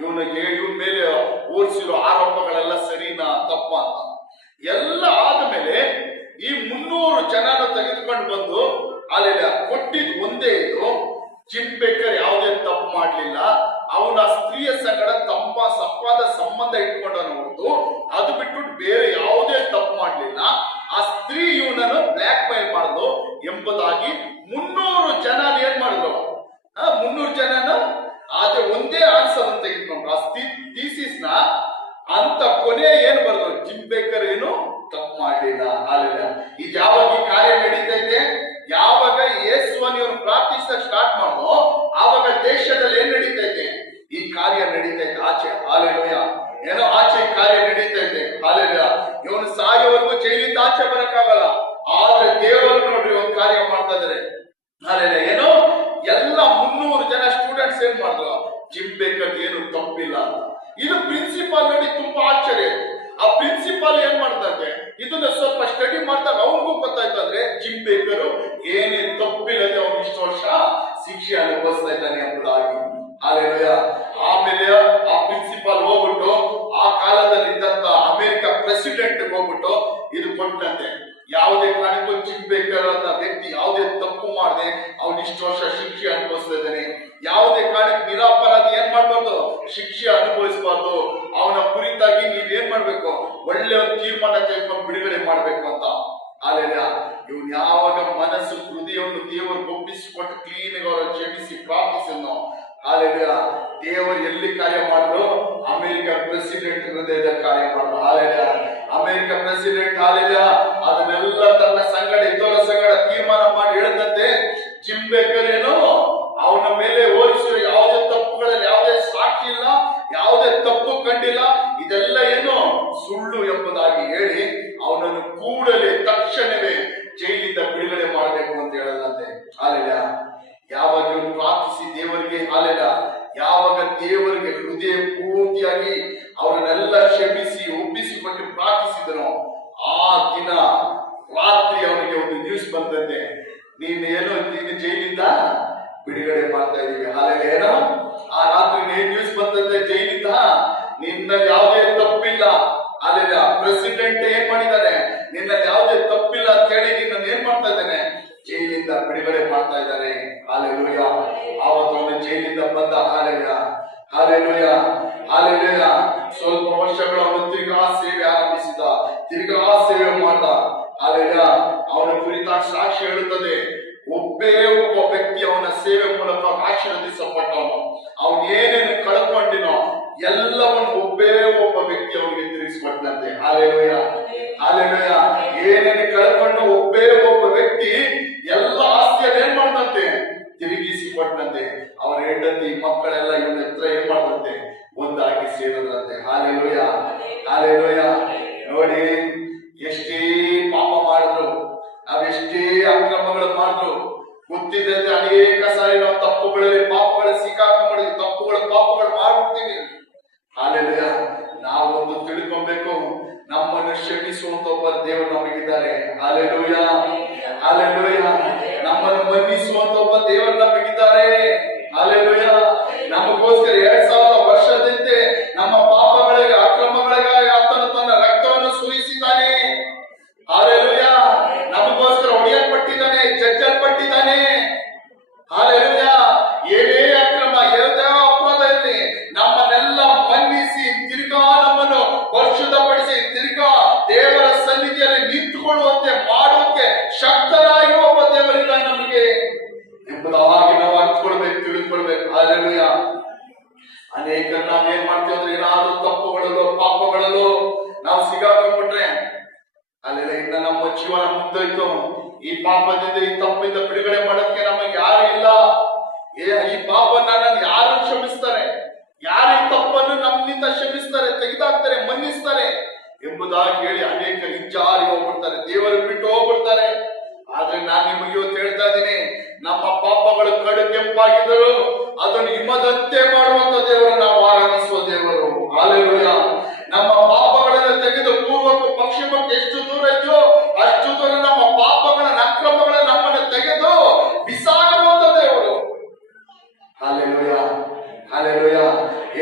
ಇವನ್ ಮೇಲೆ ಓಡಿಸಿರೋ ಆರೋಪಗಳೆಲ್ಲ ಸರಿನಾ ತಪ್ಪ ಅಂತ ಎಲ್ಲ ಆದ್ಮೇಲೆ ಈ 300 ಜನನ ತೆಗೆದುಕೊಂಡು ಬಂದು ಅಲ್ಲಿ ಕೊಟ್ಟಿದ್ ಒಂದೇ ಇದು, ಜಿಮ್ ಬೇಕರ್ ಯಾವುದೇ ತಪ್ಪು ಮಾಡ್ಲಿಲ್ಲ, ಅವನ ಸ್ತ್ರೀಯ ಸಂಗಡ ಸಪ್ಪಾದ ಸಂಬಂಧ ಇಟ್ಕೊಂಡವನು ಹೊರತು ಅದು ಬಿಟ್ಟು ಬೇರೆ ಯಾವುದೇ ತಪ್ಪು ಮಾಡ್ಲಿಲ್ಲ. ಆ ಸ್ತ್ರೀ ಇವನನ್ನು ಬ್ಲಾಕ್ ಮೇಲ್ ಮಾಡಿದ್ರು ಎಂಬುದಾಗಿ 300 ಜನ ಏನ್ ಮಾಡಿದ್ರು, 300 ಜನನ ಆದ್ರೆ ಒಂದೇ ಆನ್ಸರ್ ಅಂತ ತೆಗೆದುಕೊಂಡ್ರು. ಆ ಥೀಸಿಸ್ ನ ಅಂತ ಕೊನೆ ಏನ್ ಬರೆದ್ರು, ಜಿಮ್ ಬೇಕರ್ ಏನು ತಪ್ಪು ಮಾಡಲಿಲ್ಲ. ಇದು ಯಾವಾಗ ಈ ಕಾರ್ಯ ನಡೀತೈತೆ, ಯಾವಾಗ ಯೇಸುವನ್ನು ಇವನು ಪ್ರಾರ್ಥಿಸ ಸ್ಟಾರ್ಟ್ ಮಾಡೋ ಆವಾಗ ದೇಶದಲ್ಲಿ ಏನ್ ನಡೀತೈತೆ, ಈ ಕಾರ್ಯ ನಡೀತೈತೆ ಆಚೆ. ಹಾಲೆಲೂಯ. ಏನೋ ಆಚೆ ಈ ಕಾರ್ಯ ನಡೀತೈತೆ. ಹಾಲೆಲೂಯ. ಇವನು ಸಾಯೋವರೆಗೂ ಜೈಲಿಂದ ಆಚೆ ಬರಕ್ಕಾಗಲ್ಲ, ಆದ್ರೆ ದೇವರು ನೋಡ್ರಿ ಒಂದು ಕಾರ್ಯ ಮಾಡ್ತಾ ಇದಾರೆ. ಹಾಲೆಲೂಯ. ಏನೋ ಎಲ್ಲ 300 ಜನ ಸ್ಟೂಡೆಂಟ್ಸ್ ಏನ್ ಮಾಡಿದ್ರು, ಜಿಮ್ ಬೇಕರ್ ಏನು ತಪ್ಪಿಲ್ಲ ಅಂತ. ಇದು ಪ್ರಿನ್ಸಿಪಾಲ್ ನೋಡಿ ತುಂಬಾ ಆಶ್ಚರ್ಯ. ಆ ಪ್ರಿನ್ಸಿಪಾಲ್ ಏನ್ ಮಾಡ್ತಾರೆ, ಇದನ್ನ ಸ್ವಲ್ಪ ಸ್ಟಡಿ ಮಾಡ್ದಾಗ ಅವ್ರಿಗೂ ಗೊತ್ತಾಯ್ತು ಅಂದ್ರೆ ಜಿಮ್ ಬೇಕರು ಏನೇ ತಪ್ಪಿಲ್ಲದೆ ಅವ್ನು ಇಷ್ಟು ವರ್ಷ ಶಿಕ್ಷೆ ಅನುಭವಿಸ್ತಾ ಇದ್ದಾನೆ ಎಂಬುದಾಗಿ. ಹಾಲೆಲೂಯ. ಆಮೇಲೆ ಆ ಪ್ರಿನ್ಸಿಪಾಲ್ ಹೋಗ್ಬಿಟ್ಟು ಆ ಕಾಲದಲ್ಲಿ ಇದ್ದಂತ ಅಮೆರಿಕ ಪ್ರೆಸಿಡೆಂಟ್ ಹೋಗ್ಬಿಟ್ಟು ಇದು ಕೊಟ್ಟಂತೆ, ಯಾವುದೇ ಕಾರಣಕ್ಕೂ ಜಿಮ್ ಬೇಕರ್ ಅಂತ ವ್ಯಕ್ತಿ ಯಾವುದೇ ತಪ್ಪು ಮಾಡದೆ ಅವ್ನು ಇಷ್ಟು ವರ್ಷ ಶಿಕ್ಷೆ ಅನುಭವಿಸ್ತಾ ಇದ್ದಾನೆ, ಯಾವುದೇ ಕಾರಣಕ್ಕೆ ನಿರಪರಾಧಿ ಏನ್ ಮಾಡ್ಬಾರ್ದು, ಶಿಕ್ಷೆ ಅನುಭವಿಸಬಾರ್ದು, ಅವನ ಕುರಿತಾಗಿ ನೀವೇನ್ ಮಾಡ್ಬೇಕು, ಒಳ್ಳೆ ಒಂದು ತೀರ್ಮಾನ ತೆಗೆದುಕೊಂಡು ಬಿಡುಗಡೆ ಮಾಡ್ಬೇಕು ಅಂತ. ಅಲ್ಲೆಲ್ಲ ಇವನ್ ಯಾವಾಗ ಮನಸ್ಸು ಹೃದಯವನ್ನು ದೇವರು ಒಪ್ಪಿಸಿಕೊಟ್ಟು ಕ್ಲೀನ್ ಅವರ ಕ್ಷಮಿಸಿ ಪ್ರಾರ್ಥಿಸನ್ನು, ಹಾಲೆಲ್ಲ ದೇವರು ಎಲ್ಲಿ ಕಾರ್ಯ ಮಾಡಿದ್ರು, ಅಮೆರಿಕ ಪ್ರೆಸಿಡೆಂಟ್ ಹೃದಯದ ಕಾರ್ಯ ಮಾಡಿದ್ರು. ಹಾಲೆಲ್ಲ ಅಮೆರಿಕ ಪ್ರೆಸಿಡೆಂಟ್ ಹಾಲೆಲ್ಲ ಅದನ್ನೆಲ್ಲ ತನ್ನ ಸಂಗಡ ಇದ್ದವರ ಸಂಗಡ ತೀರ್ಮಾನ ಮಾಡಿ ಹೇಳಿದಂತೆ, ಜಿಮ್ ಬೇಕರ್ ಏನು ಅವನ ಮೇಲೆ ಹೋಲಿಸಿರೋ ಯಾವುದೇ ತಪ್ಪುಗಳಲ್ಲಿ ಯಾವುದೇ ಸಾಕ್ಷಿ ಇಲ್ಲ, ಯಾವುದೇ ತಪ್ಪು ಕಂಡಿಲ್ಲ, ಇದೆಲ್ಲ ಏನು ಸುಳ್ಳು ಎಂಬುದಾಗಿ ಹೇಳಿ ಅವನನ್ನು ಕೂಡಲೇ ತಕ್ಷಣವೇ ಜೈಲಿಂದ ಬಿಡುಗಡೆ ಮಾಡಬೇಕು ಅಂತ ಹೇಳದಂತೆ. ಹಾಲೆಲ್ಲ ಯಾವಾಗ ಇವನು ಪ್ರಾರ್ಥಿಸಿ ದೇವರಿಗೆ, ಹಾಲೆಲ್ಲ ಯಾವಾಗ ದೇವರಿಗೆ ಹೃದಯ ಪೂರ್ತಿಯಾಗಿ ಅವರನ್ನೆಲ್ಲ ಕ್ಷಮಿಸಿ ಒಪ್ಪಿಸಿಕೊಟ್ಟು ಪ್ರಾರ್ಥಿಸಿದನೋ ಆ ದಿನ ರಾತ್ರಿ ಅವನಿಗೆ ಒಂದು ನ್ಯೂಸ್ ಬಂದಂತೆ, ನೀನು ಜೈಲಿಂದ ಬಿಡುಗಡೆ ಮಾಡ್ತಾ ಇದೀವಿ. ಹಾಲೆಲ್ಲ ಏನೋ ಆ ರಾತ್ರಿ ನ್ಯೂಸ್ ಬಂದಂತೆ, ಜೈಲಿಂದ ನಿನ್ನಲ್ಲಿ ಯಾವುದೇ ತಪ್ಪಿಲ್ಲ. ಅಲ್ಲೆಲ್ಲ ಪ್ರೆಸಿಡೆಂಟ್ ಏನ್ ಮಾಡಿದ್ದಾನೆ, ನಿನ್ನಲ್ಲಿ ಯಾವುದೇ ತಪ್ಪಿಲ್ಲ ಅಂತ ಹೇಳಿ ನಿನ್ನ ಏನ್ ಮಾಡ್ತಾ ಇದ್ದಾನೆ, ಜೈಲಿಂದ ಬಿಡುಗಡೆ ಮಾಡ್ತಾ ಇದ್ದಾರೆ. ಹಾಲೆಲೂಯ. ಆವತ್ತು ಅವನು ಜೈಲಿಂದ ಬಂದ. ಹಾಲೆಲೂಯ. ಹಾಲೆಲೂಯ. ಹಾಲೆಲೂಯ. ಸ್ವಲ್ಪ ವರ್ಷಗಳು ಅವನು ತಿರ್ಗಾ ಸೇವೆ ಆರಂಭಿಸಿದ, ತಿರ್ಗಾ ಸೇವೆ ಮಾಡ್ದ. ಹಾಲೆಲೂಯ. ಅವನ ಕುರಿತಾಗಿ ಸಾಕ್ಷಿ ಹೇಳುತ್ತದೆ, ಒಬ್ಬ ವ್ಯಕ್ತಿ ಅವನ ಸೇವೆ ಮೂಲಕ ಆಶೀರ್ವದಿಸಲ್ಪಟ್ಟವನು. ಅವನು ಏನೇನು ಕಳ್ಕೊಂಡಿನೋ ಎಲ್ಲವನ್ನು ಒಬ್ಬ ವ್ಯಕ್ತಿ ಅವನಿಗೆ ತಿರುಗಿಸಿಕೊಟ್ಟಂತೆ. ಹಾಲೆಲೂಯ. ಹಾಲೆಲೂಯ. ಏನೇನು ಕಳ್ಕೊಂಡು ಒಬ್ಬ ವ್ಯಕ್ತಿ ಎಲ್ಲ ಆಸ್ತಿಯನ್ನು ಏನ್ ಮಾಡ್ದಂತೆ, ತಿರುಗಿಸಿಕೊಟ್ಟಂತೆ. ಅವರ ಹೆಂಡತಿ ಮಕ್ಕಳೆಲ್ಲ ಇವನ ಹತ್ರ ಏನ್ ಮಾಡ್ದಂತೆ, ಒಂದಾಗಿ ಸೇರಿದಂತೆ. ಹಾಲೆಲೂಯ. ಹಾಲೆಲೂಯ. ನೋಡಿ, ಎಷ್ಟೇ ಪಾಪ ಮಾಡಿದ್ರು, ನಾವೆಷ್ಟೇ ಅಕ್ರಮಗಳು ಮಾಡಿದ್ರು, ಗೊತ್ತಿದೆ ಅನೇಕ ಸಾರಿ ನಾವು ತಪ್ಪುಗಳಲ್ಲಿ ಪಾಪಗಳಲ್ಲಿ ಸಿಕ್ಕಾಕೊಂಡಿದ್ವಿ, ಪಾಪಗಳು ಮಾಡ್ಬಿಡ್ತೀವಿ. ಹಾಲೆಲೂಯ. ನಾವೊಂದು ತಿಳ್ಕೊಬೇಕು, ನಮ್ಮನ್ನು ಕ್ಷಮಿಸುವಂತ ಒಬ್ಬ ದೇವರು ನಮಗಿದ್ದಾರೆ. ಹಾಲೆಲೂಯ. ಹಾಲೆಲೂಯ. ನಮ್ಮನ್ನು ಮನ್ನಿಸುವಂತ ಒಬ್ಬ ದೇವರು ನಮಗಿದ್ದಾರೆ. ಹಾಲೆಲೂಯ. ನಮಗೋಸ್ಕರ 2000 ವರ್ಷದಿಂದ ನಮ್ಮ ಪಾಪಗಳಿಗೆ ಅಕ್ರಮಗಳಿಗಾಗಿ ಆತನು ತನ್ನ ರಕ್ತವನ್ನು ಸುರಿಸಿದ್ದಾನೆ. ಹಾಲೆಲೂಯ. ನಮಗೋಸ್ಕರ ಹೊಡೆಯಲ್ಪಟ್ಟಿದ್ದಾನೆ, ಜಜ್ಜಲ್ಪಟ್ಟಿದ್ದಾನೆ. ಹಾಲೆಲೂಯ. ಏನೇ ಅಕ್ರಮ, ಯಾವುದೇ ಅಪರಾಧ ಇರಲಿ, ನಮ್ಮನ್ನೆಲ್ಲ ಮನ್ನಿಸಿ ತಿರ್ಗಾ ನಮ್ಮನ್ನು ಪರಿಶುದ್ಧಪಡಿಸಿ ತಿರ್ಗಾ ದೇವರ ಸನ್ನಿಧಿಯಲ್ಲಿ ನಿಂತುಕೊಳ್ಳುವಂತೆ ಮಾಡುವಂತೆ ಶಕ್ತರಾಗಿ ಒಬ್ಬ ದೇವರಿಲ್ಲ ನಮಗೆ ಎಂಬುದಾಗಿ ನಾವು ಅರ್ಥಕೊಳ್ಬೇಕು, ತಿಳಿದುಕೊಳ್ಬೇಕು. ಹಾಲೆಲೂಯ. ಅನೇಕ ನಾವೇನ್ ಮಾಡ್ತೀವಿ ಅಂದ್ರೆ, ಏನಾದ್ರೂ ತಪ್ಪುಗಳಲ್ಲೋ ಪಾಪಗಳಲ್ಲೋ ನಾವು ಸಿಗಾಕೊಂಡ್ಬಿಟ್ರೆ ಅಲ್ಲೆಲ್ಲ ಇನ್ನ ನಮ್ಮ ಜೀವನ ಮುಂದೋಯ್ತು. ಈ ಪಾಪದಿಂದ, ಈ ತಪ್ಪಿಂದ ಬಿಡುಗಡೆ ಮಾಡೋದಕ್ಕೆ ನಮಗೆ ಯಾರು ಇಲ್ಲ. ಈ ಪಾಪ ನನ್ನನ್ನು ಯಾರು ಕ್ಷಮಿಸ್ತಾರೆ, ಯಾರು ಈ ತಪ್ಪನ್ನು ನಮ್ಮಿಂದ ಕ್ಷಮಿಸ್ತಾರೆ, ತೆಗೆದಾಕ್ತಾರೆ, ಮನ್ನಿಸ್ತಾರೆ ಎಂಬುದಾಗಿ ಹೇಳಿ ಅನೇಕ ಹಿಂಜಾರಿ ಹೋಗ್ಬಿಡ್ತಾರೆ, ದೇವರು ಬಿಟ್ಟು ಹೋಗ್ಬಿಡ್ತಾರೆ. ಆದ್ರೆ ನಾನು ನಿಮಗೆ ಇವತ್ತು ಹೇಳ್ತಾ ಇದ್ದೀನಿ, ನಮ್ಮ ಪಾಪಗಳು ಕಡು ಕೆಂಪಾಗಿದ್ದರು ಅದನ್ನು ಹಿಮದಂತೆ ಮಾಡುವಂತ ದೇವರು ನಾವು ಆರಾಧಿಸುವ ದೇವರು. ಹಲ್ಲೆಲೂಯ. ನಮ್ಮ ಪಾಪಗಳನ್ನು ತೆಗೆದು ಪೂರ್ವಕ್ಕೂ ಪಶ್ಚಿಮಕ್ಕೆ ಎಷ್ಟು ದೂರ ಇದೆಯೋ ಅಷ್ಟು ದೂರ ನಮ್ಮ ಪಾಪಗಳನ್ನ ಅಕ್ರಮಗಳ ನಮ್ಮನ್ನು ತೆಗೆದು ಬಿಸಾಡುವಂತ ದೇವರು. Hallelujah, hallelujah.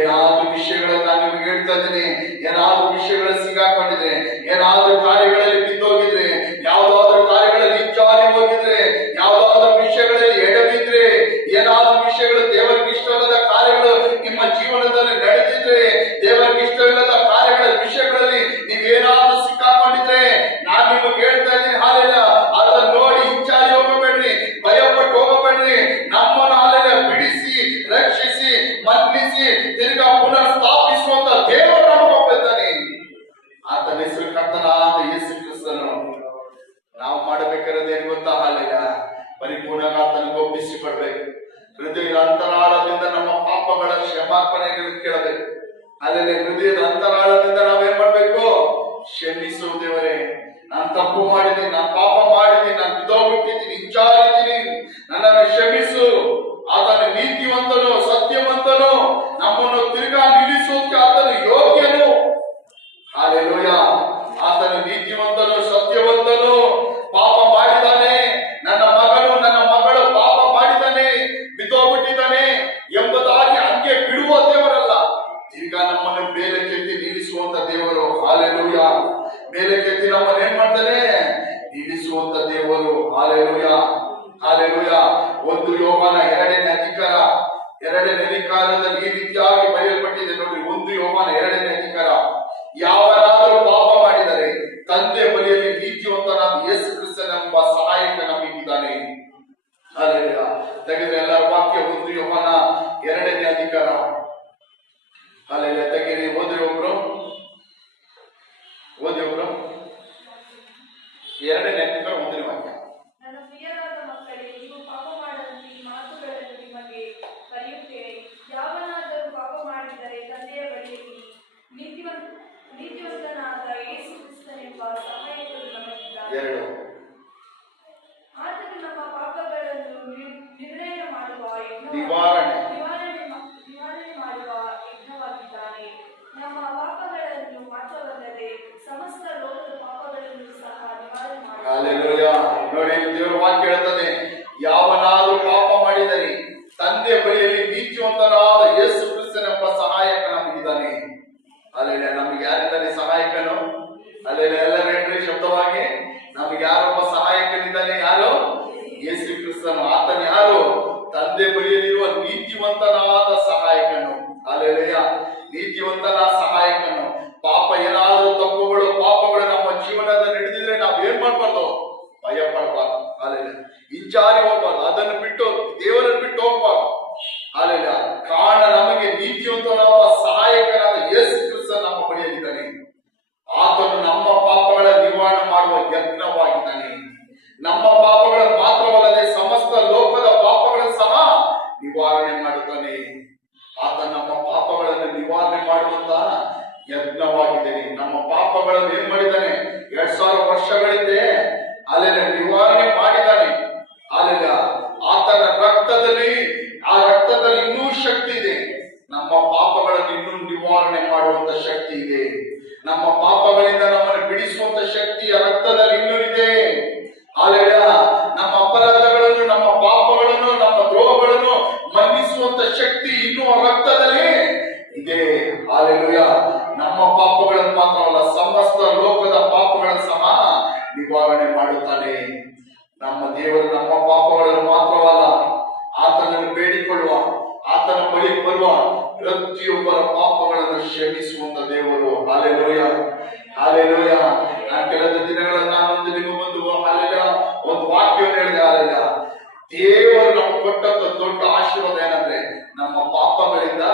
ಏನಾದ್ರೂ ವಿಷಯಗಳನ್ನ ನಾನು ನಿಮ್ಗೆ ಹೇಳ್ತಾ ಇದ್ದೀನಿ, ಏನಾದ್ರೂ ವಿಷಯಗಳು ಸಿಗಾಕೊಂಡಿದ್ರೆ, ಏನಾದ್ರೂ ಕಾರ್ಯಗಳಲ್ಲಿ ಬಿದ್ದೋಗಿದ್ರೆ, ಯಾವ್ದಾದ್ರು ಕಾರ್ಯಗಳಲ್ಲಿ ಹಿಂಜಾರಿ ಹೋಗಿದ್ರೆ, ಯಾವ್ದಾದ್ರು ವಿಷಯಗಳಲ್ಲಿ ಎಡವಿದ್ರೆ, ಏನಾದ್ರೂ ವಿಷಯಗಳು ದೇವರಿಗೆ ಇಷ್ಟವಿಲ್ಲದ ಕಾರ್ಯಗಳು ನಿಮ್ಮ ಜೀವನದಲ್ಲಿ ನಡೆದಿದ್ರೆ, ದೇವರಿಗೆ ಇಷ್ಟವಿಲ್ಲದ ಕಾರ್ಯಗಳ ವಿಷಯಗಳಲ್ಲಿ ನೀವೇನಾದ್ರೂ ಸಿಕ್ಕಾಕೊಂಡಿದ್ರೆ, ನಾನು ನಿಮಗೆ ಹೇಳ್ತಾ ಇದ್ದೀನಿ, ಹಾಲೆಲ್ಲ ಅದನ್ನ ನೋಡಿ ಹಿಂಜಾರಿ ಹೋಗಬೇಡ್ರಿ, ಭಯಪಟ್ಟು ಹೋಗಬೇಡ್ರಿ. ನಮ್ಮನ್ನು ಹಾಲೆಲ್ಲ ಬಿಡಿಸಿ, ರಕ್ಷಿಸಿ, ಮನ್ನಿಸಿ, ತಿರ್ಗಾ ಪುನಃ ಸ್ಥಾಪಿಸುವಂತ ದೇವರು ನಮಗೊಪ್ಪಿದ್ದಾನೆ. ಆತನ ಹೆಸರು ಕರ್ತನಾದ ಯೇಸು ಕ್ರಿಸ್ತನು. ನಾವು ಮಾಡಬೇಕಾದ್ರೆ ಗೊತ್ತಾ? ಹಾಲೆಲ್ಲ ಪರಿಪೂರ್ಣ ಆತನಿಗೆ ಒಪ್ಪಿಸಿಕೊಡ್ಬೇಕು. ಹೃದಯದ ಅಂತರಾಳದಿಂದ ನಮ್ಮ ಪಾಪಗಳ ಕ್ಷಮಾಪಣೆಗಳನ್ನು ಕೇಳಬೇಕು. ಅಲ್ಲದೆ ಹೃದಯದ ಅಂತರಾಳದಿಂದ ನಾವೇನ್ ಮಾಡ್ಬೇಕು? ಕ್ಷಮಿಸು ದೇವರೇ, ನಾನು ತಪ್ಪು ಮಾಡಿದ್ದೀನಿ, ನಾನು ಪಾಪ ಮಾಡಿದ್ದೀನಿ, ನಾನು ಬಿದ್ದೋಗ್ಬಿಟ್ಟಿದ್ದೀನಿ, ಹಿಂಜಾರಿದ್ದೀನಿ, ನನ್ನನ್ನು ಕ್ಷಮಿಸು. ಆತನ ನೀತಿವಂತನು, ಸತ್ಯವಂತನು, ನಮ್ಮನ್ನು ತಿರ್ಗಾ ನಿಲ್ಲಿಸೋಕೆ ಆತನು ಯೋಗ್ಯನು. ಹಲ್ಲೆಲೂಯ. ಆತನು ನೀತಿವಂತನು, ಸತ್ಯವಂತನು. ಪಾಪ ಮಾಡಿದ್ದಾನೆ, ನನ್ನ ಮಗನು, ನನ್ನ ಮಗಳು ಪಾಪ ಮಾಡಿದ್ದಾನೆ, ಬಿದ್ದೋಗ್ಬಿಟ್ಟಿದ್ದಾನೆ ಎಂಬುದಾಗಿ ಹಂಗೆ ಬಿಡುವ ದೇವರಲ್ಲ, ಈಗ ನಮ್ಮನ್ನು ಮೇಲಕ್ಕೆತ್ತಿ ನಿಲ್ಲಿಸುವಂತ ದೇವರು. ಹಲ್ಲೆಲೂಯ. ಮೇಲಕ್ಕೆತ್ತಿ ನಮ್ಮನ್ನು ಏನ್ ಮಾಡ್ತಾನೆ? ನಿಲ್ಲಿಸುವಂತ ದೇವರು. Hallelujah, hallelujah. 1 ಯೋಹಾನ 2ನೇ ಅಧಿಕಾರ 2ನೇ ಅಧಿಕಾರದಲ್ಲಿ ಈ ರೀತಿಯಾಗಿ ಬರೆಯಲ್ಪಟ್ಟಿದೆ ನೋಡಿ. 1 ಯೋಹಾನ 2ನೇ ಅಧಿಕಾರ, ಯಾವನಾದರೂ ಪಾಪ ಮಾಡಿದರೆ ತಂದೆ ಬಳಿಯಲ್ಲಿ ನೀತಿವಂತನಾದ ಯೇಸು ಕ್ರಿಸ್ತನೆಂಬ ಸಹಾಯಕ ನಮಗಿದ್ದಾನೆ. ಹಲ್ಲೆಲೂಯ. ತೆಗೆದ್ರೆ ಎಲ್ಲರ ವಾಕ್ಯ 1 ಯೋಹಾನ 2ನೇ ಅಧಿಕಾರ. ಹಲ್ಲೆಲೂಯ. ತೆಗೆರಿ, ಓದ್ರಿ ಒಬ್ರು, ಓದಿ ಒಬ್ರು. 2ನೇ ಅಧಿಕಾರ 1ನೇ ವಾಕ್ಯ. ನನ್ನ ಪ್ರಿಯರಾದ ಮಕ್ಕಳೇ, ನೀವು ಪಾಪ ಮಾಡದಂತೆ ಈ ಮಾತುಗಳನ್ನು ನಿಮಗೆ ಬರೆಯುತ್ತೇನೆ. ಯಾವನಾದರೂ ಪಾಪ ಮಾಡಿದರೆ ತಂದೆಯ ಬಳಿಯಲ್ಲಿ ನೀತಿವಂತನಾದ ಯೇಸು ಕ್ರಿಸ್ತನೆಂಬ ಸಹಾಯಕರು ನಮಗಿದ್ದಾನೆ. ಆತನು ನಮ್ಮ ಪಾಪಗಳನ್ನು ನಿರ್ಣಯ ಮಾಡುವ ನಿವಾರಣೆ ಮಾಡುವ ಯಜ್ಞವಾಗಿದ್ದಾನೆ. ನಮ್ಮ ಪಾಪಗಳನ್ನು ಮಾತ್ರವಲ್ಲದೆ ಸಮಸ್ತ ಲೋಕದ ಪಾಪಗಳನ್ನು ಸಹ ನಿವಾರಣೆ ಮಾಡುತ್ತಾನೆ. ಹಲ್ಲೆಲೂಯ. ನೋಡಿ, ದೇವರ ವಾಕ್ಯ ಹೇಳ್ತದೆ, ಯಾವನಾದರೂ ಪಾಪ ಮಾಡಿದರೆ ತಂದೆ ಬಳಿಯಲ್ಲಿ ನೀತಿವಂತನಾದ ಯೇಸು ಕ್ರಿಸ್ತನೆಂಬ ಸಹಾಯಕ ನಮಗಿದ್ದಾನೆ. ಅಲ್ಲೆಲ್ಲ ನಮ್ಗೆ ಯಾರಿದ್ದಾನೆ ಸಹಾಯಕನು? ಅಲ್ಲೆಲ್ಲ ಎಲ್ಲರೂ ಹೇಳ್ರಿ ಶಬ್ದವಾಗಿ, ನಮ್ಗೆ ಯಾರೊಬ್ಬ ಸಹಾಯಕನಿದ್ದಾನೆ. ಯಾರು? ಯೇಸು ಕ್ರಿಸ್ತನು. ಆತನ ಯಾರು? ತಂದೆ ಬಳಿಯಲ್ಲಿರುವ ನೀತಿವಂತನಾದ ಸಹಾಯಕನು. ಅಲ್ಲೆಲ್ಲ ನೀತಿವಂತನ ಸಹಾಯಕನು. ಪಾಪ ಏನಾದರೂ ತಪ್ಪುಗಳು, ಪಾಪಗಳು ನಮ್ಮ ಜೀವನದಲ್ಲಿ ನಡೆದಿದ್ರೆ ನಾವ್ ಏನ್ ಮಾಡ್ಬಾರ್ದು? ಭಯ ಪಡಬಾರ್ದು. ಅಲ್ಲೆಲ್ಲ ಹಿಂಜಾರಿ ಹೋಗ್ಬಾರ್ದು, ಅದನ್ನು ಬಿಟ್ಟು ದೇವರನ್ನು ಬಿಟ್ಟು ಹೋಗ್ಬಾರ್ದು. ಅಲ್ಲೆಲ್ಲ ಕಾರಣ ನಮಗೆ ನೀತಿವಂತನಾದ ಸಹಾಯಕನಾದ ಯೇಸು ಕ್ರಿಸ್ತ ನಮ್ಮ ಬಳಿಯಲ್ಲಿದ್ದಾನೆ. ಆತನು ನಮ್ಮ ಪಾಪಗಳ ನಿವಾರಣೆ ಮಾಡುವ ಯಜ್ಞವಾಗಿದ್ದಾನೆ. ನಮ್ಮ ಪಾಪಗಳನ್ನು ಮಾತ್ರವಲ್ಲದೆ ಸಮಸ್ತ ಲೋಕದ ಪಾಪಗಳನ್ನು ಸಹ ನಿವಾರಣೆ ಮಾಡುತ್ತಾನೆ. ಆತ ನಮ್ಮ ಪಾಪಗಳನ್ನು ನಿವಾರಣೆ ಮಾಡುವಂತ ಯಜ್ಞವಾಗಿದ್ದಾನೆ. ನಮ್ಮ ಪಾಪಗಳನ್ನು ಏನ್ ಮಾಡಿದ್ದಾನೆ? 2000 ವರ್ಷಗಳಿಂದ ಅಲ್ಲೆಲ್ಲ ನಿವಾರಣೆ ಮಾಡಿದ್ದಾನೆ. ಅಲ್ಲೆಲ್ಲ ಆತನ ರಕ್ತದಲ್ಲಿ, ಆ ರಕ್ತದಲ್ಲಿ ಇನ್ನೂ ಶಕ್ತಿ ಇದೆ. ನಮ್ಮ ಪಾಪಗಳನ್ನು ಇನ್ನೂ ನಿವಾರಣೆ ಮಾಡುವಂತ ಶಕ್ತಿ ಇದೆ. ನಮ್ಮ ಪಾಪಗಳಿಂದ ನಮ್ಮನ್ನು ಬಿಡಿಸುವಂತ ಶಕ್ತಿ ಆ ರಕ್ತದಲ್ಲಿ ಇನ್ನೂ ಇದೆ. ಅಲ್ಲೆಲ್ಲ ನಮ್ಮ ಅಪರಾಧಗಳನ್ನು, ನಮ್ಮ ಪಾಪಗಳನ್ನು, ನಮ್ಮ ದ್ರೋಹಗಳನ್ನು ಮನ್ನಿಸುವಂತ ಶಕ್ತಿ ಇನ್ನೂ ಆ ರಕ್ತದಲ್ಲಿ ಇದೆ. ಹಲ್ಲೆಲೂಯ. ನಮ್ಮ ಪಾಪಗಳನ್ನು ಮಾತ್ರವಲ್ಲ, ಸಮಸ್ತ ಲೋಕದ ಪಾಪಗಳನ್ನು ಸಹ ನಿವಾರಣೆ ಮಾಡುತ್ತಾನೆ. ನಮ್ಮ ದೇವರು ನಮ್ಮ ಪಾಪಗಳನ್ನು ಮಾತ್ರವಲ್ಲ, ಆತನನ್ನು ಬೇಡಿಕೊಳ್ಳುವ, ಆತನ ಬಳಿ ಬರುವ ಪ್ರತಿಯೊಬ್ಬರ ಪಾಪಗಳನ್ನು ಕ್ಷಮಿಸುವಂತ ದೇವರು. Hallelujah, hallelujah. ನಾನು ಕೆಲವು ದಿನಗಳನ್ನು ನಾನೊಂದು ನಿಮಗೊಂದು ಹಲ್ಲೆಲೂಯ ಒಂದು ವಾಕ್ಯವನ್ನು ಹೇಳಿದೆ. ಹಲ್ಲೆಲೂಯ. ದೇವರು ನಮ್ಗೆ ಕೊಟ್ಟಂತ ದೊಡ್ಡ ಆಶೀರ್ವಾದ ಏನಂದ್ರೆ ನಮ್ಮ ಪಾಪಗಳಿಂದ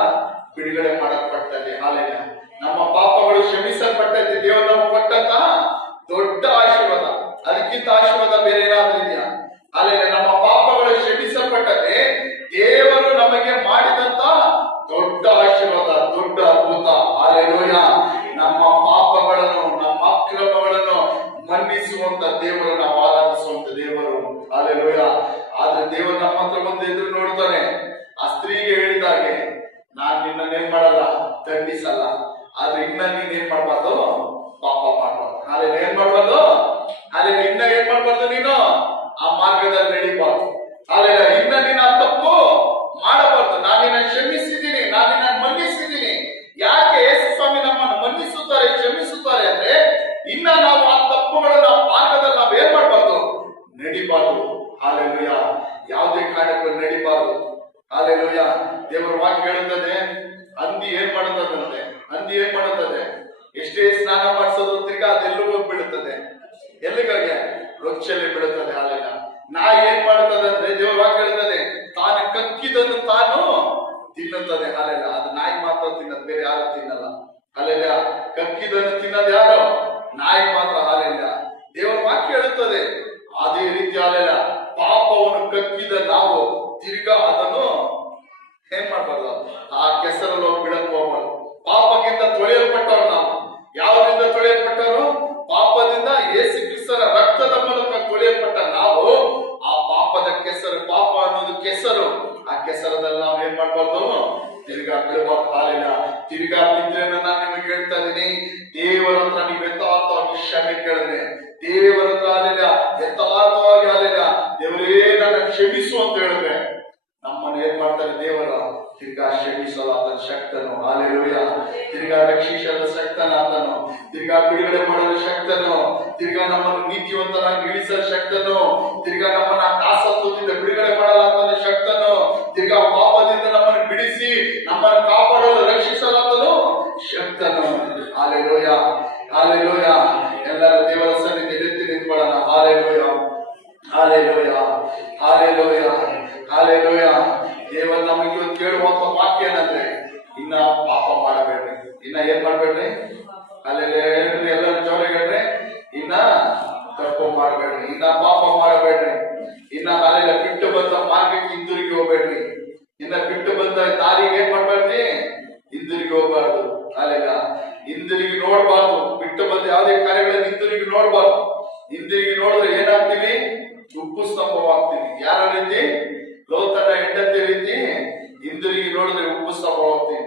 ಬಿಡುಗಡೆ ಮಾಡಲ್ಪಟ್ಟದೆ. ಹಲ್ಲೆಲೂಯ. ನಮ್ಮ ಪಾಪಗಳು ಕ್ಷಮಿಸಲ್ಪಟ್ಟದೆ. ದೇವರು ನಮ್ಗೆ ಕೊಟ್ಟಂತ ದೊಡ್ಡ ಆಶೀರ್ವಾದ. ಅದಕ್ಕಿಂತ ಆಶೀರ್ವಾದ ಬೇರೆ ಏನಾದ್ರೂ ಇದೆಯಾ? ಅಲ್ಲೇ ನಮ್ಮ ಪಾಪಗಳು ಕ್ಷಮಿಸಲ್ಪಟ್ಟದೆ. ದೇವರ ದಂಡಿಸಲ್ಲ. ಆದ್ರೆ ಇನ್ನ ನೀನ್ ಏನ್ ಮಾಡ್ಬಾರ್ದು, ಪಾಪ ಮಾಡ್ಬಾರ್ದು. ಅಲ್ಲಿ ಏನ್ ಮಾಡ್ಬಾರ್ದು, ಅಲ್ಲಿ ಇನ್ನ ಏನ್ ಮಾಡ್ಬಾರ್ದು, ನೀನು ಆ ಮಾರ್ಗದಲ್ಲಿ ನಡಿಬಾರ್ದು. ಅಲ್ಲಿ ಇನ್ನ ನೀನು ಆ ತಪ್ಪು ಮಾಡಬಾರ್ದು. ನಾನಿನ್ನ ಕ್ಷಮಿಸಿದ್ದೀನಿ, ನಾನಿನ್ನ ಮನ್ನಿಸಿದ್ದೀನಿ. ಯಾಕೆ ಯೇಸು ಸ್ವಾಮಿ ನಮ್ಮನ್ನು ಮನ್ನಿಸುತ್ತಾರೆ, ಕ್ಷಮಿಸುತ್ತಾರೆ ಅಂದ್ರೆ ಇನ್ನ ನಾವು ಆ ತಪ್ಪುಗಳನ್ನ ಆ ಮಾರ್ಗದಲ್ಲಿ ನಾವು ಏನ್ ಮಾಡ್ಬಾರ್ದು, ನಡಿಬಾರ್ದು. ಹಾಲೆಲೂಯ. ಯಾವುದೇ ಕಾರಣಕ್ಕೂ ನಡಿಬಾರ್ದು. ಹಾಲೆಲೂಯ. ದೇವರ ವಾಕ್ಯ ಹೇಳುತ್ತದೆ, ಹಂದಿ ಏನ್ ಮಾಡುತ್ತದಂತೆ, ಹಂದಿ ಏನ್ ಮಾಡುತ್ತದೆ, ಎಷ್ಟೇ ಸ್ನಾನ ಮಾಡಿಸೋದು ತಿರ್ಗಾ ಅದೆಲ್ಲೂ ಹೋಗಿ ಬೀಳುತ್ತದೆ. ಎಲ್ಲಿಗಾಗೆ, ರೊಚ್ಚಲ್ಲಿ ಬೀಳುತ್ತದೆ. ಹಾಲೆಲ್ಲ ನಾಯಿ ಏನ್ ಮಾಡುತ್ತದೆ ಅಂದ್ರೆ ದೇವರ ವಾಕ್ಯ ಹೇಳುತ್ತದೆ, ತಾನು ಕಕ್ಕಿದನ್ನು ತಾನು ತಿನ್ನುತ್ತದೆ. ಹಾಲೆಲ್ಲ ಅದು ನಾಯಿ ಮಾತ್ರ ತಿನ್ನೋದು, ಬೇರೆ ಯಾರು ತಿನ್ನಲ್ಲ. ಹಾಲೆಲ್ಲ ಕಕ್ಕಿದನ್ನು ತಿನ್ನೋದು ಯಾರು, ನಾಯಿ ಮಾತ್ರ. ಹಾಲೆಲ್ಲ ದೇವರ ವಾಕ್ಯ ಹೇಳುತ್ತದೆ. ಅದೇ ರೀತಿ ಹಾಲೆಲ್ಲ ಪಾಪವನ್ನು ಕಕ್ಕಿದ ನಾವು ತಿರ್ಗಾ ಅದನ್ನು ಏನ್ ಮಾಡ್ಬಾರ್ದು, ಆ ಕೆಸರಲ್ಲಿ ಹೋಗಿ ಬಿಡಕ್ ಹೋಗ್ಬಾರ್ದು. ಪಾಪಕ್ಕಿಂತ ತೊಳೆಯಲ್ಪಟ್ಟವರು ನಾವು. ಯಾವುದರಿಂದ ತೊಳೆಯಲ್ಪಟ್ಟವರು, ಪಾಪದಿಂದ. ಯೇಸು ಕ್ರಿಸ್ತನ ರಕ್ತದ ಮೂಲಕ ತೊಳೆಯಲ್ಪಟ್ಟ ನಾವು ಆ ಪಾಪದ ಕೆಸರು, ಪಾಪ ಅನ್ನೋದು ಕೆಸರು, ಆ ಕೆಸರದಲ್ಲಿ ನಾವು ಏನ್ ಮಾಡ್ಬಾರ್ದು, ತಿರ್ಗಾ ಬೀಳಬಾರ್ದು. ಹಾಲಿಲ್ಲ. ತಿರ್ಗಾ ಬಿದ್ರೆ ನಾನು ನಿಮಗೆ ಹೇಳ್ತಾ ಇದೀನಿ, ದೇವರ ಹತ್ರ ನೀವು ಯಥಾರ್ಥವಾಗಿ ಕ್ಷಮೆ ಕೇಳಿದ್ರೆ, ದೇವರ ಹತ್ರ ಹಾಲಿಲ್ಲ ಯಥಾರ್ಥವಾಗಿ ಹಾಲಿಲ್ಲ, ದೇವರೇ ನನ್ನ ಕ್ಷಮಿಸು ಅಂತ ಹೇಳಿದ್ರೆ ನಮ್ಮನ್ನು ಏನ್ ಮಾಡ್ತಾರೆ, ದೇವರ ತಿರ್ಗಾ ಕ್ಷಮಿಸಲು ಆತನ ಶಕ್ತನು. ಹಾಲೆಲೂಯ. ತಿರ್ಗಾ ರಕ್ಷಿಸಲು ಶಕ್ತನ ಆತನು, ತಿರ್ಗಾ ಬಿಡುಗಡೆ ಮಾಡಲು ಶಕ್ತನು, ತಿರ್ಗಾ ನಮ್ಮನ್ನು ನೀತಿವಂತನಾಗಿ ಇಳಿಸಲು ಶಕ್ತನು, ತಿರ್ಗಾ ನಮ್ಮನ್ನ ದಾಸತ್ವದಿಂದ ಬಿಡುಗಡೆ ಮಾಡಲು ಆತನ ಶಕ್ತನು, ತಿರ್ಗಾ ಪಾಪದಿಂದ ನಮ್ಮನ್ನು ಬಿಡಿಸಿ ನಮ್ಮನ್ನು ಕಾಪಾಡಲು ರಕ್ಷಿಸಲು ಆತನು ಶಕ್ತನು. ಹಾಲೆಲೂಯ. ಹಾಲೆಲೂಯ. ಎಲ್ಲರೂ ದೇವರ ಸನ್ನಿಧಿಯಲ್ಲಿ ಎತ್ತಿ ನಿಂತ್ಕೊಳ್ಳೋಣ. ಹಾಲೆಲೂಯ. ಹಾಲೆಲೂಯ. ಹಾಲೆಲೂಯ. ಹಾಲೆಲೂಯ. ದೇವರು ನಮಗೆ ಇವತ್ತು ಕೇಳುವಂತ ವಾಕ್ಯ ಏನಂದ್ರೆ, ಇನ್ನ ಪಾಪ ಮಾಡಬೇಡ್ರಿ. ಇನ್ನ ಏನ್ ಮಾಡ್ಬೇಡ್ರಿ, ಅಲ್ಲಿ ಹೇಳ್ರಿ, ಎಲ್ಲರೂ ಜೋರಾಗಿ ಹೇಳ್ರಿ, ಇನ್ನ ತಪ್ಪು ಮಾಡಬೇಡ್ರಿ, ಇನ್ನ ಪಾಪ ಮಾಡಬೇಡ್ರಿ. ಇನ್ನ ಅಲ್ಲೆಲ್ಲ ಬಿಟ್ಟು ಬಂದ ಮಾರ್ಗಕ್ಕೆ ಹಿಂದಿರುಗಿ ಹೋಗ್ಬೇಡ್ರಿ. ಇನ್ನ ಬಿಟ್ಟು ಬಂದ ದಾರಿಗೆ ಏನ್ ಮಾಡ್ಬೇಡ್ರಿ, ಹಿಂದಿರುಗಿ ಹೋಗ್ಬಾರ್ದು. ಅಲ್ಲೆಲ್ಲ ಹಿಂದಿರುಗಿ ನೋಡ್ಬಾರ್ದು. ಬಿಟ್ಟು ಬಂದ ಯಾವುದೇ ಕಾರ್ಯಗಳನ್ನು ಹಿಂದಿರುಗಿ ನೋಡ್ಬಾರ್ದು. ಹಿಂದಿರುಗಿ ನೋಡಿದ್ರೆ ಏನಾಗ್ತೀವಿ, ಉಪ್ಪು ಸ್ತಂಭವಾಗ್ತೀವಿ. ಯಾರ ರೀತಿ, ಲೋತನ ಹೆಂಡತಿ ರೀತಿ ಹಿಂದಿರುಗಿ ನೋಡಿದ್ರೆ ಉಪ್ಪು ಸ್ತಂಭವಾಗ್ತೀವಿ.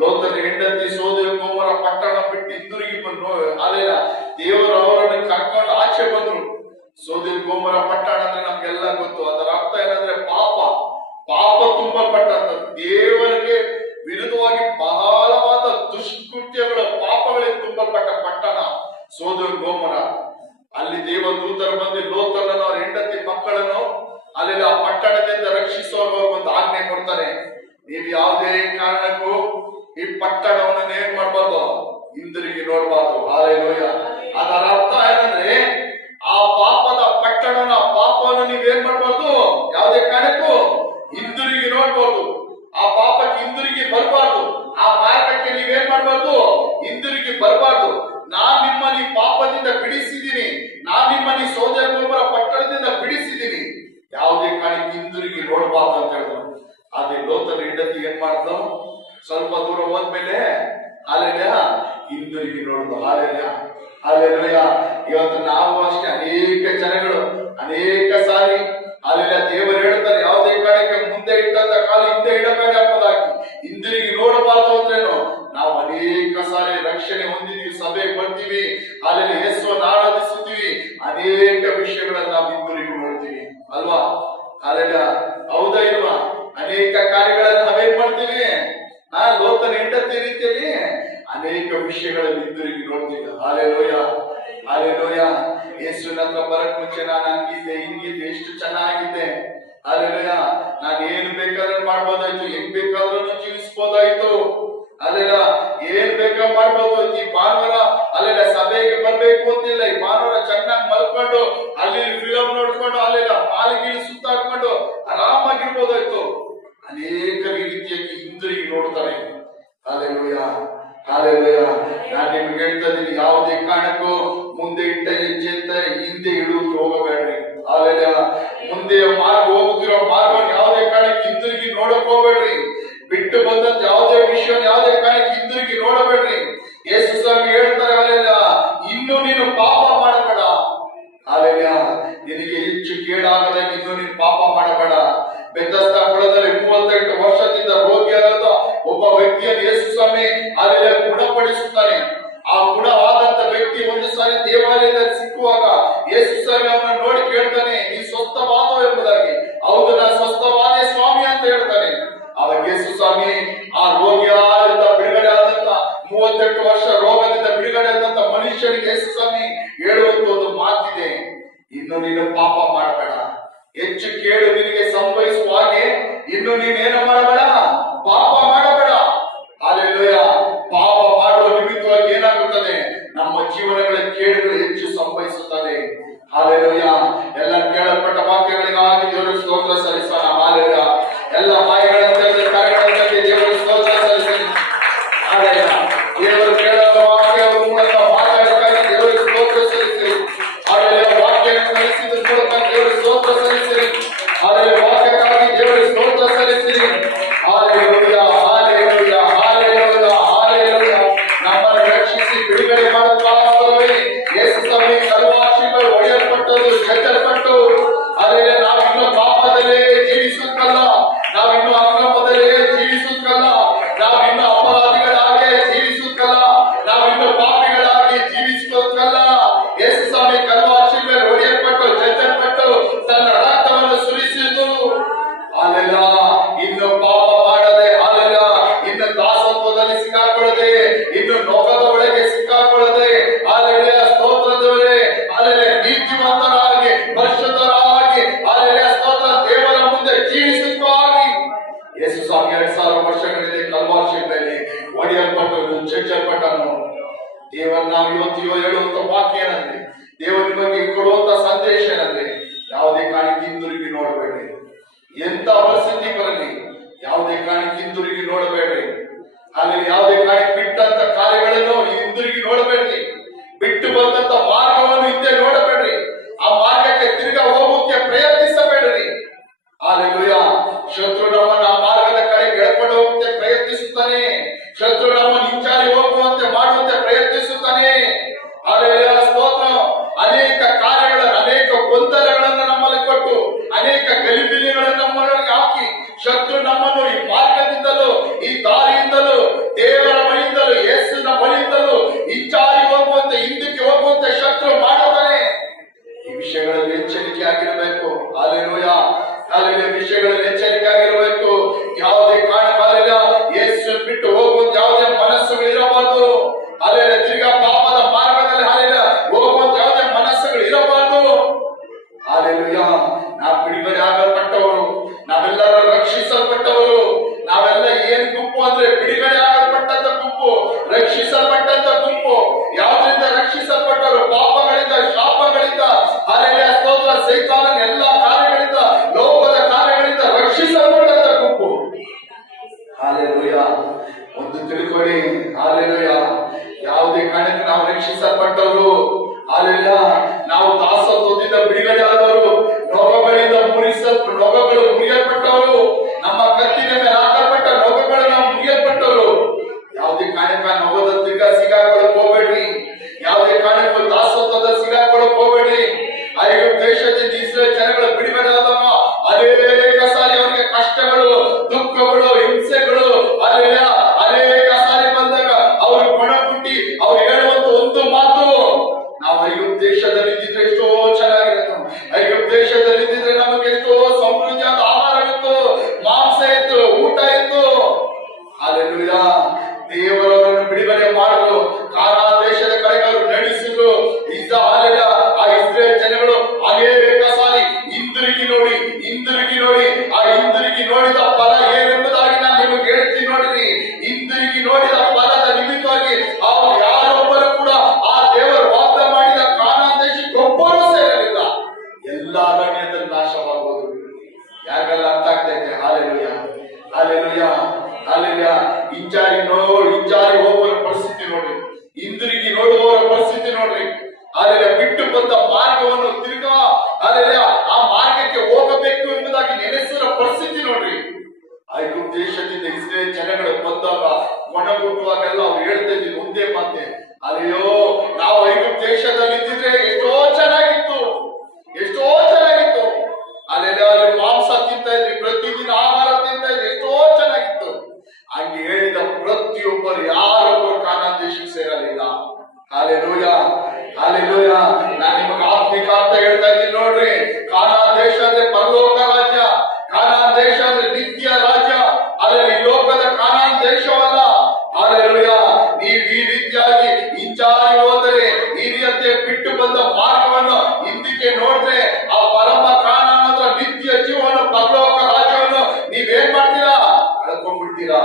ಲೋತನ ಹೆಂಡತಿ ಸೋದರ ಗೊಮೋರ ಪಟ್ಟಣ ಬಿಟ್ಟು ಹಿಂದಿರುಗಿ ಬಂದು ಅಲ್ಲೆಲ್ಲ ದೇವರು ಅವರನ್ನು ಕರ್ಕೊಂಡು ಆಚೆ ಬಂದ್ರು. ಸೋದರ ಗೊಮೋರ ಪಟ್ಟಣ ಅಂದ್ರೆ ನಮ್ಗೆಲ್ಲ ಗೊತ್ತು. ಅದರ ಅರ್ಥ ಏನಂದ್ರೆ ಪಾಪ, ಪಾಪ ತುಂಬಲ್ಪಟ್ಟಂತ, ದೇವರಿಗೆ ವಿರುದ್ಧವಾಗಿ ಬಹಳವಾದ ದುಷ್ಕೃತ್ಯಗಳು, ಪಾಪಗಳಿಗೆ ತುಂಬಲ್ಪಟ್ಟ ಪಟ್ಟಣ ಸೋದರ ಗೊಮೋರ. ಅಲ್ಲಿ ದೇವದೂತರು ಬಂದು ಲೋತನನ್ನು, ಅವರ ಹೆಂಡತಿ ಮಕ್ಕಳನ್ನು ಅಲ್ಲೆಲ್ಲ ಆ ಪಟ್ಟಣದಿಂದ ರಕ್ಷಿಸುವ ಒಂದು ಆಜ್ಞೆ ಕೊಡ್ತಾರೆ. ನೀವು ಯಾವುದೇ ಕಾರಣಕ್ಕೂ ಈ ಪಟ್ಟಣವನ್ನು ಏನ್ ಮಾಡ್ಬಾರ್ದು, ಹಿಂದಿರುಗಿ ನೋಡ್ಬಾರ್ದು. ಹಾಲೆಲೂಯ. ಅದರ ಅರ್ಥ ಏನಂದ್ರೆ, ಆ ಪಾಪದ ಪಟ್ಟಣನ, ಪಾಪವನ್ನು ನೀವೇನ್ ಮಾಡ್ಬಾರ್ದು, ಯಾವುದೇ ಕಾರಣಕ್ಕೂ ಹಿಂದಿರುಗಿ ನೋಡ್ಬಾರ್ದು. ಆ ಪಾಪಕ್ಕೆ ಹಿಂದಿರುಗಿ ಬರಬಾರ್ದು. ಆ ಮಾರ್ಗಕ್ಕೆ ನೀವೇನ್ ಮಾಡ್ಬಾರ್ದು, ಹಿಂದಿರುಗಿ ಬರಬಾರ್ದು. ನಾನ್ ನಿಮ್ಮಲ್ಲಿ ಪಾಪದಿಂದ ಬಿಡಿಸಿದ್ದೀನಿ, ನಾನ್ ನಿಮ್ಮಲ್ಲಿ ಸೋದರ ಗೊಮೋರ ಪಟ್ಟಣದಿಂದ ಬಿಡಿಸಿದ್ದೀನಿ, ಯಾವುದೇ ಕಾರಣಕ್ಕೆ ಹಿಂದಿರುಗಿ ನೋಡಬಾರ್ದು ಅಂತ ಹೇಳಿದ್ರು. ಆದ್ರೆ ಲೋತನ ಹೆಂಡತಿ ಏನ್ ಮಾಡಿದ್ರು, ಸ್ವಲ್ಪ ದೂರ ಹೋದ್ಮೇಲೆ ಅಲ್ಲೆಲ್ಲ ಹಿಂದಿರುಗಿ ನೋಡಿದ್ರು. ಹಾಲೆಲ್ಲ. ಹಾಲೆಲೂಯ. ಇವತ್ತು ನಾವು ಅಷ್ಟೇ ಅನೇಕ ಜನಗಳು ಅನೇಕ ಸಾರಿ ಅಲ್ಲೆಲ್ಲ ದೇವರು ಹೇಳ್ತಾರೆ, ಯಾವುದೇ ಕಾರಣಕ್ಕೆ ಮುಂದೆ ಇಟ್ಟಂತ ಕಾಲ ಹಿಂದೆ ಇಡಬೇಡ ಎಂಬುದಾಗಿ. ಹಿಂದಿರುಗಿ ನೋಡಬಾರ್ದು ಅಂದ್ರೇನು, ನಾವು ಅನೇಕ ಸಾರಿ ರಕ್ಷಣೆ ಹೊಂದಿದೀವಿ, ಸಭೆಗೆ ಬರ್ತೀವಿ, ಅಲ್ಲೆಲ್ಲ ಯೇಸುವನ್ನು ಆರಾಧಿಸುತ್ತೀವಿ, ಅನೇಕ ವಿಷಯಗಳನ್ನ ನಾವು ಹಿಂದಿರುಗಿ ನೋಡ್ತೀವಿ ಅಲ್ವಾ. ಅಲ್ಲೆಲ್ಲ ಹೌದಾ ಇಲ್ವಾ, ಅನೇಕ ಕಾರ್ಯಗಳನ್ನ ನಾವೇನ್ ಮಾಡ್ತೀವಿ, ಲೋತನ ಹೆಂಡತಿ ರೀತಿಯಲ್ಲಿ ಅನೇಕ ವಿಷಯಗಳಲ್ಲಿ ಹಿಂದಿರುಗಿ ನೋಡ್ತೀವಿ. ಹಾಲೆಲೂಯ. ಹಾಲೆಲೂಯ. ಯೇಸುವಿನ ಹತ್ರ ಬರಕ್ ಮುಂಚೆ ನಾನು ಹಂಗಿದ್ದೆ, ಹಿಂಗಿದ್ದೆ, ಎಷ್ಟು ಚೆನ್ನಾಗಿದ್ದೆ. ಹಾಲೆಲೂಯ. ನಾನು ಏನು ಬೇಕಾದ್ರೂ ಮಾಡ್ಬೋದಾಯ್ತು, ಹೆಂಗ್ ಬೇಕಾದ್ರೂ ಜೀವಿಸ್ಬೋದಾಯ್ತು. ಅಲ್ಲೆಲ್ಲ ಏನ್ ಬೇಕಾ ಮಾಡ್ಬೋದು. ಈ ಭಾನುವಾರ ಅಲ್ಲೆಲ್ಲ ಸಭೆಗೆ ಬರ್ಬೇಕು ಅಂತಿಲ್ಲ, ಈ ಭಾನುವಾರ ಚೆನ್ನಾಗಿ ಮಲ್ಕೊಂಡು ಅಲ್ಲಿ ಫಿಲಂ ನೋಡ್ಕೊಂಡು ಅಲ್ಲೆಲ್ಲ ಮಾಲಿಗಿಲಿ ಸುತ್ತಾಡ್ಕೊಂಡು ಆರಾಮಾಗಿರ್ಬೋದಾಯ್ತು. ಅನೇಕ ರೀತಿಯಾಗಿ ಹಿಂದಿರುಗಿ ನೋಡ್ತಾರೆ. ಹಾಲೆಲೂಯ. ಹಾಲೆಲೂಯ. ನಾನು ನಿಮ್ಗೆ ಹೇಳ್ತಾ ಇದ್ದೀನಿ, ಯಾವುದೇ ಕಾರಣಕ್ಕೂ ಮುಂದೆ ಇಟ್ಟ ಹೆಜ್ಜೆ ಅಂತ ಹಿಂದೆ ಇಡುವುದು ಹೋಗಬೇಡ್ರಿ. ಹಾಲೆಲೂಯ. ಮುಂದೆ ಮಾರ್ಗ ಹೋಗುತ್ತಿರೋ ಮಾರ್ಗವನ್ನು ಯಾವುದೇ ಕಾರಣಕ್ಕೆ ಹಿಂದಿರುಗಿ ನೋಡಕ್ ಹೋಗ್ಬೇಡ್ರಿ. ಬಿಟ್ಟು ಬಂದಂತ ಯಾವುದೇ ವಿಷಯ ಯಾವುದೇ ಕಾರಣಕ್ಕೆ ಹಿಂದಿರುಗಿ ನೋಡಬೇಡ್ರಿ. ಯೇಸು ಸ್ವಾಮಿ ಹೇಳ್ತಾರೆ, ಅಲ್ಲೆಲ್ಲ ಇನ್ನು ನೀನು ಪಾಪ ಮಾಡಬೇಡ. ಹಾಲೆಲೂಯ. ನಿನಗೆ ಹೆಚ್ಚು ಕೇಡಾಗದ ಇನ್ನು ನೀನು ಪಾಪ ಮಾಡಬೇಡ. ಬೆಥೆಸ್ದಾ ಕೊಳದಲ್ಲಿ 38 ವರ್ಷದಿಂದ ರೋಗಿಯಾದ ಒಬ್ಬ ವ್ಯಕ್ತಿಯನ್ನು ಯೇಸು ಸ್ವಾಮಿ ಗುಣಪಡಿಸುತ್ತಾನೆ. ಆ ಗುಣವಾದಂತ ವ್ಯಕ್ತಿ ಒಂದು ಸಾರಿ ದೇವಾಲಯದಲ್ಲಿ ಸಿಕ್ಕುವಾಗ ಯೇಸು ಸ್ವಾಮಿ ಅವನನ್ನು ನೋಡಿ ಕೇಳ್ತಾನೆ, ನೀ ಸ್ವಸ್ಥವಾದೋ ಎಂಬುದಾಗಿ. ಹೌದು, ನಾನು ಸ್ವಸ್ಥವಾದೆ ಸ್ವಾಮಿ ಅಂತ ಹೇಳ್ತಾನೆ. ಅವಾಗ ಯೇಸು ಸ್ವಾಮಿ ಆ ರೋಗಿಯಾದಂತ ಬಿಡುಗಡೆ ಆದಂತ 38 ವರ್ಷ ರೋಗದಿಂದ ಬಿಡುಗಡೆ ಆದಂತ ಮನುಷ್ಯನಿಗೆ ಯೇಸು ಸ್ವಾಮಿ ಹೇಳುವಂತ ಒಂದು ಮಾತಿದೆ, ಇನ್ನು ನೀನು ಪಾಪ ಮಾಡಬೇಡ, ಹೆಚ್ಚು ಕೇಳು ನಿನಗೆ ಸಂಭವಿಸುವ ಹಾಗೆ ಇನ್ನು ನೀನೇನು ಮಾಡಬೇಡ, ಪಾಪ ಮಾಡಬೇಡ. ಹಲ್ಲೆಲೂಯಾ. ಪಾಪ ಮಾಡುವ ನಿಮಿತ್ತವಾಗಿ ಏನಾಗುತ್ತದೆ, ನಮ್ಮ ಜೀವನಗಳ ಕೇಡುಗಳು ಹೆಚ್ಚು ಸಂಭವಿಸುತ್ತದೆ. ಹಲ್ಲೆಲೂಯಾ. ಎಲ್ಲ ಕೇಳಲ್ಪಟ್ಟ ವಾಕ್ಯಗಳಿಗಾಗಿ ದೇವರ ಸ್ತೋತ್ರ ಸಲ್ಲಿಸೋಣ. ಹಲ್ಲೆಲೂಯಾ. ಎಲ್ಲ ಬಾಯಿಗಳಂತೆ ಕಾರ್ಯಗಳಂತೆ ದೇವರ ಸ್ತೋತ್ರ ಸಲ್ಲಿಸೋಣ. ಹಲ್ಲೆಲೂಯಾ. ದೇವರು ಕೇಳುವ ವಾಕ್ಯ ಮೂಲಕ ಮಾತಾಡಕ್ಕಾಗಿ ದೇವರ ಸ್ತೋತ್ರ ಸಲ್ಲಿಸಿ. ಹಲ್ಲೆಲೂಯಾ. ವಾಕ್ಯ ಕಲಿಸಿದ ಮೂಲಕ ದೇವರ ಸ್ತೋತ್ರ ಸಲ್ಲಿಸಿರಿ. ಹಲ್ಲೆಲೂಯಾ. ವಾಕ್ಯಕ್ಕಾಗಿ ದೇವರ ಸ್ತೋತ್ರ ಸಲ್ಲಿಸಿರಿ. ಹಲ್ಲೆಲೂಯಾ. ಹಲ್ಲೆಲೂಯಾ. ಹಲ್ಲೆಲೂಯಾ. ಹಲ್ಲೆಲೂಯಾ. ನಮ್ಮನ್ನು ರಕ್ಷಿಸಿ ಬಿಡುಗಡೆ ಮಾಡುತ್ತಾನೆ ಯೇಸು ಸ್ವಾಮಿ. ಕಲ್ವಾಶಿಗಳು ಒಡೆಯಲ್ಪಟ್ಟರು, ಕೆತ್ತಲ್ಪಟ್ಟು. ಹಲ್ಲೆಲೂಯಾ. ನಾವಿನ್ನು ಪಾಪದಲ್ಲೇ ಜೀವಿಸುತ್ತಲ್ಲ, ನಾವಿನ್ನು ಅಕ್ರಮದಲ್ಲೇ ಜೀವಿಸುತ್ತಲ್ಲ, ನಾವಿನ್ನು ಅಪರಾಧಿಗಳಾಗಿ ಜೀವಿಸುತ್ತಲ್ಲ, ನಾವಿನ್ನು ಪಾಪಿಗಳಾಗಿ ಜೀವಿಸುತ್ತಲ್ಲ. ಯೇಸು ಸ್ವಾಮಿ ಕಲ್ವಾಶಿ ಮೇಲೆ ಹೊಡೆಯಲ್ಪಟ್ಟು, ಕೆತ್ತಲ್ಪಟ್ಟು ತನ್ನ ರಕ್ತವನ್ನು ಸುರಿಸಿದ್ದು. ಹಲ್ಲೆಲೂಯಾ. ಇನ್ನು ಪಾಪ ಮಾಡದೆ, ಹಲ್ಲೆಲೂಯಾ, ಇನ್ನು ದಾಸತ್ವದಲ್ಲಿ ಸಿಕ್ಕಾಕೊಳ್ಳದೆ, ಇನ್ನು ಲೋಕದ ಒಳಗೆ ಸಿಕ್ಕಾಕೊಳ್ಳದೆ, ಹಲ್ಲೆಲೂಯಾ, ಸ್ತೋತ್ರದವರೇ, ಹಲ್ಲೆಲೂಯಾ, ನೀತಿವಂತರಾಗಿ, ಪರಿಶುದ್ಧರಾಗಿ, ಹಲ್ಲೆಲೂಯಾ, ಸ್ತೋತ್ರ, ದೇವರ ಮುಂದೆ ಜೀವಿಸುತ್ತಾಗಿ. ಯೇಸು ಸ್ವಾಮಿ 2000 ವರ್ಷಗಳಿಂದ ಕಲ್ವಾರಿ ಮೇಲೆ ಒಡೆಯಲ್ಪಟ್ಟನು, ಚಚ್ಚಲ್ಪಟ್ಟನು. ದೇವರು ನಾವು ಇವತ್ತು ಹೇಳುವಂತ ವಾಕ್ಯ ಏನಂದ್ರೆ, ದೇವರ ಬಗ್ಗೆ ಕೊಡುವಂತ ಸಂದೇಶ ಏನಂದ್ರೆ, ಯಾವುದೇ ಕಾರಣಕ್ಕೆ ಹಿಂದಿರುಗಿ ನೋಡಬೇಡ್ರಿ. ಎಂತ ಪರಿಸ್ಥಿತಿ ಬರಲಿ, ಯಾವುದೇ ಕಾರಣಕ್ಕೆ ಹಿಂದಿರುಗಿ ನೋಡಬೇಡ್ರಿ. ಅಲ್ಲಿ ಯಾವುದೇ ಕಾರಣಕ್ಕೆ ಬಿಟ್ಟಂತ ಕಾರ್ಯಗಳನ್ನು ಹಿಂದಿರುಗಿ ನೋಡಬೇಡ್ರಿ. ಬಿಟ್ಟು ಬಂದಂತ ಮಾರ್ಗವನ್ನು ಹಿಂದೆ ನೋಡಬೇಡ್ರಿ. ಆ ಮಾರ್ಗಕ್ಕೆ ತಿರ್ಗಾ ಹೋಗೋಕೆ ಪ್ರಯತ್ನಿಸಬೇಡ್ರಿ. ಹಲ್ಲೆಲೂಯಾ. ಶತ್ರು ನಮ್ಮನ್ನ ಆ ಮಾರ್ಗದ ಕಡೆಗೆ ಎಳ್ಕೊಂಡು ಹೋಗುತ್ತೆ ಪ್ರಯತ್ನಿಸುತ್ತಾನೆ. ಶತ್ರು ನಮ್ಮನ್ನು ಹಿಂಚಾರಿ ಹೋಗುವಂತೆ ಮಾಡುವಂತೆ ಪ್ರಯತ್ನಿಸುತ್ತಾನೆ. ಹಲ್ಲೆಲೂಯಾ, ಸ್ತೋತ್ರ. ಅನೇಕ ಕಾರ್ಯಗಳನ್ನು, ಅನೇಕ ಗೊಂದಲಗಳನ್ನು ನಮ್ಮಲ್ಲಿ ಕೊಟ್ಟು, ಅನೇಕ ಗಲಿಬಿಲಿಗಳನ್ನು ನಮ್ಮೊಳಗೆ ಹಾಕಿ, ಶತ್ರು ನಮ್ಮನ್ನು ಈ ಮಾರ್ಗದಿಂದಲೂ, ಈ ದಾರಿಯಿಂದಲೂ, ದೇವರ ಬಳಿಯಿಂದಲೂ, ಯೇಸುವಿನ ಬಳಿಯಿಂದಲೂ ಹಿಂಚಾರಿ ಹೋಗುವಂತೆ, ಹಿಂದಕ್ಕೆ ಹೋಗುವಂತೆ ಶತ್ರು ಮಾಡುತ್ತಾನೆ. ಈ ವಿಷಯಗಳಲ್ಲಿ ಎಚ್ಚರಿಕೆ ಆಗಿರಬೇಕು. ಹಲ್ಲೆಲೂಯಾ. ಹಲ್ಲೆಲೂಯಾ. ವಿಷಯಗಳಲ್ಲಿ ಎಚ್ಚರಿಕೆ ಆಗಿರಬೇಕು. ಯಾವುದೇ ಕಾರಣ ಹಲ್ಲೆಲೂಯಾ ಯೇಸು ಬಿಟ್ಟು ಹೋಗುವಂತ ಯಾವುದೇ ಮನಸ್ಸುಗಳು ಇರಬಾರದು. ಹಲ್ಲೆಲೂಯಾ. ತಿರ್ಗಾ ಪಾಪದ ಮಾರ್ಗದಲ್ಲಿ ಹಲ್ಲೆಲೂಯಾ ಹೋಗುವಂತ ಯಾವುದೇ ಮನಸ್ಸುಗಳು ಇರಬಾರದು. ಹಲ್ಲೆಲೂಯಾ. ನಾವು ಬಿಡುಗಡೆ ಆಗಲ್ಪಟ್ಟವರು, ನಾವೆಲ್ಲರೂ ರಕ್ಷಿಸಲ್ಪಟ್ಟವರು. ನಾವೆಲ್ಲ ಏನ್ ಗುಂಪು ಅಂದ್ರೆ ಬಿಡುಗಡೆ ಆಗಲ್ಪಟ್ಟಂತ ಗುಂಪು, ರಕ್ಷಿಸಲ್ಪಟ್ಟಂತ ಗುಂಪು. ಯಾವುದರಿಂದ ರಕ್ಷಿಸಲ್ಪಟ್ಟವರು? ಪಾಪಗಳಿಂದ, ಶಾಪಗಳಿಂದ, ಹಲ್ಲೆಲೂಯಾ, ಸ್ತೋತ್ರ, ಸೈತಾನನ ಎಲ್ಲಾ ಕಾರ್ಯಗಳಿಂದ, ಲೋಕದ ಕಾರ್ಯಗಳಿಂದ ರಕ್ಷಿಸಲ್ಪಟ್ಟಂತ ಗುಂಪು. ಹಲ್ಲೆಲೂಯಾ. ಒಂದು ತಿಳ್ಕೊಳ್ಳಿ, ಹಲ್ಲೆಲೂಯಾ, ಯಾವುದೇ ಕಾರಣಕ್ಕೆ ನಾವು ರಕ್ಷಿಸಲ್ಪಟ್ಟವರು. ಹಲ್ಲೆಲೂಯಾ. ನಾವು ದಾಸತ್ವದಿಂದ ಬಿಡುಗಡೆ ಆದವರು, ನೊಗಗಳಿಂದ ನೊಗಗಳು ಮುರಿಯಲ್ಪಟ್ಟವರು, ನಮ್ಮ ಕತ್ತಿನ ಮೇಲೆ ಹಾಕಲ್ಪಟ್ಟ ನೊಗಗಳು ನಾವು ಮುರಿಯಲ್ಪಟ್ಟವರು. ಯಾವುದೇ ಕಾರಣಕ್ಕೆ ನೊಗದ ತಿರ್ಗಾ ಸಿಗಾಕೊಳ್ಳಕ್ ಹೋಗ್ಬೇಡ್ರಿ. ಯಾವುದೇ ಕಾರಣಕ್ಕೂ ದಾಸತ್ವದ ಸಿಗಾಕೊಳ್ಳಕ್ ಹೋಗ್ಬೇಡ್ರಿ. ಐಗುಪ್ತ ದೇಶದಿಂದ ಇಸ್ರೇಲ್ ಜನಗಳು ಬಿಡುಗಡೆ ಆದವ ಅನೇಕ ಸಾರಿ ಅವರಿಗೆ ಕಷ್ಟಗಳು, ದುಃಖಗಳು, ಹಿಂಸೆಗಳು, ಹಲ್ಲೆಲೂಯಾ, ಅನೇಕ ಸಾರಿ ಬಂದಾಗ ಅವರು ಕೊಣಕುಟ್ಟಿ ಅವ್ರು ಹೇಳುವಂತ ಒಂದು ಮಾತು, ನಾವು ಐಗುಪ್ತ ದೇಶದಲ್ಲಿ ಇದ್ದಿದ್ರೆ ಎಷ್ಟೋ ಚೆನ್ನಾಗಿರುತ್ತೆ, ಐಗುಪ್ತ ದೇಶದಲ್ಲಿ ಇದ್ದಿದ್ರೆ ನಮಗೆ ಎಷ್ಟೋ ಸಮೃದ್ಧಿಯಾದ ಆಹಾರವಿತ್ತು, ಮಾಂಸ ಇತ್ತು, ಊಟ ಇತ್ತು. ಹಲ್ಲೆಲೂಯಾ. ದೇವರವರನ್ನು ಬಿಡುಗಡೆ ಮಾಡಲು ಕಾನಾನ್ ದೇಶದ ಕಡೆಗೆ ಅವರು ನಡೆಸಿದ್ರು. ಹಲ್ಲೆಲೂಯಾ. ಆ ಇಸ್ರೇಲ್ ಜನಗಳು ಅನೇಕ ಸಾರಿ ಹಿಂದಿರುಗಿ ನೋಡಿ, ಹಿಂದಿರುಗಿ ನೋಡಿ, ಆ ಹಿಂದಿರುಗಿ ನೋಡಿದ ಫಲ ಏನೆಂಬುದಾಗಿ ನಾನು ನಿಮಗೆ ಹೇಳ್ತೀನಿ ನೋಡಿರಿ. ಹಿಂದಿರುಗಿ ನೋಡಿದ ಫಲದ ನಿಮಿತ್ತವಾಗಿ ಅವರು ಯಾರೊಬ್ಬರು ಕೂಡ ಆ ದೇವರು ವಾಗ್ದಾನ ಮಾಡಿದ ಕಾನಾನ್ ದೇಶಕ್ಕೆ ಒಬ್ಬರು ಸೇರಲಿಲ್ಲ. ಎಲ್ಲ ಅರಣ್ಯದಲ್ಲಿ ನಾಶವಾಗುವುದು. ಯಾಕೆಲ್ಲ ಅರ್ಥ ಆಗ್ತೈತೆ? ಹಲ್ಲೆಲೂಯಾ. ಹಲ್ಲೆಲೂಯಾ. ಹಲ್ಲೆಲೂಯಾ. ಹಿಂಚಾರಿ ಹೋಗುವ ಪರಿಸ್ಥಿತಿ ನೋಡಿ. Hallelujah, hallelujah. ನಾನು ನಿಮಗೆ ಆತ್ಮಿಕ ಅರ್ಥ ಹೇಳ್ತಾ ಇದ್ದೀನಿ ನೋಡ್ರಿ. ಕಾನಾನ್ ದೇಶ ಅಂದ್ರೆ ಪರಲೋಕ ರಾಜ್ಯ, ಕಾನಾನ್ ದೇಶ ಅಂದ್ರೆ ನಿತ್ಯ ರಾಜ್ಯ. ಆದರೆ ಈ ಲೋಕದ ಕಾನಾನ್ ದೇಶವಲ್ಲ. ಹಾಲೆಲೂಯ. ನೀವು ಈ ರೀತಿಯಾಗಿ ಹಿಂಚಾರಿ ಹೋದರೆ, ಈ ರೀತಿಯ ಬಿಟ್ಟು ಬಂದ ಮಾರ್ಗವನ್ನು ಹಿಂದಕ್ಕೆ ನೋಡಿದ್ರೆ, ಆ ಪರಮ ಕಾನಾನ್ ಅಂದ್ರೆ ನಿತ್ಯ ಜೀವನ ಪರಲೋಕ ರಾಜ್ಯವನ್ನು ನೀವೇನ್ ಮಾಡ್ತೀರಾ? ಕಳ್ಕೊಂಡ್ಬಿಡ್ತೀರಾ.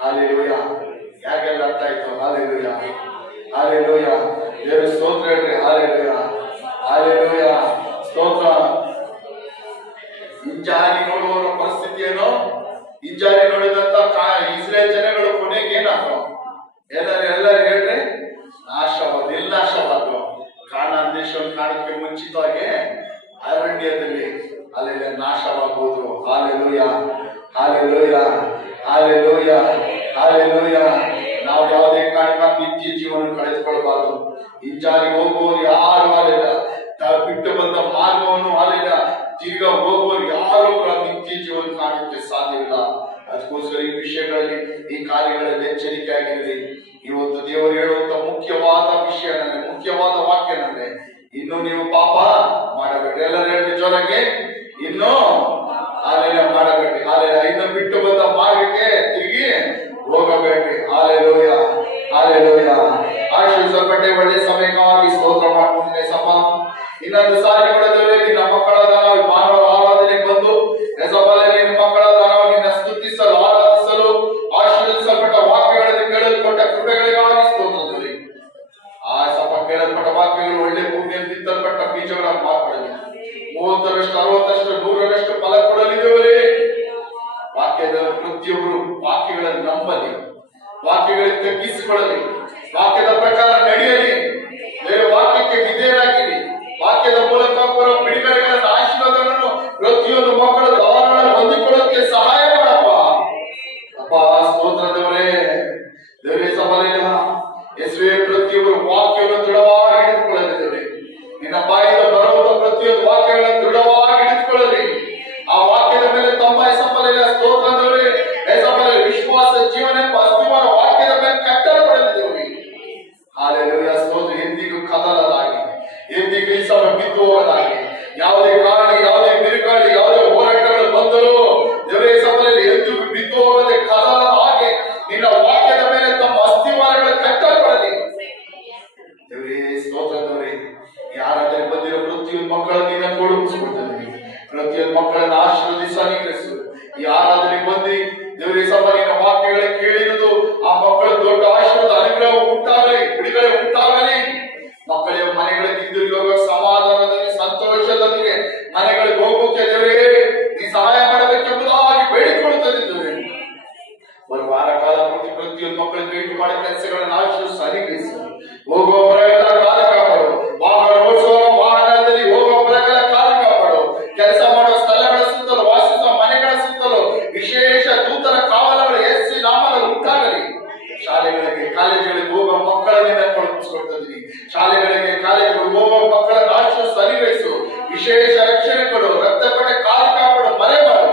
ಹಾಲೆಲೂಯ. ಯಾಕೆಲ್ಲ ಅರ್ಥ ಆಯ್ತು? Hallelujah, hallelujah. ದೇವರ ಸ್ತೋತ್ರ ಹೇಳ್ರಿ. ಹಾಲೆಲೂಯ, ಹಾಲೆಲೂಯ, ಸ್ತೋತ್ರ. ಹಿಂಜಾರಿ ನೋಡುವವರ ಪರಿಸ್ಥಿತಿ ಏನು? ಹಿಂಜಾರಿ ನೋಡಿದಂತ ಇಸ್ರೇಲ್ ಜನಗಳು ಕೊನೆಗೆ ಏನಾದ್ರು? ಎಲ್ಲರೂ ಹೇಳ್ರಿ, ನಾಶವಾದ. ಎಲ್ಲಿ ನಾಶವಾದ್ರು? ಕಾನಾನ್ ದೇಶವನ್ನು ಕಾಣಕ್ಕೆ ಮುಂಚಿತವಾಗಿ ಅರಣ್ಯದಲ್ಲಿ ಅಲ್ಲೆಲ್ಲ ನಾಶವಾಗುವುದು. Hallelujah, hallelujah, hallelujah, hallelujah. ನಾವು ಯಾವುದೇ ಕಾರಣಕ್ಕೆ ನಿತ್ಯ ಜೀವನ ಕಳೆದುಕೊಳ್ಳಬಾರದು. ಹಿಂಜಾರಿ ಹೋಗುವವರು ಯಾರು ಅಲ್ಲಿಲ್ಲ. ಬಿಟ್ಟು ಬಂದ ಮಾರ್ಗವನ್ನು ಅಲ್ಲಿಲ್ಲ. ತಿರ್ಗಾ ಹೋಗುವವರು ಯಾರು ನಿತ್ಯ ಜೀವನ ಕಾಣಕ್ಕೆ ಸಾಧ್ಯವಿಲ್ಲ. ಅದಕ್ಕೋಸ್ಕರ ಈ ವಿಷಯಗಳಲ್ಲಿ, ಈ ಕಾರ್ಯಗಳಲ್ಲಿ ಎಚ್ಚರಿಕೆ ಆಗಿರಲಿ. ಇವತ್ತು ದೇವರು ಹೇಳುವಂತ ಮುಖ್ಯವಾದ ವಿಷಯ ನನಗೆ, ಮುಖ್ಯವಾದ ವಾಕ್ಯ ನನಗೆ, ಇನ್ನು ನೀವು ಪಾಪ ಮಾಡಬೇಡ್ರಿ. ಎಲ್ಲರೂ ಹೇಳಿ ಜೋರಾಗಿ, ಇನ್ನು ಹಾಲೆಲೂಯ ಮಾಡಬೇಡ್ರಿ. ಹಾಲೆಲೂಯ. ಇನ್ನು ಬಿಟ್ಟು ಬಂದ ಮಾರ್ಗಕ್ಕೆ ತಿರುಗಿ ಹೋಗಬೇಡ್ರಿ. Hallelujah, hallelujah. ಆಶೀರ್ವದಿಸಲ್ಪಟ್ಟೆ ಒಳ್ಳೆ ಸಮಯಕ್ಕಾಗಿ ಸ್ತೋತ್ರ ಮಾಡ್ಕೊಂಡಿದ್ದೆ ಸಭಾ. ಇನ್ನೊಂದು ಸಾರಿ ಕೊಡೋದ್ರೆ, ನಿನ್ನ ಮಕ್ಕಳಾದ ನಾವು ಮಾನವ ಆರಾಧನೆಗೆ ಬಂದು ಎಸಬಲ ನಿನ್ನ ಮಕ್ಕಳಾದ ನಾವು ನಿನ್ನ ಸ್ತುತಿಸಲು, ಆರಾಧಿಸಲು, ಆಶೀರ್ವದಿಸಲ್ಪಟ್ಟ ವಾಕ್ಯಗಳನ್ನು ಕೇಳಲು ಕೊಟ್ಟ ಕೃಪೆಗಳಿಗಾಗಿ ಸ್ತೋತ್ರದಲ್ಲಿ. ಆ ಸಭ ಕೇಳಲ್ಪಟ್ಟ ವಾಕ್ಯಗಳು ಒಳ್ಳೆ ಭೂಮಿಯಲ್ಲಿ ಬಿತ್ತಲ್ಪಟ್ಟ ಬೀಜಗಳನ್ನು ಮಾರ್ಪಡಲಿ. 30ರಷ್ಟು, 60ರಷ್ಟು, 100ರಷ್ಟು ಫಲ ಕೊಡಲಿದ್ದೇವರೇ. ವಾಕ್ಯದ ಪ್ರತಿಯೊಬ್ಬರು ವಾಕ್ಯಗಳನ್ನು ನಂಬಲಿ, ವಾಕ್ಯಗಳಿಗೆ ತಗ್ಗಿಸಿಕೊಳ್ಳಲಿ, ವಾಕ್ಯದ ಪ್ರಕಾರ ನಡೆಯಲಿ, ವಾಕ್ಯಕ್ಕೆ ವಿಧೇಯರಾಗಿರಿ. ವಾಕ್ಯದ ಮೂಲಕ ಬರುವ ಬಿಡುಗಡೆಗಳನ್ನು, ಆಶೀರ್ವಾದಗಳನ್ನು ಪ್ರತಿಯೊಂದು ಮಕ್ಕಳ ದಾರಗಳನ್ನು ಹೊಂದಿಕೊಳ್ಳೋಕೆ ಸಹಾಯ ಮಾಡಪ್ಪ. ಅಪ್ಪ ಸ್ತೋತ್ರ ದೇವರೇ. ದೇವರೇ ಸಭೆಯ ಯೇಸುವೇ, ಪ್ರತಿಯೊಬ್ಬರು ವಾಕ್ಯವನ್ನು ದೃಢವಾಗಿ ಹಿಡಿದುಕೊಳ್ಳಲಿದ್ದೇವೆ. ನಿನ್ನ ಬಾಯಿಂದ ಬರುವಂತ ಪ್ರತಿಯೊಂದು ವಾಕ್ಯಗಳನ್ನು ದೃಢವಾಗಿ ಹಿಡಿದುಕೊಳ್ಳಲಿ. ಆ ವಾಕ್ಯದ ಮೇಲೆ ತಮ್ಮ ಹೆಸಪಲೆಯ ಸ್ತೋತ್ರ ದೇವರೇ. ಹೆಸಪಲೆ ವಿಶ್ವಾಸ ಜೀವನ ಅಸ್ತಿವಾರ ವಾಕ್ಯದ ಮೇಲೆ ಕಟ್ಟಲ್ಪಡಲಿದ್ದೇವೆ. ಹಾಲೆಲೂಯ, ಸ್ತೋತ್ರ. ಎಂದಿಗೂ ಕದಲಲಾಗಿ, ಎಂದಿಗೂ ಈ ಸಭೆ ಬಿದ್ದು ಹೋಗಲಾಗಿ, ಯಾವುದೇ ಕಾರಣ, ಯಾವುದೇ ಬಿರುಗಾಳಿ, ಯಾವುದೇ ಹೋರಾಟಗಳು ಬಂದರೂ ದೇವರೇ ಸಭೆಯಲ್ಲಿ ಎಂದಿಗೂ ಬಿದ್ದು ಹೋಗದೆ ಕದಲದ ಹಾಗೆ ನಿನ್ನ ವಾಕ್ಯದ ಮೇಲೆ ತಮ್ಮ ಅಸ್ತಿವಾರಗಳು ಕಟ್ಟಲ್ಪಡಲಿ. ದೇವರೇ ಸ್ತೋತ್ರ ದೇವರೇ. ಯಾರಾದರೂ ಬಂದಿರೋ ಪ್ರತಿಯೊಂದು ಮಕ್ಕಳನ್ನು ನಿನ್ನ ಕೊಡುಗಿಸ್ಕೊಡ್ತೇನೆ. ಪ್ರತಿಯೊಂದು ಮಕ್ಕಳನ್ನು ಆಶೀರ್ವದಿಸಿ ಅನುಗ್ರಹಿಸು. ಈ ಆರಾಧನೆ ಬಂದು ದೇವರೇ ಸಭೆಯ ವಾಕ್ಯಗಳೇ ಕೇಳಿರುವುದು ಆ ಮಕ್ಕಳ ದೊಡ್ಡ ಆಶೀರ್ವಾದ, ಅನುಗ್ರಹ ಉಂಟಾಗಲಿ, ಬಿಡುಗಡೆ ಉಂಟಾಗಲಿ. ಮಕ್ಕಳ ಮನೆಗಳಿಗೆ ಹಿಂದಿರುಗಿ ಹೋಗುವ ಸಮಾಧಾನದಲ್ಲಿ, ಸಂತೋಷದೊಂದಿಗೆ ಮನೆಗಳಿಗೆ ಹೋಗೋಕೆ ದೇವರೇ ನೀ ಸಹಾಯ ಮಾಡಬೇಕೆಂಬುದಾಗಿ ಬೇಡಿಕೊಳ್ಳುತ್ತದೆ ದೇವರೇ. ಒಂದು ವಾರ ಕಾಲ ಪ್ರತಿಯೊಂದು ಮಕ್ಕಳಿಗೆ ಭೇಟಿ ಮಾಡೋ ಕೆಲಸಗಳನ್ನು ಆಶೀರ್ವದಿಸಿ ಅನುಗ್ರಹಿಸು. ಹೋಗುವ ಬರಗಳ ಕಾಲ ಕಾಪಾಡು. ವಾಹನ ಓಡಿಸುವ ವಾಹನದಲ್ಲಿ ಹೋಗುವ ಬರಗಳ ಕಾಲ ಕಾಪಾಡು. ಕೆಲಸ ಮಾಡುವ ಸ್ಥಳಗಳ ಸುತ್ತಲೂ, ವಾಸಿಸುವ ಮನೆಗಳ ಸುತ್ತಲೂ ವಿಶೇಷ ದೂತರ ಕಾವಲುಗಳು ಯೇಸು ನಾಮದಲ್ಲಿ ಉಂಟಾಗಲಿ. ಶಾಲೆಗಳಿಗೆ, ಕಾಲೇಜುಗಳಿಗೆ ಹೋಗುವ ಮಕ್ಕಳನ್ನ ಕೊಡಿಸ್ಕೊಡ್ತಿದ್ದೀನಿ. ಶಾಲೆಗಳಿಗೆ, ಕಾಲೇಜುಗಳಿಗೆ ಹೋಗುವ ಮಕ್ಕಳನ್ನು ಆಶೀರ್ವದಿಸಿ ಅನುಗ್ರಹಿಸು. ವಿಶೇಷ ರಕ್ಷಣೆ ಕೊಡು. ರಕ್ತಪಟ್ಟೆ ಕಾಲ ಕಾಪಾಡು, ಮರೆ ಮಾಡು.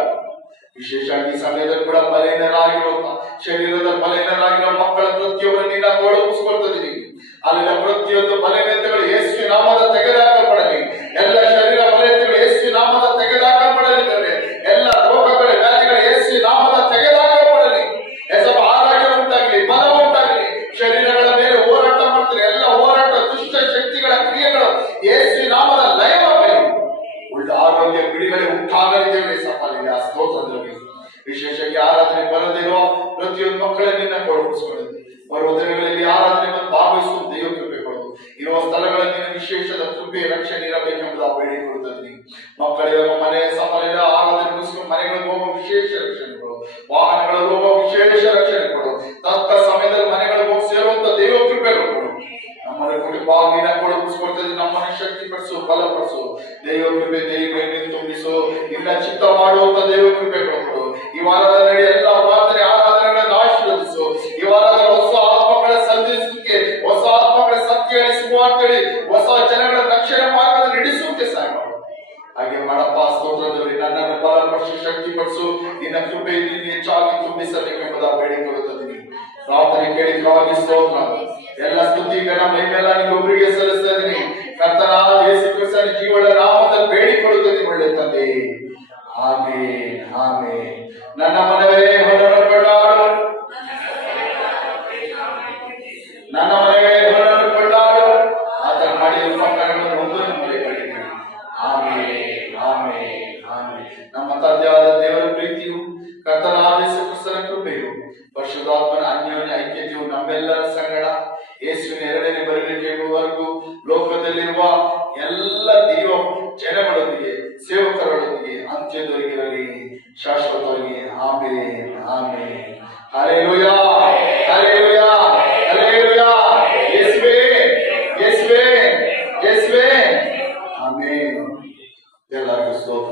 ವಿಶೇಷವಾಗಿ ಈ ಸಮಯದಲ್ಲಿ ಕೂಡ ಬಲಹೀನರಾಗಿರುವ, ಶರೀರದ ಬಲಹೀನರಾಗಿರುವ ಮಕ್ಕಳ ಪ್ರತಿಯೊಬ್ಬರು ನಿನ್ನ ಕೊಡಿಸ್ಕೊಳ್ತಿದ್ದೀನಿ. ಅಲ್ಲಿನ ಪ್ರತಿಯೊಂದು ಬಲಹೀನತೆಗಳು ಯೇಸು ನಾಮದ ತೆಗೆದುಹಾಕಲ್ಪಡಲಿ. ಎಲ್ಲ ಶರೀರ ಬಲಹೀನತೆಗಳು ಯೇಸು ನಾಮದ ತೆಗೆದುಹಾಕಲ್ಪಡಲಿದ್ದಾರೆ. ಎಲ್ಲ ರೋಗಗಳ, ವ್ಯಾಧಿಗಳು ಯೇಸು ನಾಮದ ತೆಗೆದುಹಾಕಲ್ಪಡಲಿ. ಹೆಸರು ಆರೋಗ್ಯ ಉಂಟಾಗಲಿ, ಬಲ ಉಂಟಾಗಲಿ. ಶರೀರಗಳ ಮೇಲೆ ಹೋರಾಟ ಮಾಡ್ತಾರೆ, ಎಲ್ಲ ಹೋರಾಟ, ದುಷ್ಟ ಶಕ್ತಿಗಳ ಕ್ರಿಯೆಗಳು ಯೇಸು ನಾಮದ ಲಯವಾಗಲಿ. ಉಳ್ಳ ಆರೋಗ್ಯ, ಬಿಡುಗಡೆ ಉಂಟಾಗಲಿದ್ದೇವೆ ಸಫಲಿದೆ. ಆ ಸ್ತೋತ್ರದಲ್ಲಿ ವಿಶೇಷವಾಗಿ ಆರಾಧನೆ ಬರದಿರೋ ಪ್ರತಿಯೊಂದು ಮಕ್ಕಳನ್ನು ನಿನ್ನ ಕೊಡಿಸ್ಕೊಳ್ಳಿ. ಬರುವ ದಿನಗಳಲ್ಲಿ ಆರಾಧನೆ ಭಾಗವಹಿಸುವ ದೇವ ಕೃಪೆ ಕೊಡು. ಇರುವ ಸ್ಥಳಗಳಲ್ಲಿ ವಿಶೇಷದ ಕೃಪೆ, ರಕ್ಷಣೆ ಇರಬೇಕೆಂಬುದು ಬೇಡಿಕೊಳ್ಳುತ್ತದೆ. ಮಕ್ಕಳಿಗೆ ಮನೆ ಸಫಲ ಆರಾಧನೆ ಮುಗಿಸ್ಕೊಂಡು ಮನೆಗಳಿಗೆ ಹೋಗುವ ವಿಶೇಷ ರಕ್ಷಣೆ ಕೊಡು. ವಾಹನಗಳಲ್ಲಿ ಹೋಗುವ ವಿಶೇಷ ರಕ್ಷಣೆ ಕೊಡು. ತಕ್ಕ ಸಮಯದಲ್ಲಿ ಮನೆಗಳಿಗೆ ಹೋಗಿ ಸೇರುವಂತ ದೇವ ಕೃಪೆಗಳು ಕೊಡು. ನಮ್ಮನ್ನು ಕುಟುಂಬ ನಿನ್ನ ಕೊಡಿಸ್ಕೊಡ್ತದೆ. ನಮ್ಮನ್ನು ಶಕ್ತಿಪಡಿಸು, ಬಲಪಡಿಸು. ದೇವ ಕೃಪೆ, ದೇವ ತುಂಬಿಸು. ನಿನ್ನ ಚಿತ್ತ ಮಾಡುವಂತ ದೇವ ಕೃಪೆಗಳು ಕೊಡು. ಈ ವಾರದ ನಡೆ ಎಲ್ಲ ಪ್ರಾರ್ಥನೆ ಆರಾಧನೆಗಳನ್ನು ಆಶೀರ್ವದಿಸು. ಈ ವಾರದ ಹೊಸ ಆತ್ಮಗಳ ಸಂಧಿಸಲಿಕ್ಕೆ, ಹೊಸ ಆತ್ಮಗಳ ಸತ್ಯ ಸುವಾರ್ತೆಯಲ್ಲಿ ಹೊಸ ಜನಗಳ ರಕ್ಷಣೆ ಮಾರ್ಗದಲ್ಲಿ ನಡೆಸುವಂತೆ ಸಹಾಯ ಮಾಡು. ಹಾಗೆ ಮಾಡಪ್ಪ ಸ್ತೋತ್ರದಲ್ಲಿ ನನ್ನನ್ನು ಬಲಪಡಿಸು, ಶಕ್ತಿಪಡಿಸು. ನಿನ್ನ ಕೃಪೆ ಹೆಚ್ಚಾಗಿ ತುಂಬಿಸಬೇಕೆಂಬುದಾಗಿ ಬೇಡಿಕೊಳ್ಳುತ್ತದೆ. ಪ್ರಾರ್ಥನೆ ಕೇಳಿದ್ರಾಗಿ ಸ್ತೋತ್ರ. ಎಲ್ಲ ಸ್ತುತಿ ಘನ ಮಹಿಮೆಲ್ಲ ನಿಮ್ಗೊಬ್ಬರಿಗೆ ಸಲ್ಲಿಸ್ತಾ ಇದ್ದೀನಿ. ಕರ್ತನಾದ ಯೇಸು ಕ್ರಿಸ್ತನ ಜೀವಳ ನಾಮದಲ್ಲಿ ಬೇಡಿಕೊಳ್ಳುತ್ತೇನೆ ಒಳ್ಳೆ ತಂದೆ. Amen amen. ನನ್ನ ಮನವೇ ಹೊರಡಲು ಕೊಳ್ಳಾಡು, ನನ್ನ ಮನವೇ ಹೊರಡಲು ಕೊಳ್ಳಾಡು, ಆತನ ಮಾಡಿದ ಉಪಕಾರಗಳನ್ನು ಒಂದನ್ನು ಮರೆಯಬೇಡಿ. Amen amen amen. ನಮ್ಮ ತಂದೆಯಾದ ದೇವರ ಪ್ರೀತಿಯು, ಕರ್ತನಾದ ಯೇಸು ಕ್ರಿಸ್ತನ ಕೃಪೆಯು, ಪರಿಶುದ್ಧಾತ್ಮನ ಅನ್ಯೋನ್ಯ ಐಕ್ಯತೆಯು ನಮ್ಮೆಲ್ಲರ ಸಂಗಡ ಯೇಸುವಿನ ಎರಡನೇ ಬರುವಿಕೆಯವರೆಗೂ ಲೋಕದಲ್ಲಿರುವ ಎಲ್ಲ ದೈವ ಜನಗಳೊಂದಿಗೆ ಸೇವಕರೊಂದಿಗೆ ಅಂತ್ಯದವರೆಗಿರಲಿ, ಶಾಶ್ವತವಾಗಿ. Amen amen. Hallelujah hallelujah hallelujah. ಯೇಸುವೇ ಯೇಸುವೇ ಯೇಸುವೇ. ಆಮೆನ್. ಎಲ್ಲರಿಗೂ ಸ್ತೋತ್ರ.